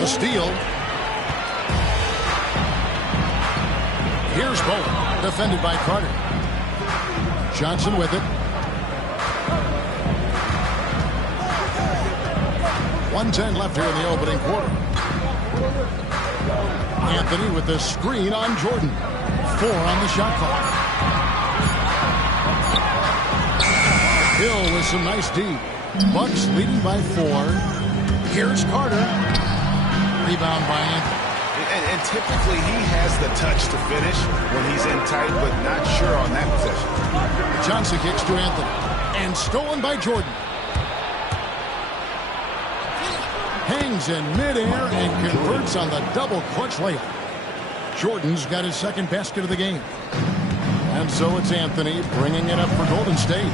A steal. Here's Bowen. Defended by Carter. Johnson with it. 1:10 left here in the opening quarter. Anthony with the screen on Jordan. 4 on the shot clock. Hill with some nice D. Bucks leading by 4. Here's Carter. Rebound by Anthony. And typically he has the touch to finish when he's in tight, but not sure on that possession. Johnson kicks to Anthony. And stolen by Jordan. Hangs in midair and converts on the double clutch layup. Jordan's got his second basket of the game. And so it's Anthony bringing it up for Golden State.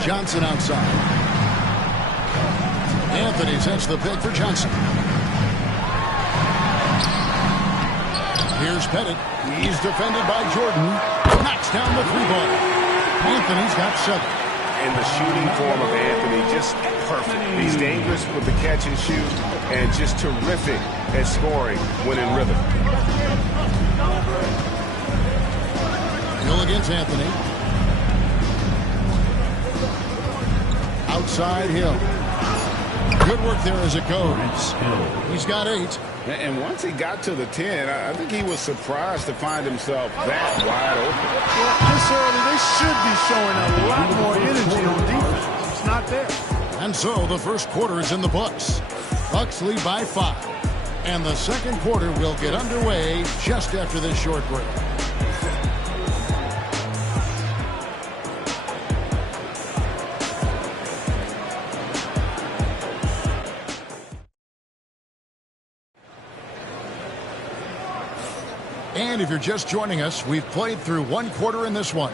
Johnson outside. Anthony sets the pick for Johnson. Here's Pettit. He's defended by Jordan. Knocks down the 3-ball. Anthony's got 7. And the shooting form of Anthony just perfect. He's dangerous with the catch and shoot and just terrific at scoring when in rhythm. Hill against Anthony. Outside Hill. Good work there as a coach. He's got 8. And once he got to the 10, I think he was surprised to find himself that wide open. Yeah, this early, they should be showing a lot more energy on defense. It's not there. And so the first quarter is in the books. Bucks lead by 5. And the second quarter will get underway just after this short break. And if you're just joining us, we've played through 1 quarter in this one.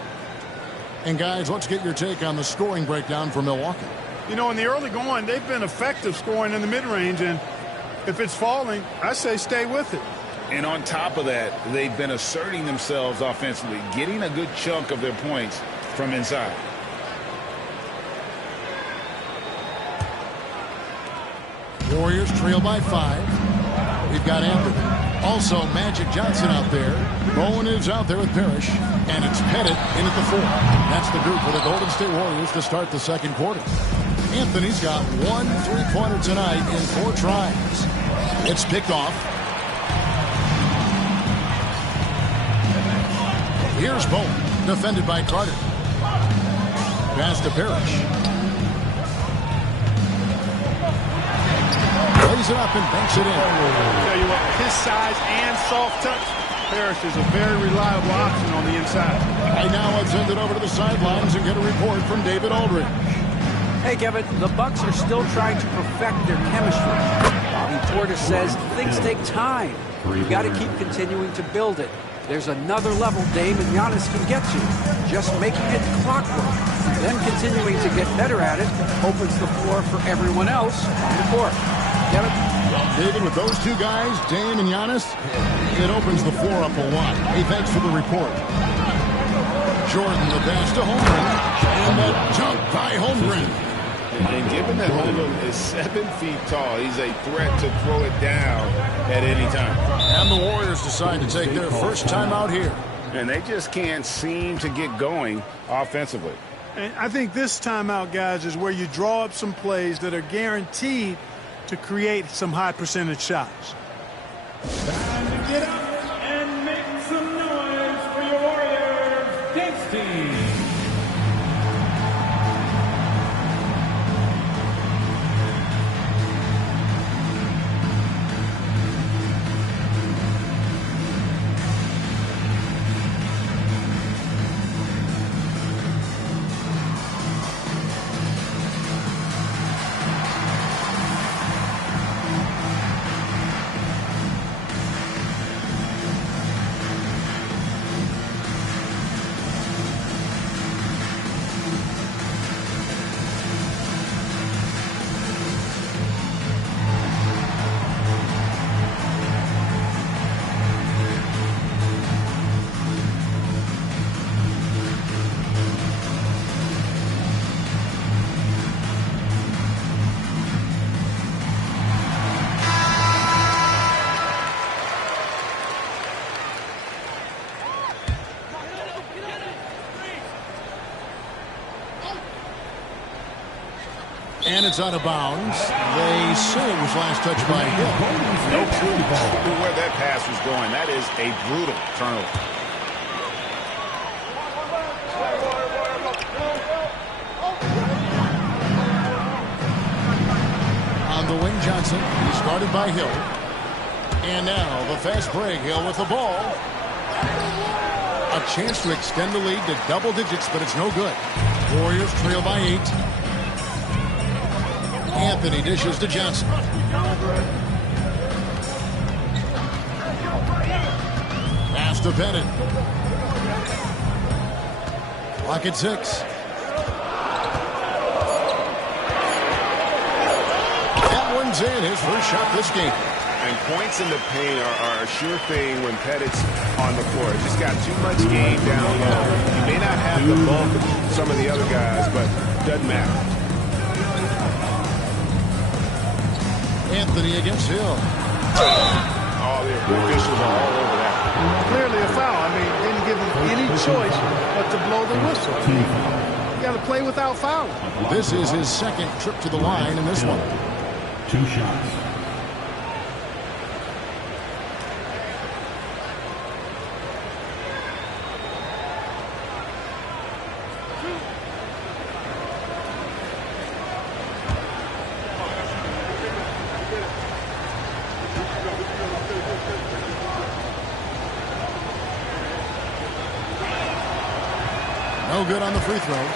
And guys, let's get your take on the scoring breakdown for Milwaukee. You know, in the early going, they've been effective scoring in the mid-range, and if it's falling, I say stay with it. And on top of that, they've been asserting themselves offensively, getting a good chunk of their points from inside. Warriors trail by 5. We've got Anthony. Also, Magic Johnson out there. Bowen is out there with Parrish. And it's Pettit in at the 4. That's the group for the Golden State Warriors to start the second quarter. Anthony's got 1 3-pointer tonight in 4 tries. It's picked off. Here's Bowen, defended by Carter. Pass to Parrish. Lays it up and banks it in. I'll tell you what, his size and soft touch, Parrish is a very reliable option on the inside. Right now, I've sent it over to the sidelines and get a report from David Aldridge. Hey, Kevin, the Bucks are still trying to perfect their chemistry. Bobby Portis says things take time. You've got to keep continuing to build it. There's another level Dame and Giannis can get to. Just making it clockwork. Then continuing to get better at it opens the floor for everyone else on the court. Kevin? David, with those 2 guys, Dame and Giannis, it opens the floor up a lot. Hey, thanks for the report. Jordan, the pass to Holmgren. And the dunk by Holmgren. And given that Holmgren is 7 feet tall, he's a threat to throw it down at any time. And the Warriors decide to take their first time out here. And they just can't seem to get going offensively. And I think this timeout, guys, is where you draw up some plays that are guaranteed to create some high percentage shots. Time to get up and make some noise for your Warriors dance team. And it's out of bounds. They say it was last touched by Hill. No clue where that pass was going. That is a brutal turnover. On the wing, Johnson. He's guarded by Hill. And now the fast break. Hill with the ball. A chance to extend the lead to double digits, but it's no good. Warriors trail by 8. Anthony dishes to Johnson. Pass to Bennett. Clock at 6. That one's in. His first shot this game. And points in the paint are a sure thing when Pettit's on the floor. Just got too much game down low. He may not have the bulk of some of the other guys, but doesn't matter. Anthony against Hill. Oh, the officials are all over that. Clearly a foul. I mean, didn't give him any choice but to blow the whistle. You got to play without fouling. This is his second trip to the line in this one. 2 shots. No good on the free throw.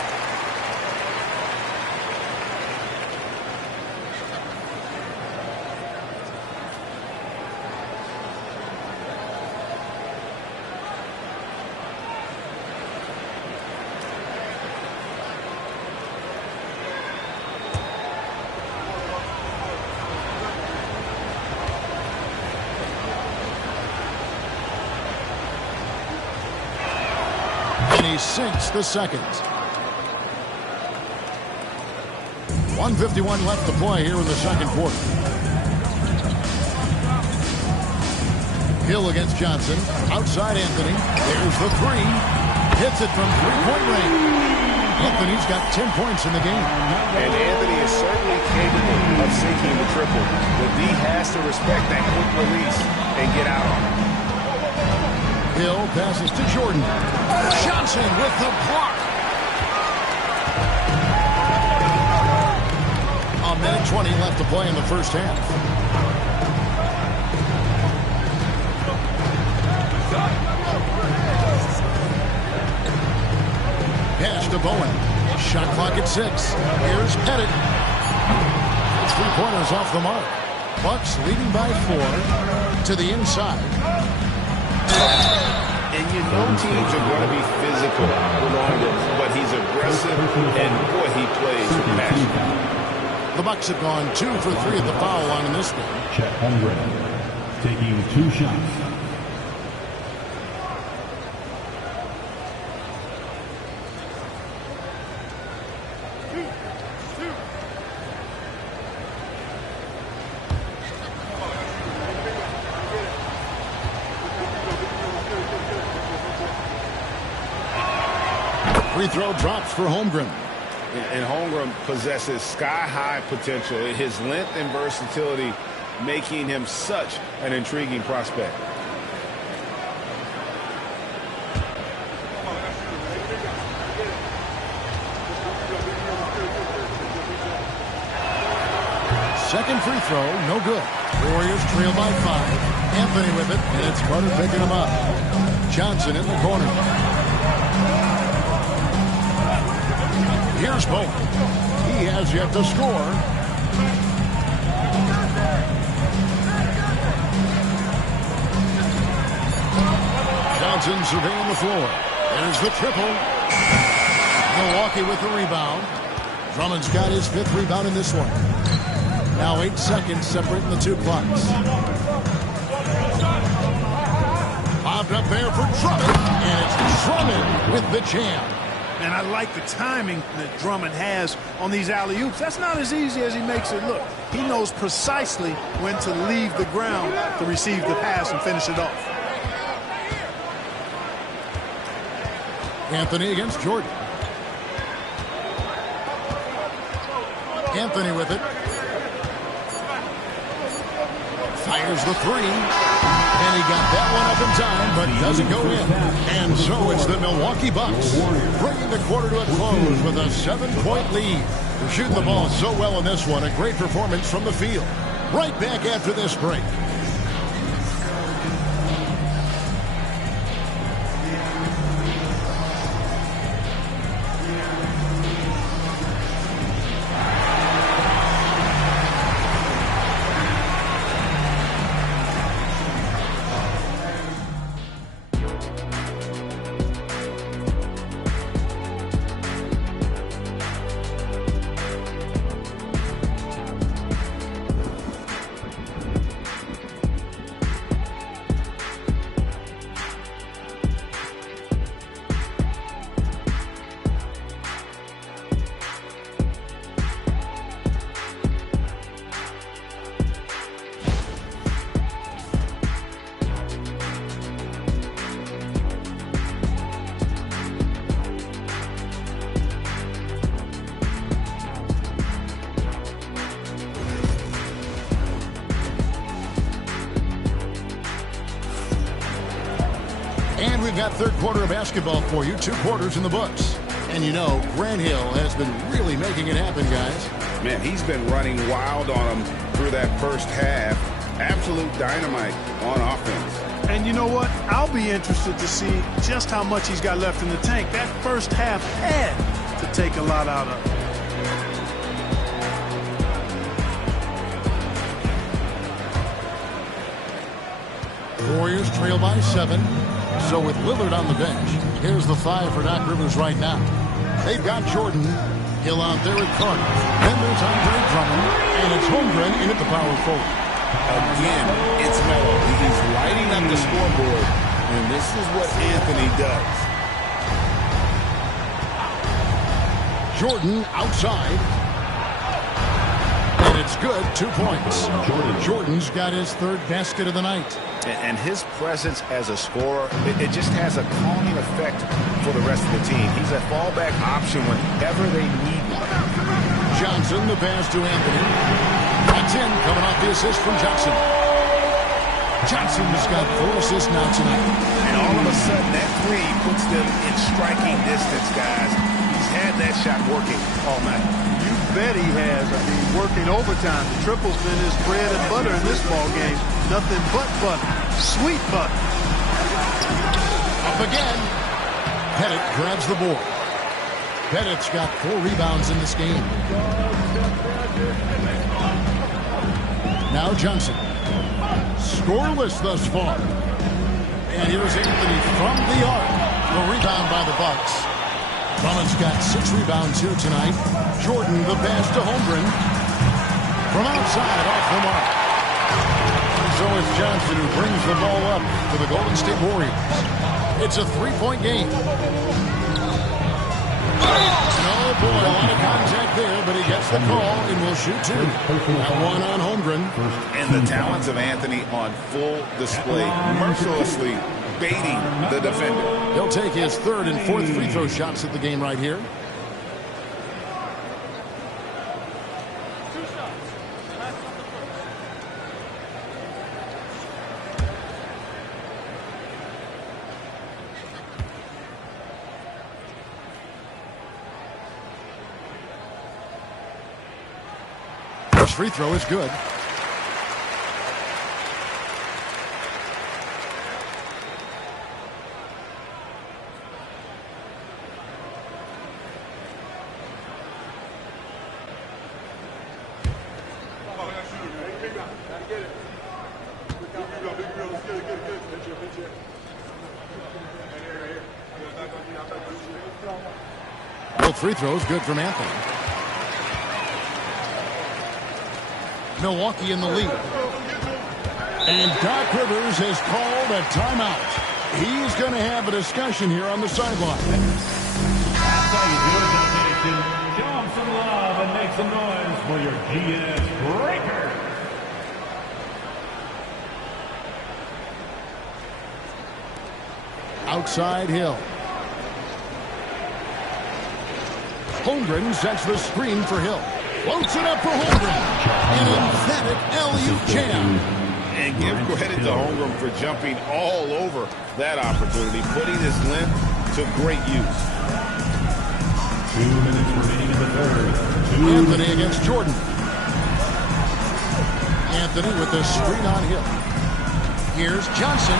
He sinks the second. 1:51 left to play here in the second quarter. Hill against Johnson. Outside Anthony. There's the 3. Hits it from three-point range. Anthony's got 10 points in the game. And Anthony is certainly capable of sinking the triple. But D has to respect that quick release and get out on it. Hill passes to Jordan. Johnson with the block. A minute 20 left to play in the first half. Pass to Bowen. Shot clock at 6. Here's Pettit. 3-pointers off the mark. Bucks leading by 4 to the inside. And you know teams are going to be physical with Longwood, but he's aggressive, and boy, he plays with passion. The Bucks have gone 2 for 3 at the foul line in this game. Chet Holmgren taking 2 shots. Free throw drops for Holmgren. And Holmgren possesses sky-high potential. His length and versatility making him such an intriguing prospect. Second free throw, no good. Warriors trail by 5. Anthony with it, and it's Carter picking him up. Johnson in the corner. Here's Bowen. He has yet to score. Johnson surveying the floor. There's the triple. Milwaukee with the rebound. Drummond's got his 5th rebound in this one. Now 8 seconds separating the 2 clocks. Popped up there for Drummond. And it's Drummond with the jam. And I like the timing that Drummond has on these alley-oops. That's not as easy as he makes it look. He knows precisely when to leave the ground to receive the pass and finish it off. Anthony against Jordan. Anthony with it. Fires the three. And he got that one up in time, but doesn't go in. And so it's the Milwaukee Bucks bringing the quarter to a close with a 7-point lead. They're shooting the ball so well in this one. A great performance from the field. Right back after this break. And we've got third quarter of basketball for you. 2 quarters in the books. And you know, Grant Hill has been really making it happen, guys. Man, he's been running wild on them through that first half. Absolute dynamite on offense. And you know what? I'll be interested to see just how much he's got left in the tank. That first half had to take a lot out of it. Warriors trail by 7. So with Lillard on the bench, here's the 5 for Doc Rivers right now. They've got Jordan. Hill out there with Carter. Then there's Andre Drummond. And it's Holmgren in at the power forward. Again, it's Melo. He's lighting up the scoreboard. And this is what Anthony does. Jordan outside. And it's good. 2 points. Jordan's got his 3rd basket of the night. And his presence as a scorer, it just has a calming effect for the rest of the team. He's a fallback option whenever they need one. Johnson, the pass to Anthony. That's in, coming off the assist from Johnson. Johnson's got 4 assists now tonight. And all of a sudden, that 3 puts them in striking distance, guys. He's had that shot working all night. You bet he has. I mean, working overtime. The triple's been his bread and butter in this ball game. Nothing but butter. Sweet butter. Up again. Pettit grabs the board. Pettit's got 4 rebounds in this game. Now Johnson. Scoreless thus far. And here's Anthony from the arc. The rebound by the Bucks. Drummond's got 6 rebounds here tonight. Jordan, the pass to Holmgren. From outside, off the mark. So it's Johnson who brings the ball up to the Golden State Warriors. It's a 3-point game. Oh boy, a lot of contact there, but he gets the call and will shoot 2. That one on Holmgren. And the talents of Anthony on full display, mercilessly baiting the defender. He'll take his 3rd and 4th free throw shots at the game right here. First free throw is good. Both free throws good from Anthony. Milwaukee in the lead. And Doc Rivers has called a timeout. He's going to have a discussion here on the sideline. That's how you do it, nation. Show them some love and make some noise for your GS Breakers. Outside Hill. Holmgren sets the screen for Hill. Floats it up for Holmgren. An emphatic LU jam. And give credit to Holmgren for jumping all over that opportunity, putting his length to great use. 2 minutes remaining in the third. Anthony against Jordan. Anthony with the screen on Hill. Here's Johnson.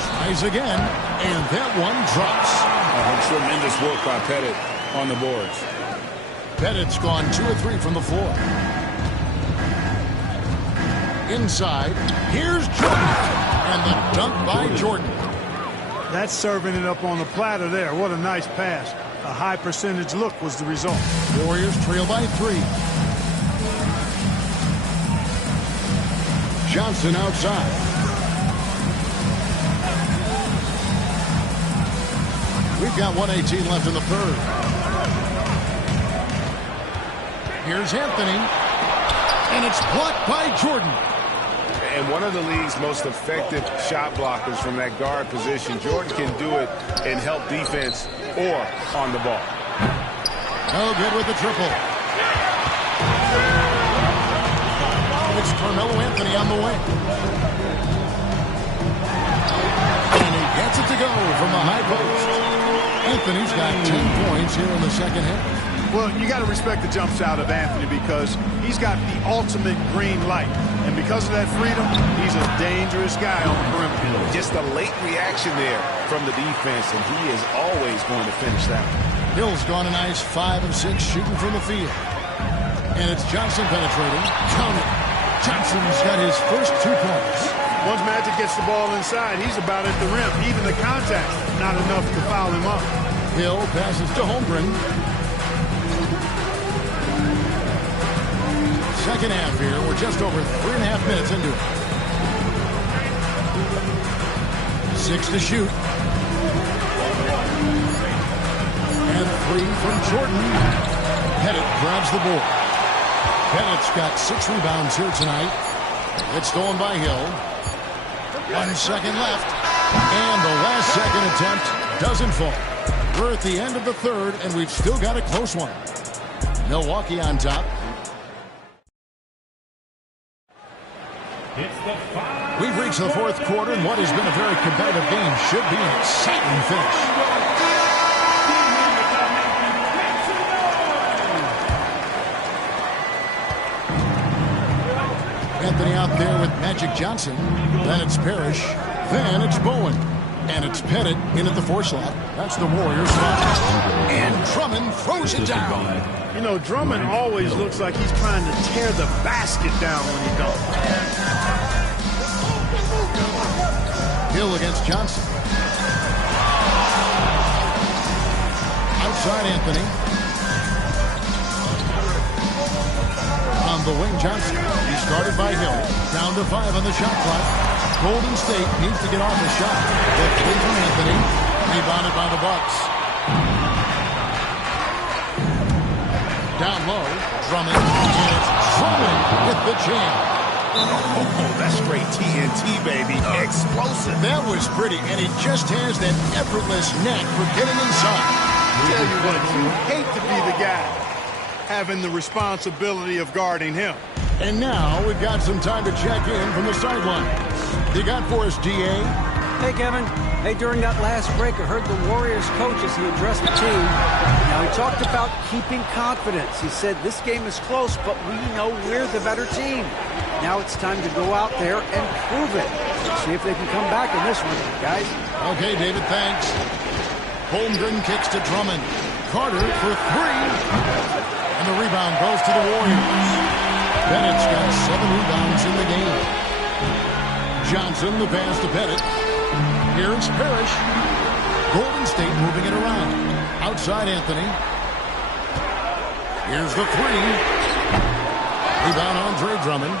Tries again, and that one drops. Tremendous work by Pettit on the boards. Pettit's gone 2 of 3 from the floor. Inside, here's Jordan. And the dunk by Jordan. That's serving it up on the platter there. What a nice pass. A high percentage look was the result. Warriors trail by 3. Johnson outside. We've got 1:18 left in the third. Here's Anthony. And it's blocked by Jordan. And one of the league's most effective shot blockers from that guard position. Jordan can do it and help defense or on the ball. No good with the triple. It's Carmelo Anthony on the wing. And he gets it to go from the high post. Anthony's got 10 points here in the second half. Well, you got to respect the jump shot of Anthony because he's got the ultimate green light. And because of that freedom, he's a dangerous guy on the perimeter. Just a late reaction there from the defense, and he is always going to finish that one. Hill's gone a nice 5 of 6 shooting from the field. And it's Johnson penetrating. Count it. Johnson's got his first 2 points. Once Magic gets the ball inside, he's about at the rim. Even the contact, not enough to foul him up. Hill passes to Holmgren. Second half here. We're just over 3.5 minutes into it. 6 to shoot. And 3 from Jordan. Pettit grabs the board. Pettit's got 6 rebounds here tonight. It's stolen by Hill. 1 second left. And the last second attempt doesn't fall. We're at the end of the third, and we've still got a close one. Milwaukee on top. We've reached the fourth quarter, and what has been a very competitive game should be an exciting finish. Anthony out there with Magic Johnson. Then it's Parrish. Then it's Bowen. And it's Pettit in at the 4 slot. That's the Warriors. And Drummond throws it down. You know, Drummond always looks like he's trying to tear the basket down when he dunks. Hill against Johnson. Outside Anthony. On the wing, Johnson. He started by Hill. Down to 5 on the shot clock. Golden State needs to get off a shot. The 3 from Anthony. Rebounded by the Bucks. Down low. Drummond. And it's Drummond with the jam. Oh, that's straight TNT, baby. Explosive. That was pretty, and he just has that effortless knack for getting inside. Tell you what, you hate to be the guy having the responsibility of guarding him. And now we've got some time to check in from the sidelines. You got for us, D.A.? Hey, Kevin. Hey, during that last break, I heard the Warriors coach as he addressed the team. Now, he talked about keeping confidence. He said, this game is close, but we know we're the better team. Now it's time to go out there and prove it. See if they can come back in this one, guys. Okay, David, thanks. Holmgren kicks to Drummond. Carter for 3. And the rebound goes to the Warriors. Pettit's got 7 rebounds in the game. Johnson, the pass to Pettit. Here's Parrish. Golden State moving it around. Outside Anthony. Here's the 3. Rebound Andre Drummond.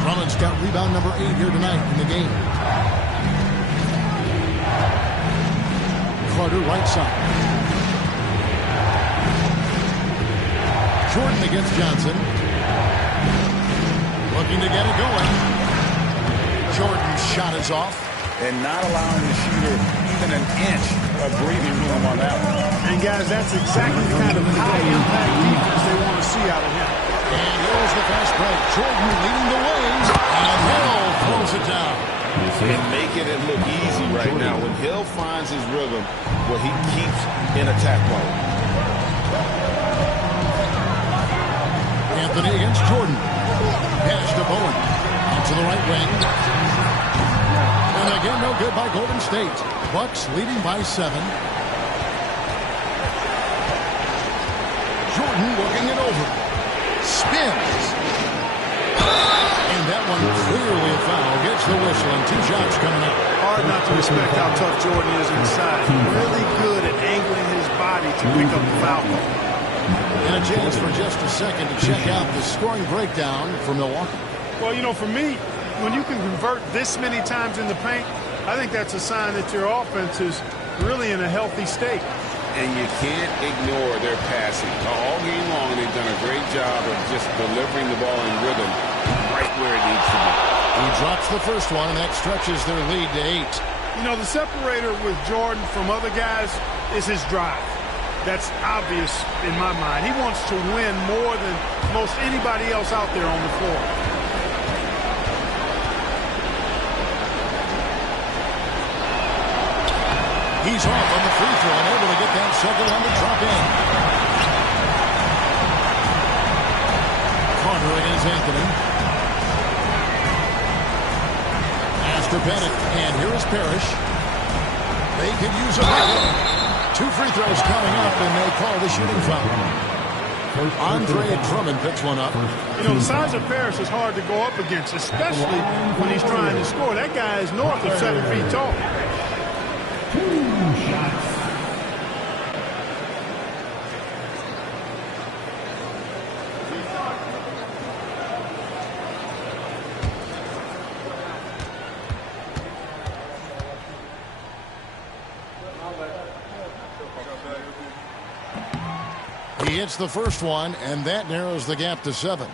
Drummond's got rebound number 8 here tonight in the game. Carter right side. Jordan against Johnson. Looking to get it going. Jordan's shot is off. And not allowing the shooter even an inch of breathing room on that one. And, guys, that's exactly the kind of high-impact defense they want to see out of him. And here's the fast break. Jordan leading the way. And Hill throws it down. And making it look easy right now. When Hill finds his rhythm, well, he keeps in attack mode. Anthony against Jordan. Pass to Bowen. Out to the right wing. And again, no good by Golden State. Bucks leading by 7. Jordan working it over. Spins. And that one clearly a foul. Gets the whistle and 2 shots coming up. Hard not to respect how tough Jordan is inside. Really good at angling his body to pick up the foul ball. And a chance for just a second to check out the scoring breakdown for Milwaukee. Well, you know, for me, when you can convert this many times in the paint, I think that's a sign that your offense is really in a healthy state. And you can't ignore their passing. All game long, they've done a great job of just delivering the ball in rhythm right where it needs to be. He drops the first one, and that stretches their lead to 8. You know, the separator with Jordan from other guys is his drive. That's obvious in my mind. He wants to win more than most anybody else out there on the floor. He's off on the free throw and able to get that second one to drop in. Carter against Anthony. After Bennett, and here is Parrish. They could use a bucket. 2 free throws coming up, and they call the shooting foul. Andre Drummond picks one up. You know, the size of Parrish is hard to go up against, especially when he's trying to score. That guy is north of 7 feet tall. 2 shots. He hits the first one, and that narrows the gap to 7.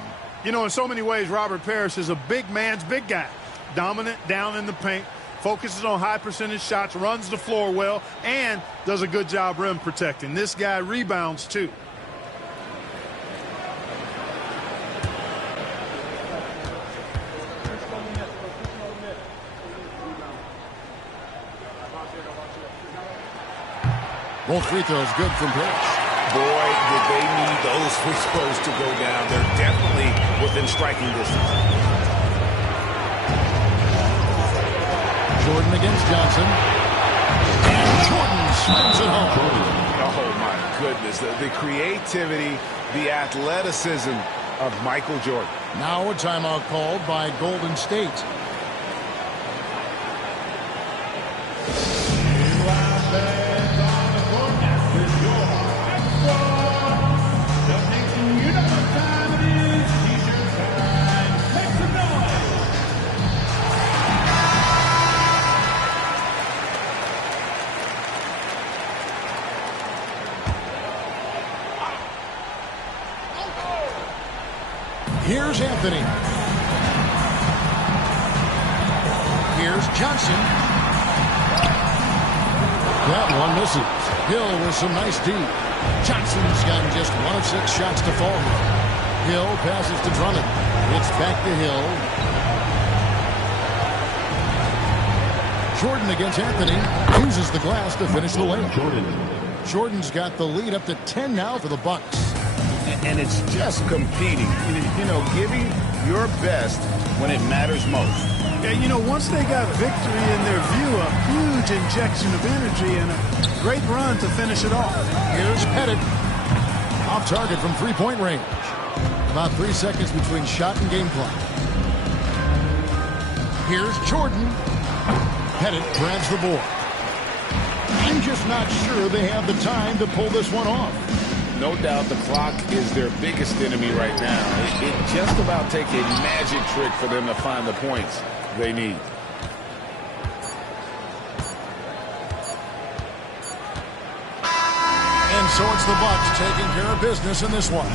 You know, in so many ways, Robert Parrish is a big man's big guy. Dominant down in the paint, focuses on high percentage shots, runs the floor well, and does a good job rim protecting. This guy rebounds, too. Both free throws good from Parrish. Boy, did they need those free throws to go down. They're definitely within striking distance. Jordan against Johnson. And Jordan slams it home. Oh, my goodness. The creativity, the athleticism of Michael Jordan. Now a timeout called by Golden State. Here's Anthony. Here's Johnson. That one misses. Hill with some nice D. Johnson's gotten just 1 of 6 shots to fall here. Hill passes to Drummond. It's back to Hill. Jordan against Anthony. Uses the glass to finish the layup. Jordan's got the lead up to 10 now for the Bucks. And it's just competing, you know, giving your best when it matters most. Yeah, you know, once they got victory in their view, a huge injection of energy and a great run to finish it off. Here's Pettit. Off target from three-point range. About 3 seconds between shot and game clock. Here's Jordan. Pettit grabs the board. I'm just not sure they have the time to pull this one off. No doubt the clock is their biggest enemy right now. It just about takes a magic trick for them to find the points they need. And And so it's the Bucks taking care of business in this one.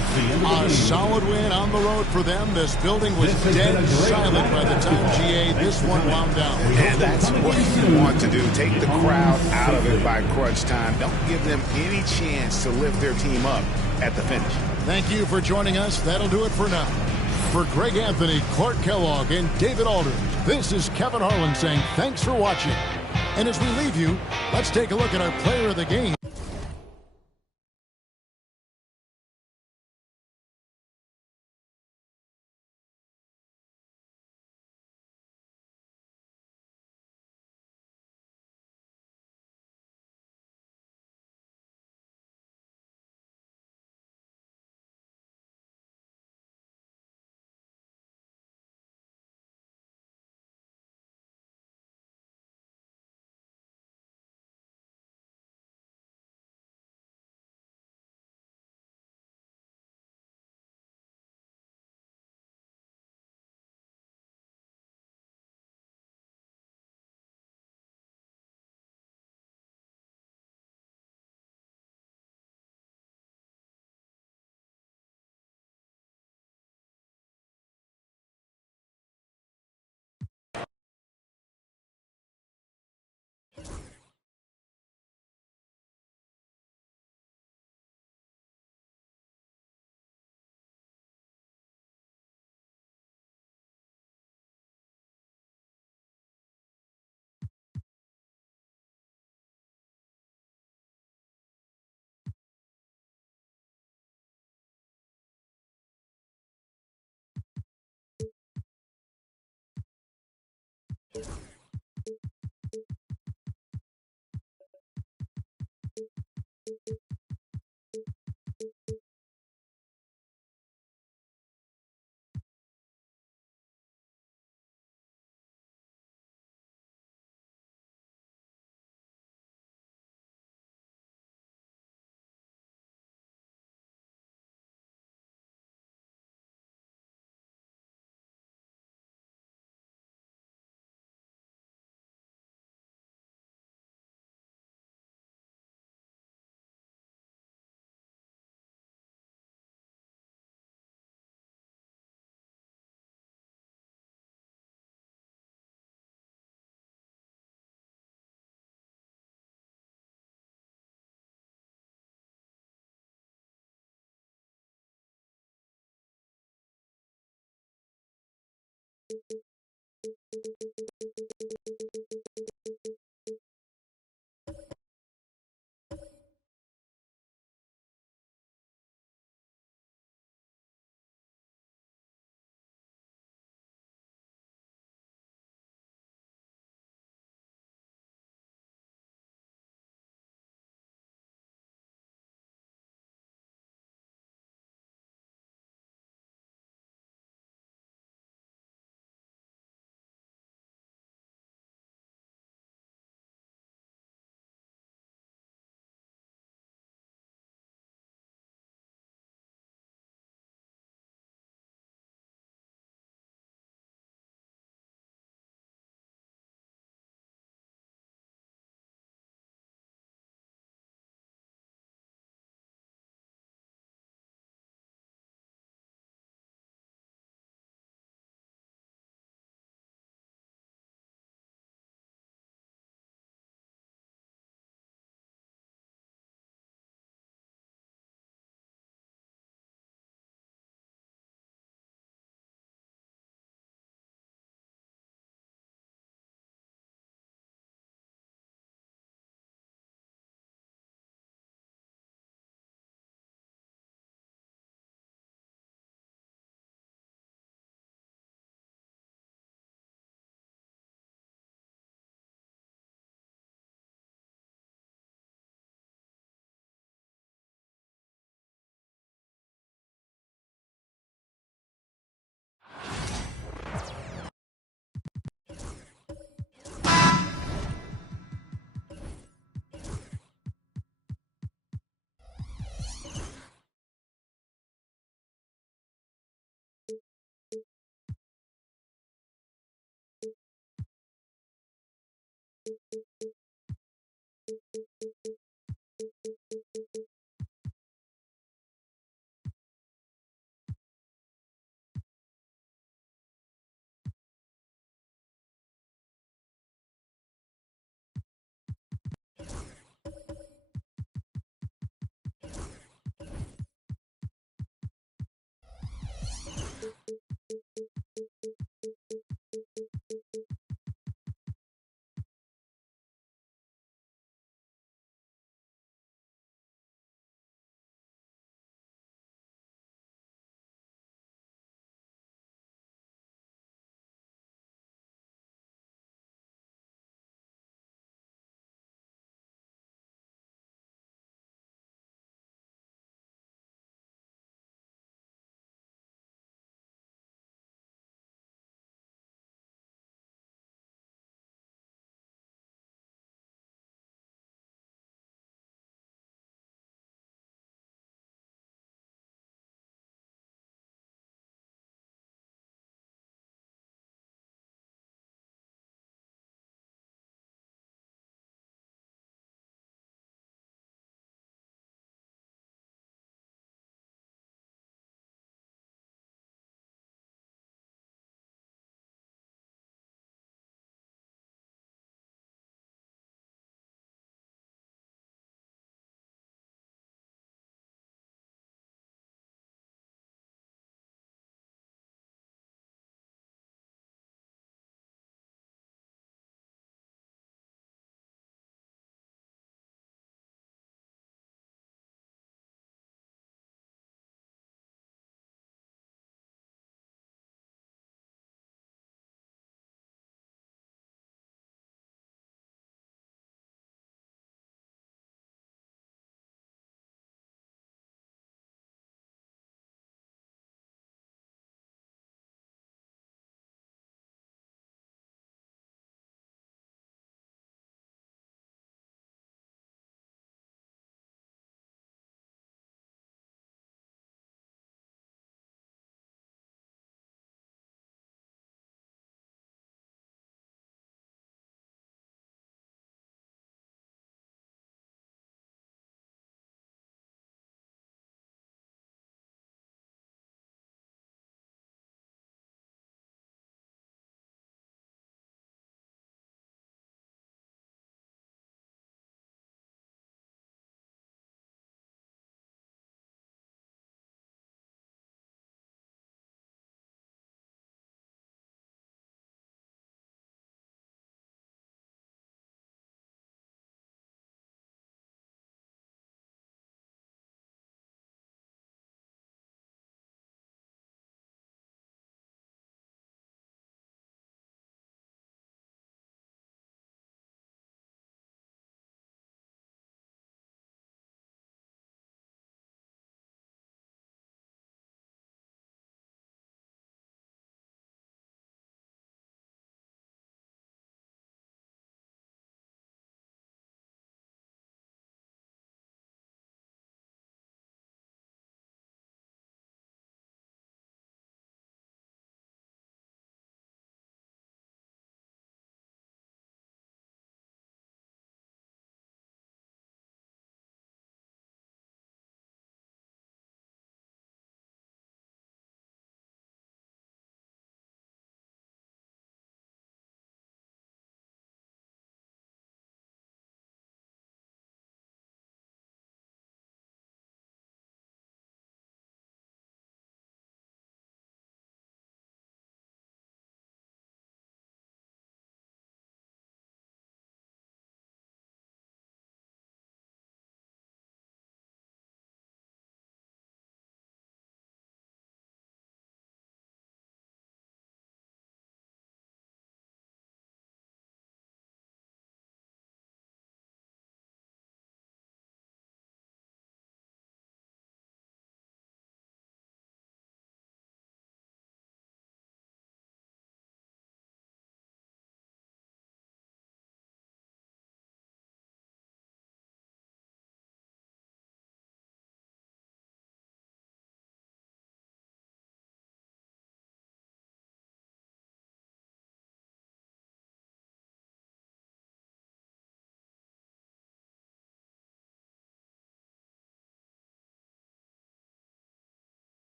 A solid win on the road for them. This building was dead silent by the time, GA, this one wound down. And that's what you want to do. Take the crowd out of it by crunch time. Don't give them any chance to lift their team up at the finish. Thank you for joining us. That'll do it for now. For Greg Anthony, Clark Kellogg, and David Aldridge, this is Kevin Harlan saying thanks for watching. And as we leave you, let's take a look at our player of the game.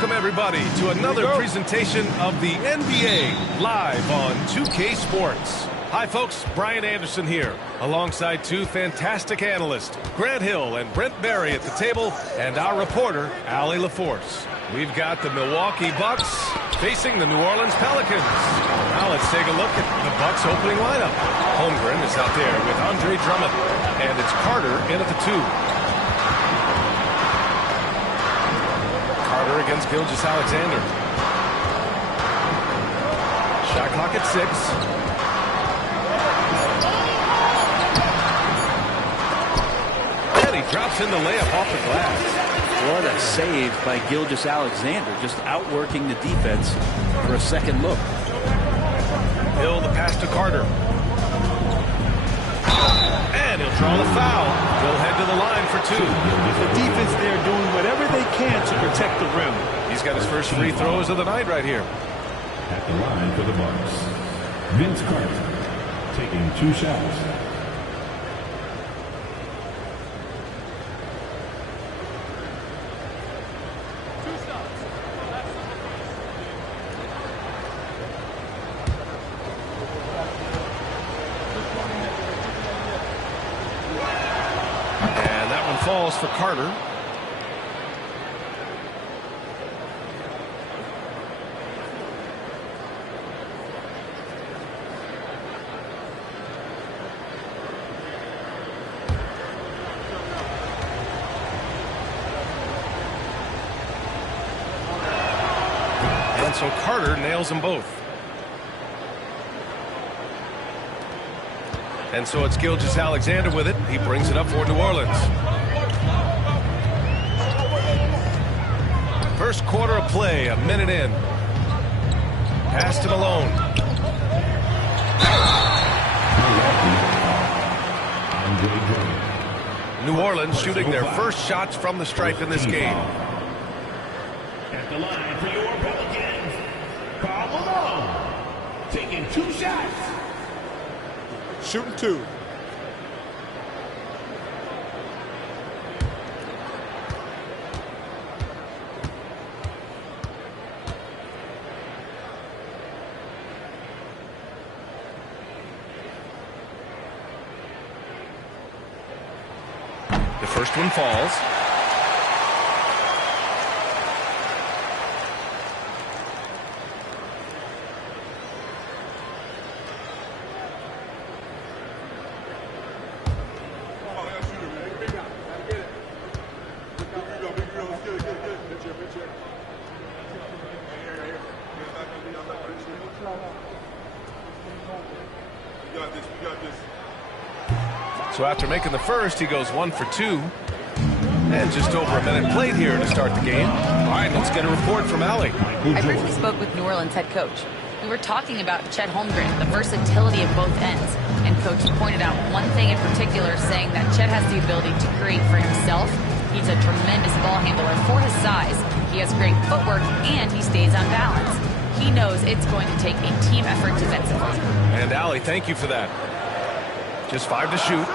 Welcome, everybody, to another presentation of the NBA live on 2K Sports. Hi, folks. Brian Anderson here, alongside two fantastic analysts, Grant Hill and Brent Barry at the table, and our reporter, Allie LaForce. We've got the Milwaukee Bucks facing the New Orleans Pelicans. Now let's take a look at the Bucks opening lineup. Holmgren is out there with Andre Drummond, and it's Carter in at the 2. Carter against Gilgeous-Alexander. Shot clock at 6. And he drops in the layup off the glass. What a save by Gilgeous-Alexander, just outworking the defense for a second look. Hill the pass to Carter. And he'll draw the foul. He'll head to the line for 2. The defense there doing whatever they can to protect the rim. He's got his first free throws of the night right here. At the line for the Bucks, Vince Carter taking 2 shots. Falls for Carter. And so Carter nails them both. And so it's Gilgeous-Alexander with it. He brings it up for New Orleans. First quarter of play, a minute in. Pass to Malone. New Orleans shooting their first shots from the stripe in this game. At the line for your Pelicans, Karl Malone taking 2 shots. Shooting 2. The first one falls. So after making the first, he goes 1 for 2. And just over a minute played here to start the game. All right, let's get a report from Allie. I briefly spoke with New Orleans head coach. We were talking about Chet Holmgren, the versatility of both ends. And coach pointed out one thing in particular, saying that Chet has the ability to create for himself. He's a tremendous ball handler for his size. He has great footwork, and he stays on balance. He knows it's going to take a team effort defensively. And Allie, thank you for that. Just 5 to shoot.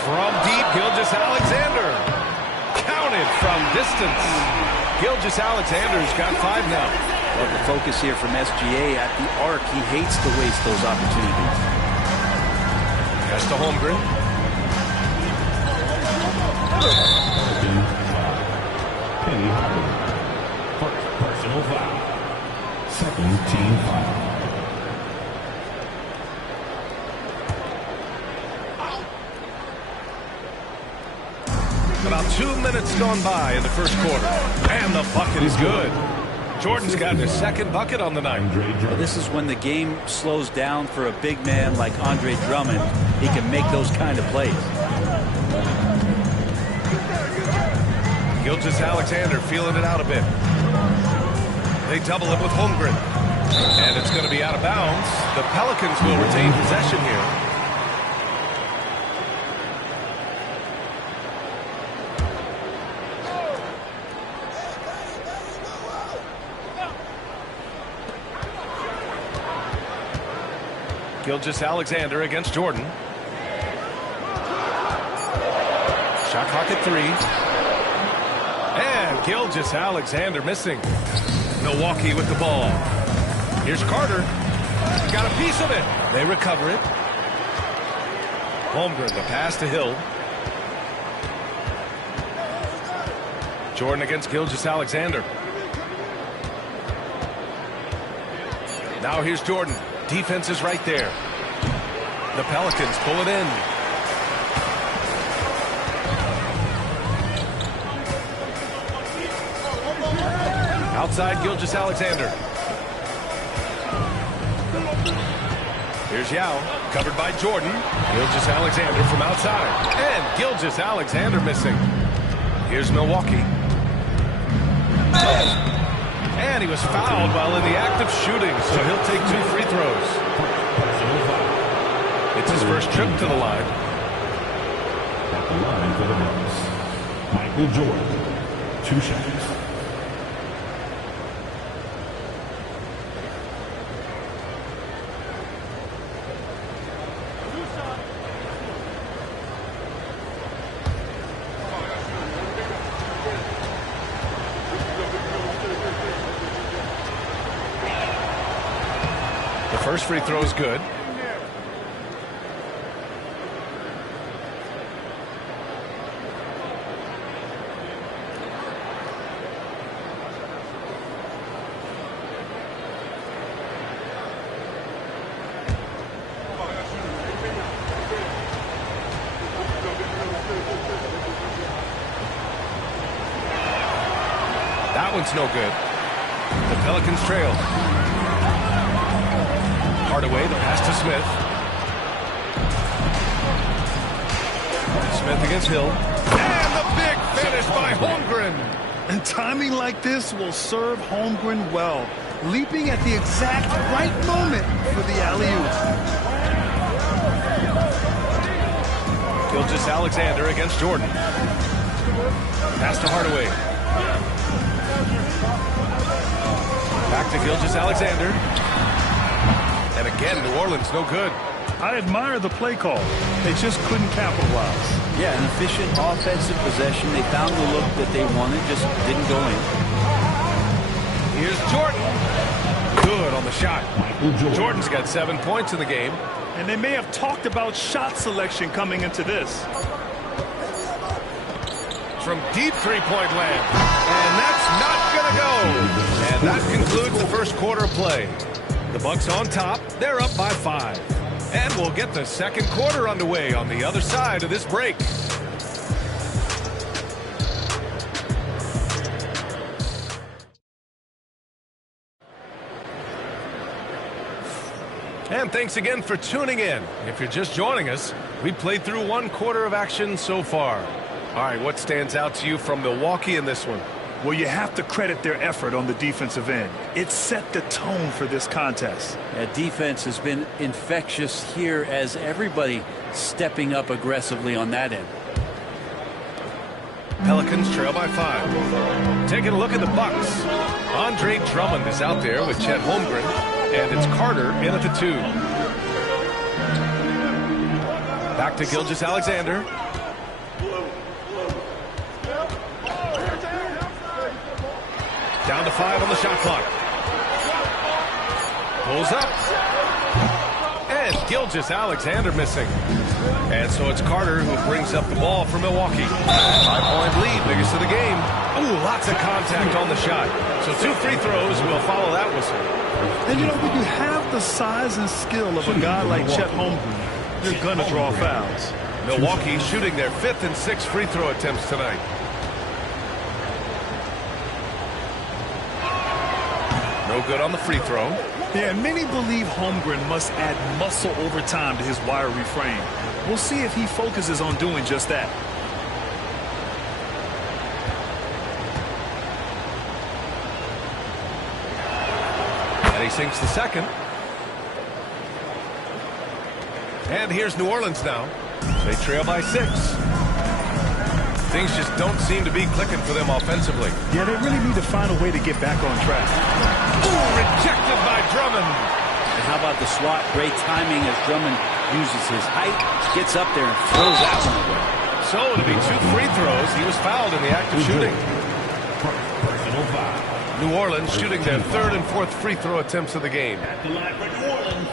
From deep, Gilgeous-Alexander. Counted from distance. Gilgeous-Alexander's got 5 now. Well, the focus here from SGA at the arc. He hates to waste those opportunities. Pass to Holmgren. Penny Hardaway. First personal foul. Second team foul. About 2 minutes gone by in the first quarter. And the bucket is good. Jordan's got his second bucket on the night. Well, this is when the game slows down for a big man like Andre Drummond. He can make those kind of plays. Gilgeous-Alexander feeling it out a bit. They double it with Holmgren. And it's going to be out of bounds. The Pelicans will retain possession here. Gilgeous-Alexander against Jordan. Shot clock at 3. And Gilgeous-Alexander missing. Milwaukee with the ball. Here's Carter. Got a piece of it. They recover it. Holmgren, the pass to Hill. Jordan against Gilgeous-Alexander. Now here's Jordan. Defense is right there. The Pelicans pull it in. Outside Gilgeous-Alexander. Here's Yao, covered by Jordan. Gilgeous-Alexander from outside. And Gilgeous-Alexander missing. Here's Milwaukee. And he was fouled while in the act of shooting, so he'll take 2 free throws. It's his first trip to the line. At the line for the Bucks, Michael Jordan, 2 shots. First free throw is good. That one's no good. The Pelicans trail. Hardaway, the pass to Smith. Smith against Hill. And the big finish by Holmgren. And timing like this will serve Holmgren well. Leaping at the exact right moment for the alley-oop. Gilgeous-Alexander against Jordan. Pass to Hardaway. Back to Gilgeous-Alexander. And again, New Orleans no good. I admire the play call. They just couldn't capitalize. Yeah, an efficient offensive possession. They found the look that they wanted, just didn't go in. Here's Jordan. Good on the shot. Jordan's got 7 points in the game. And they may have talked about shot selection coming into this. From deep three-point land. And that's not going to go. And that concludes the first quarter of play. The Bucks on top. They're up by 5. And we'll get the second quarter underway on the other side of this break. And thanks again for tuning in. If you're just joining us, we played through 1 quarter of action so far. All right, what stands out to you from Milwaukee in this one? Well, you have to credit their effort on the defensive end. It set the tone for this contest. Yeah, defense has been infectious here as everybody stepping up aggressively on that end. Pelicans trail by 5. Taking a look at the Bucks. Andre Drummond is out there with Chet Holmgren, and it's Carter in at the 2. Back to Gilgeous-Alexander. Down to 5 on the shot clock. Pulls up. And Gilgeous-Alexander missing. And so it's Carter who brings up the ball for Milwaukee. 5-point lead, biggest of the game. Ooh, lots of contact on the shot. So 2 free throws will follow that whistle. And you know, when you have the size and skill of a guy like Chet Holmgren, you're going to draw fouls. Milwaukee shooting their 5th and 6th free throw attempts tonight. No good on the free throw. Yeah, and many believe Holmgren must add muscle over time to his wiry frame. We'll see if he focuses on doing just that. And he sinks the second. And here's New Orleans now. They trail by 6. Things just don't seem to be clicking for them offensively. Yeah, they really need to find a way to get back on track. Ooh, rejected by Drummond. And how about the swat? Great timing as Drummond uses his height, gets up there and throws that one away. So it'll be 2 free throws. He was fouled in the act of shooting. personal foul. New Orleans shooting their third and fourth free throw attempts of the game. At the line for New Orleans,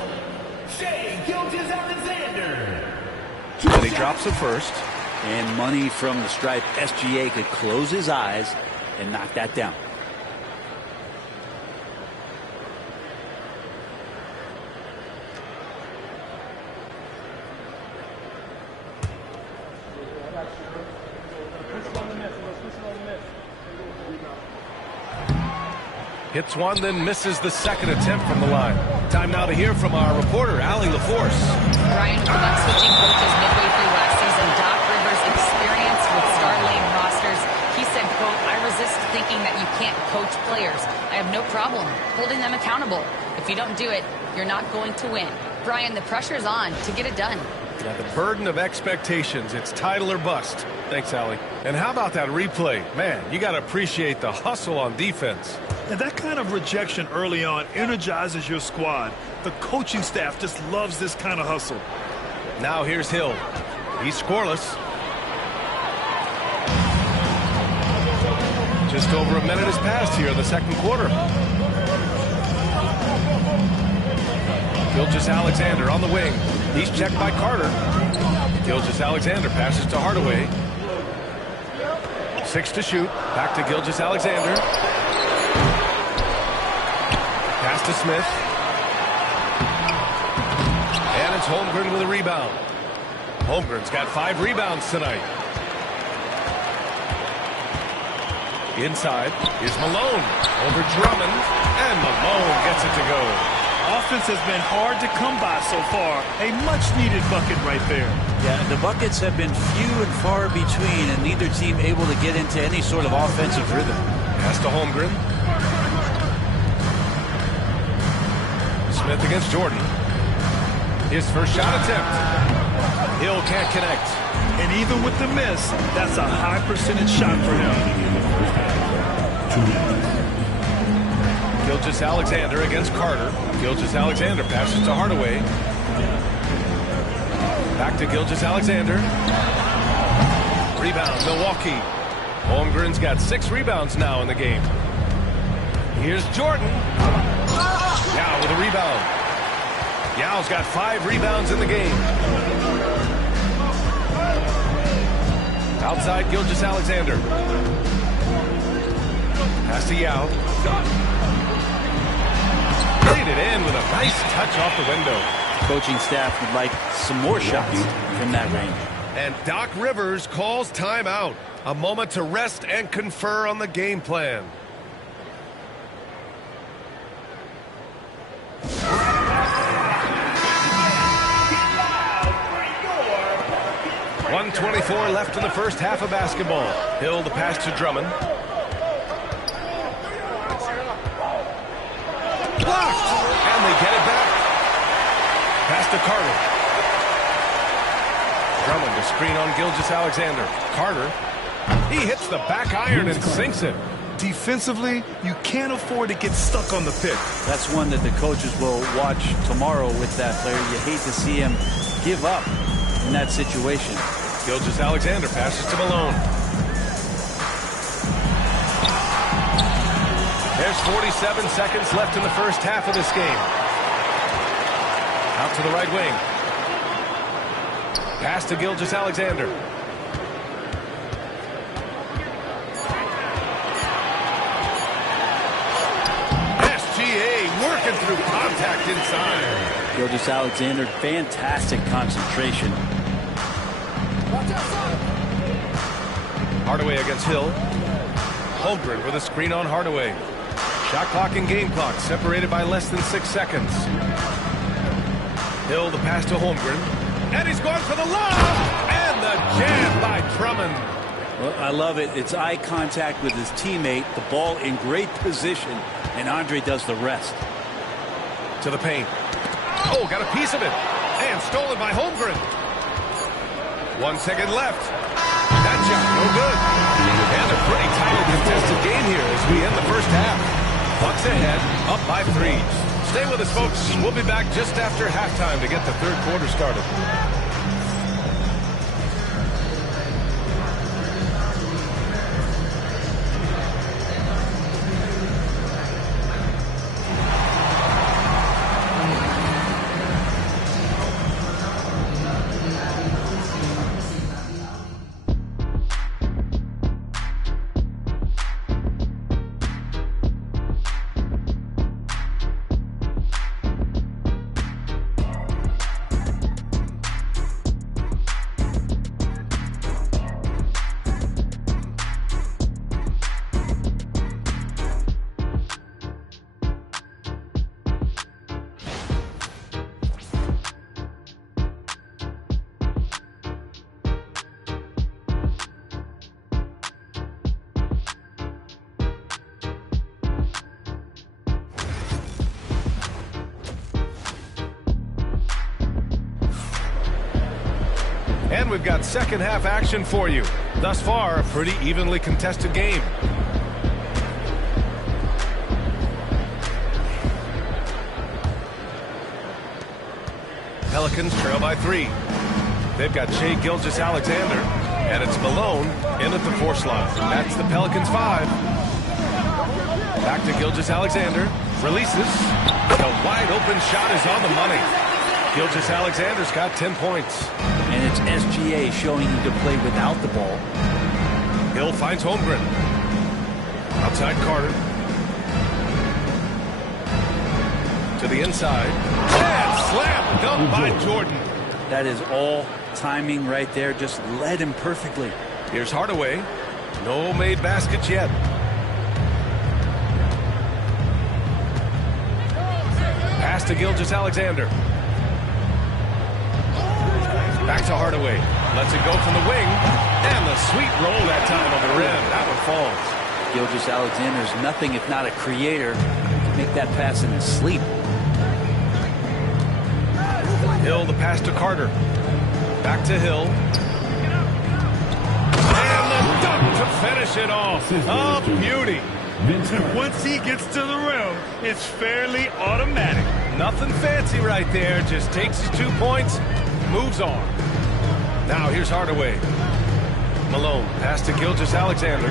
Shai Gilgeous-Alexander. And he drops it first. And money from the stripe. SGA could close his eyes and knock that down. Hits one, then misses the second attempt from the line. Time now to hear from our reporter, Allie LaForce. Brian, with the Bucks switching coaches midway through last season, Doc Rivers' experience with star lane rosters, he said, quote, "I resist thinking that you can't coach players. I have no problem holding them accountable. If you don't do it, you're not going to win." Brian, the pressure's on to get it done. Yeah, the burden of expectations. It's title or bust. Thanks, Allie. And how about that replay? Man, you got to appreciate the hustle on defense. And that kind of rejection early on energizes your squad. The coaching staff just loves this kind of hustle. Now here's Hill. He's scoreless. Just over a minute has passed here in the second quarter. Gilgeous-Alexander on the wing. He's checked by Carter. Gilgeous-Alexander passes to Hardaway. 6 to shoot. Back to Gilgeous-Alexander. Pass to Smith. And it's Holmgren with a rebound. Holmgren's got 5 rebounds tonight. Inside is Malone over Drummond. And Malone gets it to go. Offense has been hard to come by so far. A much-needed bucket right there. Yeah, the buckets have been few and far between, and neither team able to get into any sort of offensive rhythm. Pass to Holmgren. Smith against Jordan. His first shot attempt. Hill can't connect. And even with the miss, that's a high percentage shot for him. Gilgeous-Alexander against Carter. Gilgeous-Alexander passes to Hardaway. Back to Gilgeous-Alexander. Rebound, Milwaukee. Holmgren's got 6 rebounds now in the game. Here's Jordan. Yao with a rebound. Yao's got 5 rebounds in the game. Outside Gilgeous-Alexander. Pass to Yao. Laid it in with a nice touch off the window. Coaching staff would like some more shots from that range. And Doc Rivers calls timeout. A moment to rest and confer on the game plan. .124 left in the first half of basketball. Hill the pass to Drummond. Blocked! And they get it back. Pass to Carter. Drummond to screen on Gilgeous-Alexander. Carter. He hits the back iron and sinks it. Defensively, you can't afford to get stuck on the pick. That's one that the coaches will watch tomorrow with that player. You hate to see him give up in that situation. Gilgeous-Alexander passes to Malone. There's 47 seconds left in the first half of this game. Out to the right wing. Pass to Gilgeous-Alexander. SGA working through contact inside. Gilgeous-Alexander, fantastic concentration. Hardaway against Hill. Holmgren with a screen on Hardaway. Shot clock and game clock separated by less than 6 seconds. Hill the pass to Holmgren. And he's going for the lob! And the jam by Drummond. Well, I love it. It's eye contact with his teammate. The ball in great position. And Andre does the rest. To the paint. Oh, got a piece of it. And stolen by Holmgren. 1 second left. That shot, no good. And a pretty tightly contested game here as we end the first half. Bucks ahead, up by 3. Stay with us, folks. We'll be back just after halftime to get the third quarter started. And we've got second half action for you. Thus far, a pretty evenly contested game. Pelicans trail by 3. They've got Shai Gilgeous-Alexander, and it's Malone in at the 4 slot. That's the Pelicans 5. Back to Gilgeous-Alexander. Releases. The wide open shot is on the money. Gilgeous-Alexander's got 10 points. And it's SGA showing he can play without the ball. Hill finds Holmgren. Outside Carter. To the inside. And slam dunk by Jordan. That is all timing right there. Just led him perfectly. Here's Hardaway. No made baskets yet. Pass to Gilgeous-Alexander. Back to Hardaway. Lets it go from the wing. And the sweet roll that time on the rim. That one falls. Gilgeous-Alexander's nothing if not a creator. Make that pass in his sleep. Hill, the pass to Carter. Back to Hill. And the dunk to finish it off. A beauty. Once he gets to the rim, it's fairly automatic. Nothing fancy right there. Just takes his 2 points, moves on. Now here's Hardaway. Malone, pass to Gilgeous-Alexander.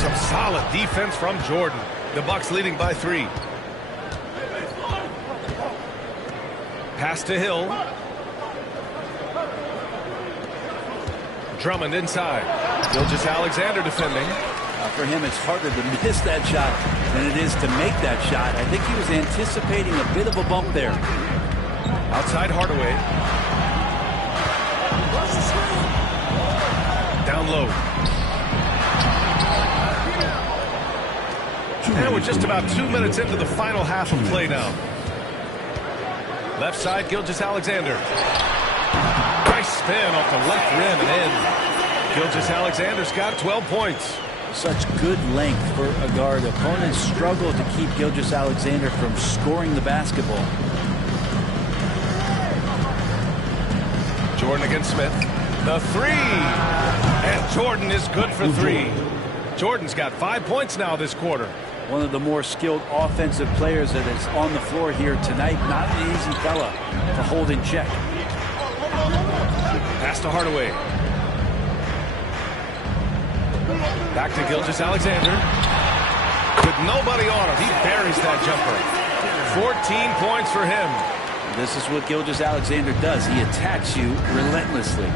Some solid defense from Jordan. The Bucks leading by 3. Pass to Hill. Drummond inside. Gilgeous-Alexander defending. For him, it's harder to miss that shot than it is to make that shot. I think he was anticipating a bit of a bump there. Outside Hardaway. Down low. And we're just about 2 minutes into the final half of play now. Left side, Gilgeous-Alexander. Nice spin off the left rim and in. Gilgeous-Alexander's got 12 points. Such good length for a guard. Opponents struggle to keep Gilgeous-Alexander from scoring the basketball. Jordan against Smith. The 3. And Jordan is good for 3. Jordan's got 5 points now this quarter. One of the more skilled offensive players that is on the floor here tonight. Not an easy fella to hold in check. Pass to Hardaway. Back to Gilgeous-Alexander. With nobody on him, he buries that jumper. 14 points for him. This is what Gilgeous-Alexander does. He attacks you relentlessly.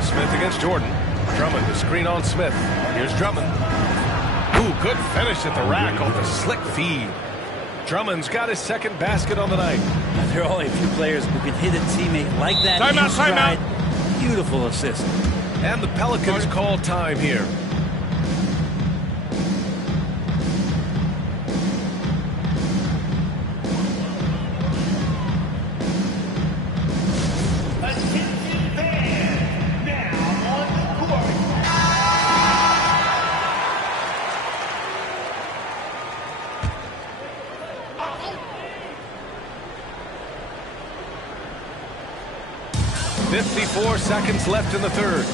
Smith against Jordan. Drummond, the screen on Smith. Here's Drummond. Ooh, good finish at the rack off the slick feed. Drummond's got his second basket on the night. There are only a few players who can hit a teammate like that. Timeout. Beautiful assist. And the Pelicans call time here. Attention fans, now on the court. 54 seconds left in the third.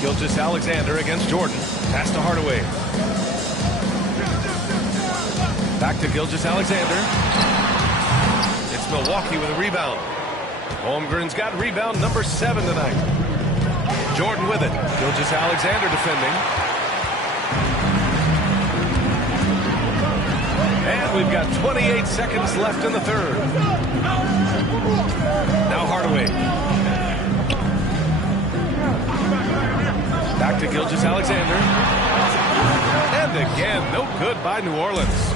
Gilgeous-Alexander against Jordan. Pass to Hardaway. Back to Gilgeous-Alexander. It's Milwaukee with a rebound. Holmgren's got rebound number 7 tonight. Jordan with it. Gilgeous-Alexander defending. And we've got 28 seconds left in the third. Now Hardaway. Back to Gilgeous-Alexander. And again, no good by New Orleans.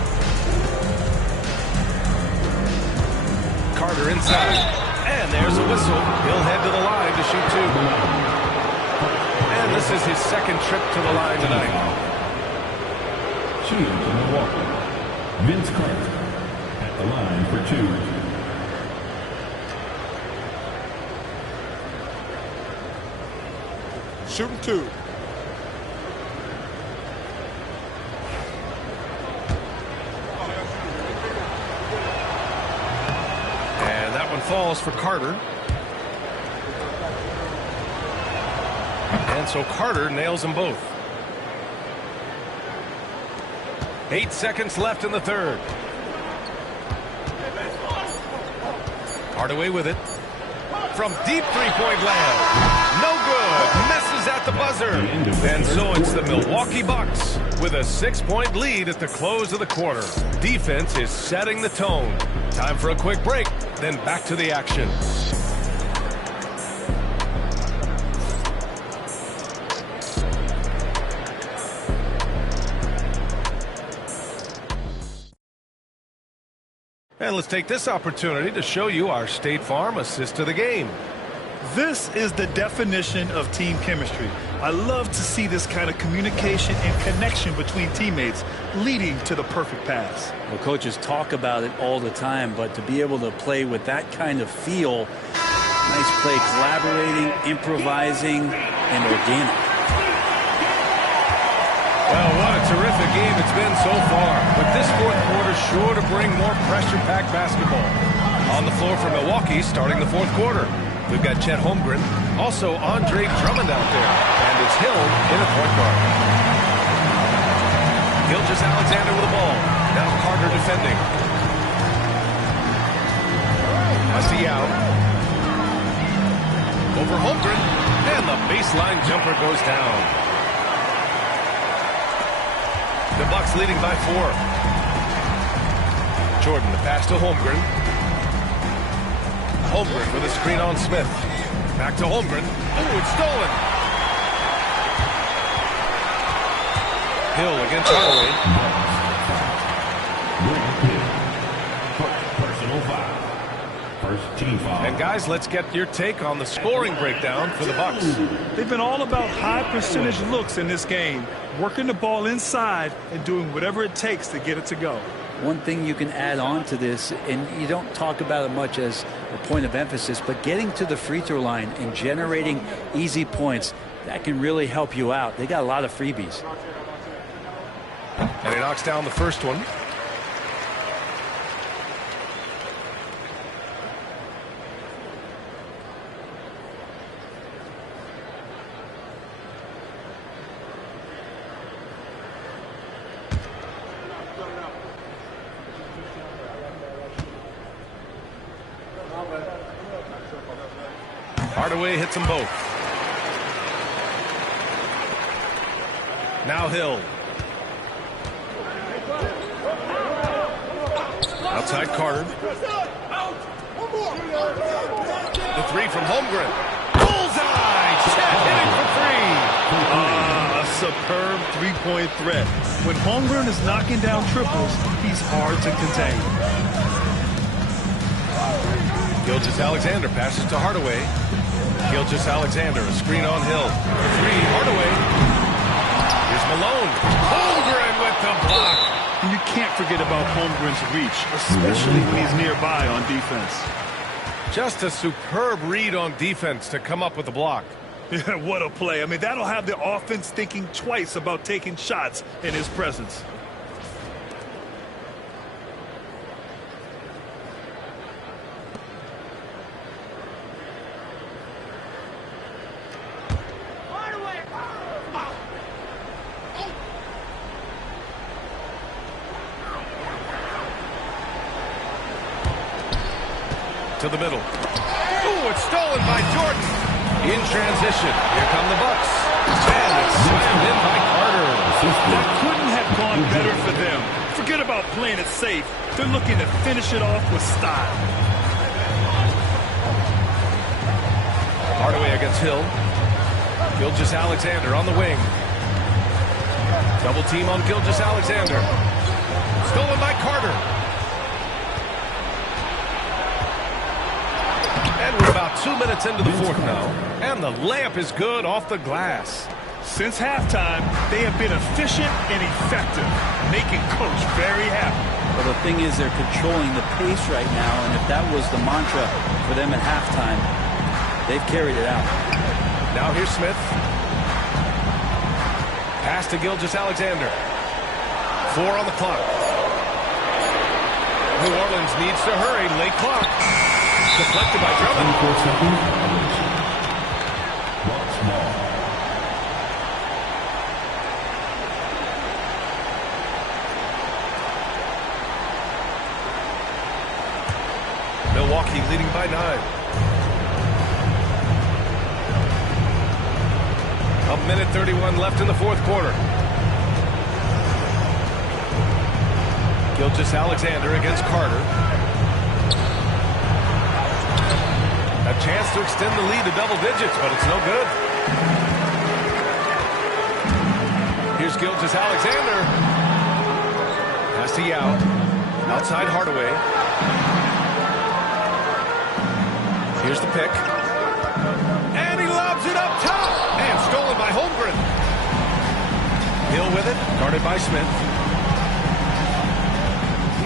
Carter inside. And there's a whistle. He'll head to the line to shoot 2. And this is his second trip to the line tonight. Shooting for Milwaukee, Vince Carter at the line for 2. Shooting 2. falls for Carter. And so Carter nails them both. 8 seconds left in the third. Hardaway with it. From deep three-point land. No good. Misses at the buzzer. And so it's the Milwaukee Bucks with a 6-point lead at the close of the quarter. Defense is setting the tone. Time for a quick break, then back to the action. And let's take this opportunity to show you our State Farm assist to the game. This is the definition of team chemistry. I love to see this kind of communication and connection between teammates leading to the perfect pass. Well, coaches talk about it all the time, but to be able to play with that kind of feel, nice play, collaborating, improvising, and organic. Well, what a terrific game it's been so far. But this fourth quarter sure to bring more pressure-packed basketball. On the floor for Milwaukee starting the fourth quarter. We've got Chet Holmgren, also Andre Drummond out there, and it's Hill in a point guard. Gilgeous-Alexander with the ball. Now Carter defending. Diaw. Over Holmgren, and the baseline jumper goes down. The Bucks leading by 4. Jordan, the pass to Holmgren. Holmgren with a screen on Smith. Back to Holmgren. Oh, it's stolen. Hill against Hardaway. Personal foul. First team foul. And guys, let's get your take on the scoring breakdown for the Bucks. They've been all about high percentage looks in this game, working the ball inside and doing whatever it takes to get it to go. One thing you can add on to this, and you don't talk about it much as a point of emphasis, but getting to the free throw line and generating easy points, that can really help you out. They got a lot of freebies. And he knocks down the first one. Hardaway hits them both. Now Hill. Outside Carter. The three from Holmgren. Bullseye! Chet hitting for 3. A superb three-point threat. When Holmgren is knocking down triples, he's hard to contain. Gilgeous-Alexander passes to Hardaway. Gilgeous-Alexander, a screen on Hill. The 3, Hardaway. Here's Malone. Holmgren with the block. And you can't forget about Holmgren's reach, especially when he's nearby on defense. Just a superb read on defense to come up with the block. Yeah, what a play. I mean, that'll have the offense thinking twice about taking shots in his presence. To the middle. Ooh, it's stolen by Jordan. In transition. Here come the Bucks. And it's slammed in by Carter. That couldn't have gone better for them. Forget about playing it safe. They're looking to finish it off with style. Hardaway against Hill. Gilgeous-Alexander on the wing. Double team on Gilgeous-Alexander. Stolen by Carter. And we're about 2 minutes into the fourth now. And the layup is good off the glass. Since halftime, they have been efficient and effective, making Coach very happy. Well, the thing is they're controlling the pace right now, and if that was the mantra for them at halftime, they've carried it out. Now here's Smith. Pass to Gilgeous-Alexander. 4 on the clock. New Orleans needs to hurry. Late clock. Deflected by Drummond. 24 seconds. Bucks ball. Milwaukee leading by 9. A minute 31 left in the fourth quarter. Gilgeous-Alexander against Carter. A chance to extend the lead to double digits, but it's no good. Here's Gilgeous-Alexander. Pass to Yao. Outside Hardaway. Here's the pick. And he lobs it up top. And stolen by Holmgren. Hill with it. Guarded by Smith.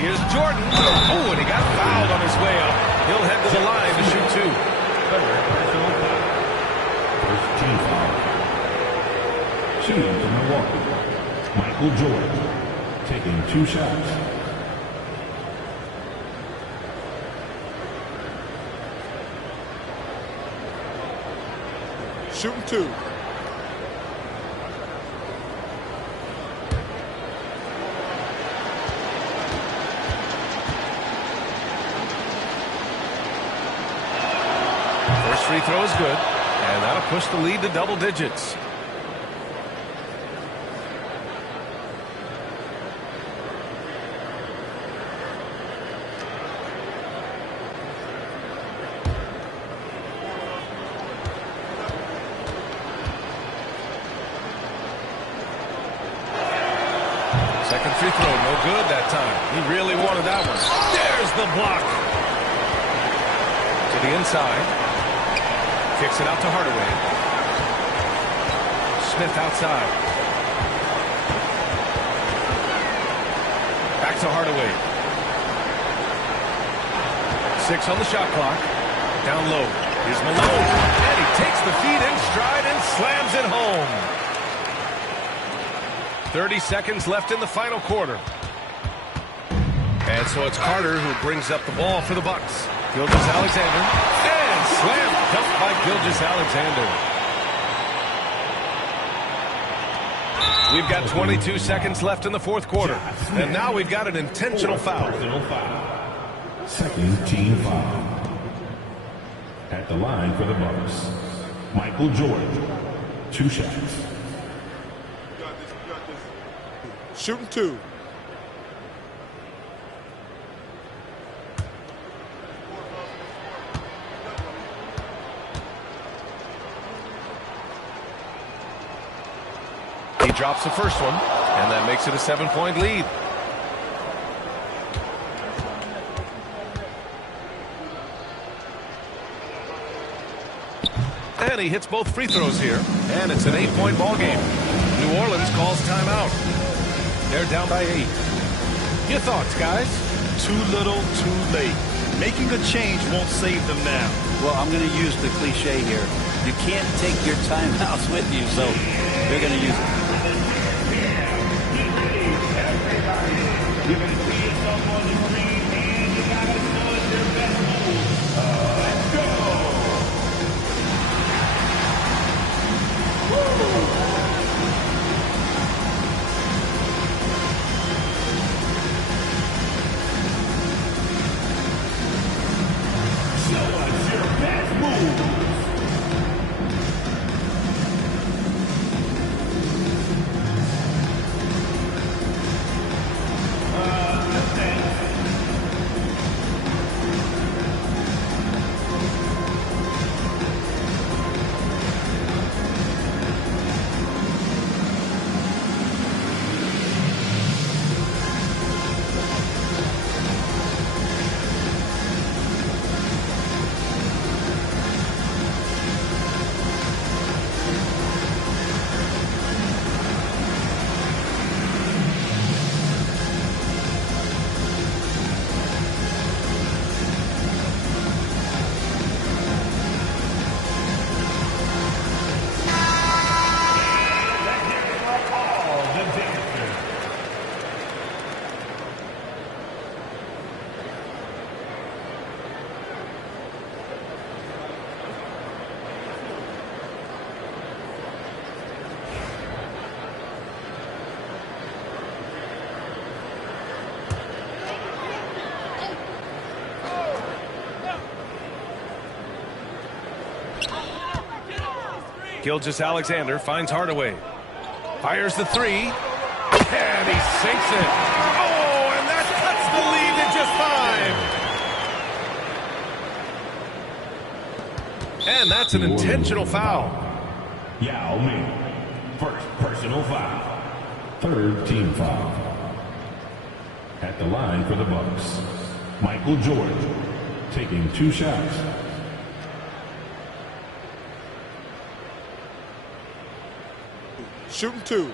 Here's Jordan. Oh, and he got fouled on his way up. He'll head to the line to shoot 2. First team foul. Shooting for Milwaukee. Michael Jordan taking 2 shots. Shooting 2. First free throw is good, and that'll push the lead to double digits. Second free throw, no good that time. He really wanted that one. There's the block. To the inside. Kicks it out to Hardaway. Smith outside. Back to Hardaway. 6 on the shot clock. Down low. Here's Malone. And he takes the feed in stride and slams it home. 30 seconds left in the final quarter. And so it's Carter who brings up the ball for the Bucks. Gilgeous-Alexander. And slam dunked by Gilgeous-Alexander. We've got 22 seconds left in the fourth quarter. And now we've got an intentional foul. Second team foul. At the line for the Bucks, Michael Jordan. 2 shots. Shooting 2. He drops the first one, and that makes it a 7-point lead. And he hits both free throws here, and it's an 8-point ball game. New Orleans calls timeout. They're down by 8. Your thoughts, guys? Too little, too late. Making a change won't save them now. Well, I'm going to use the cliche here. You can't take your timeouts with you, so they're going to use it. Gilgeous-Alexander finds Hardaway. Fires the three. And he sinks it. Oh, and that cuts the lead to just 5. And that's an intentional foul. Yao Ming. First personal foul. Third team foul. At the line for the Bucks, Michael Jordan taking 2 shots. Shooting 2.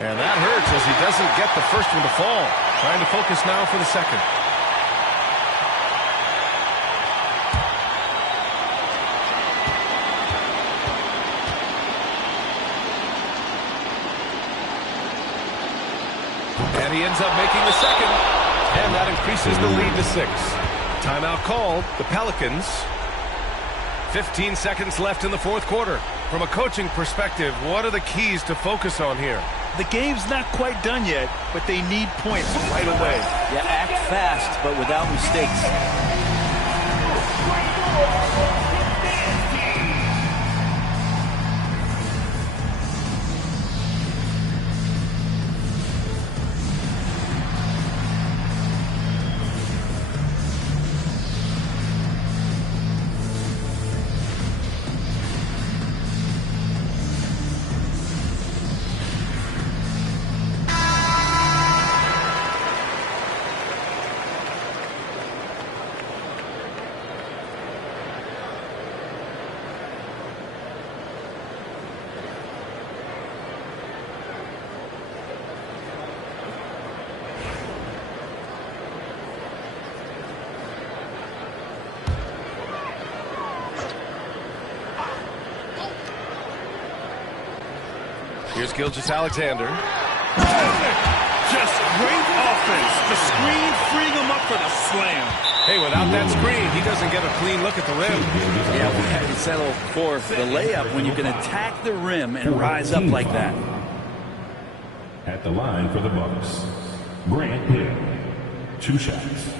And that hurts as he doesn't get the first one to fall. Trying to focus now for the second. And he ends up making the second. And that increases the lead to 6. Timeout called. The Pelicans. 15 seconds left in the fourth quarter. From a coaching perspective, what are the keys to focus on here? The game's not quite done yet, but they need points right away. Yeah, act fast, but without mistakes. Here's Gilgeous-Alexander. Just great offense. The screen freeing him up for the slam. Hey, without that screen, he doesn't get a clean look at the rim. Yeah, we had to settle for the layup when you can attack the rim and rise up like that. At the line for the Bucks, Grant Hill, 2 shots.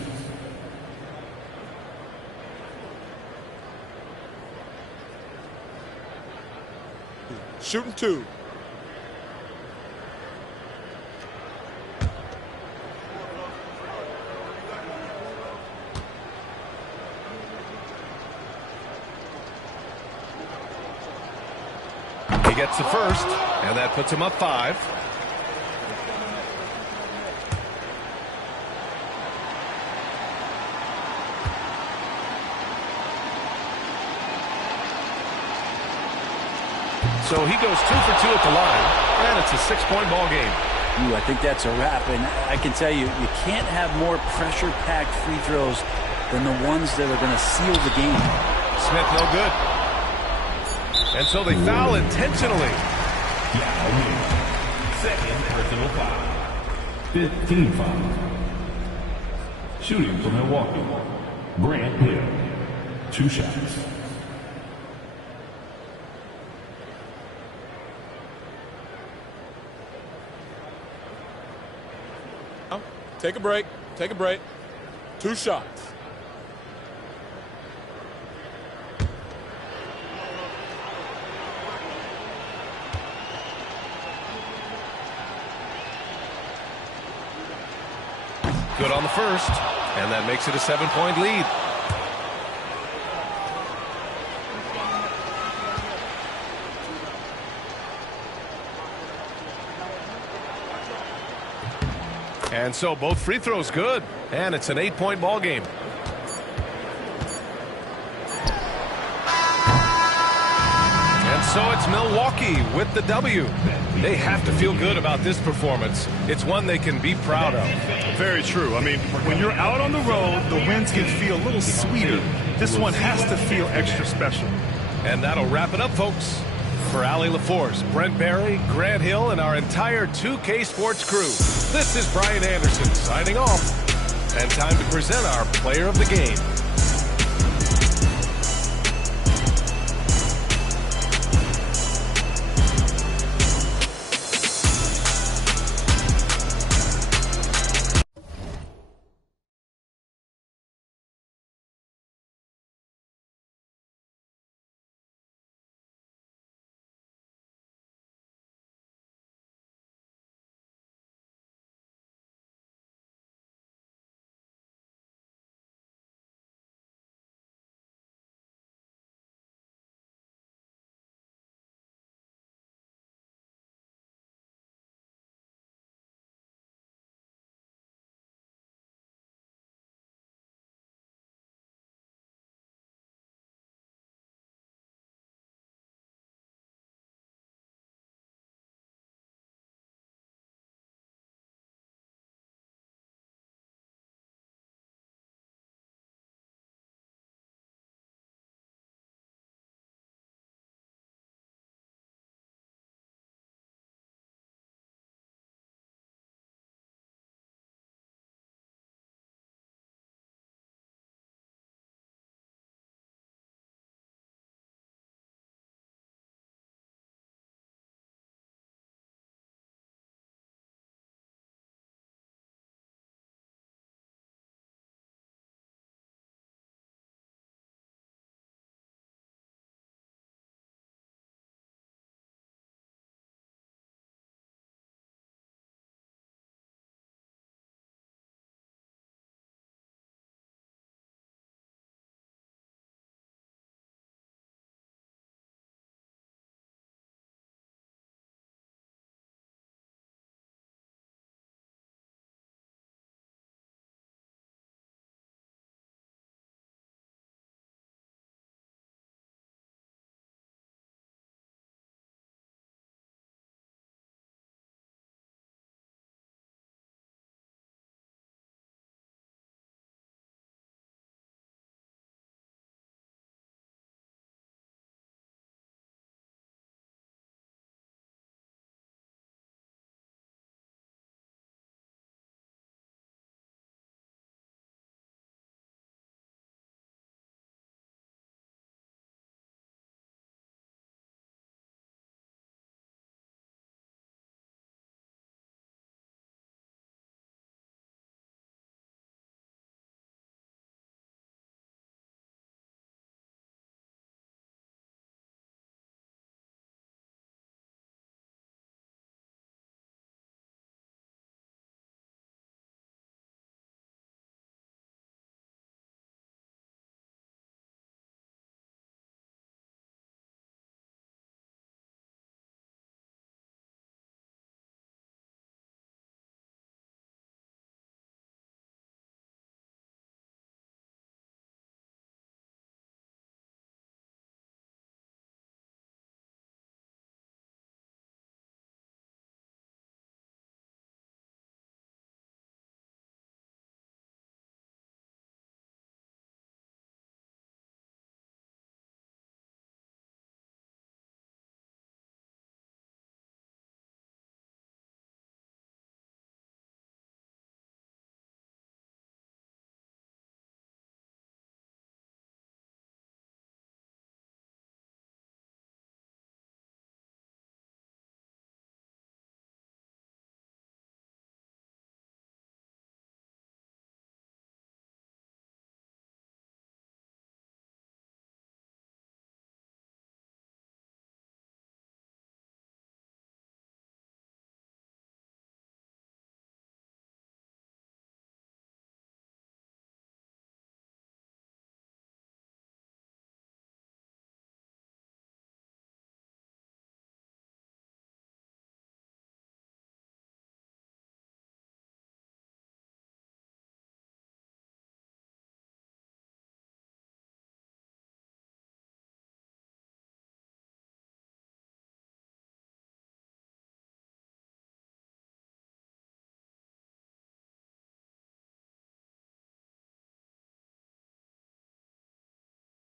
Shooting 2. He gets the first, and that puts him up 5. So he goes 2 for 2 at the line, and it's a 6-point ball game. Ooh, I think that's a wrap, and I can tell you, you can't have more pressure-packed free throws than the ones that are going to seal the game. Smith, no good. And so they foul intentionally. Second personal foul. 15 foul. Shooting for Milwaukee, Grant Hill, 2 shots. Take a break. Take a break. 2 shots. Good on the first, and that makes it a 7-point lead. And so both free throws good, and it's an 8-point ball game. And so it's Milwaukee with the W. They have to feel good about this performance. It's one they can be proud of. Very true. I mean, when you're out on the road, the wins can feel a little sweeter. This one has to feel extra special. And that'll wrap it up, folks. For Allie LaForce, Brent Barry, Grant Hill, and our entire 2K Sports crew, this is Brian Anderson signing off. And time to present our player of the game.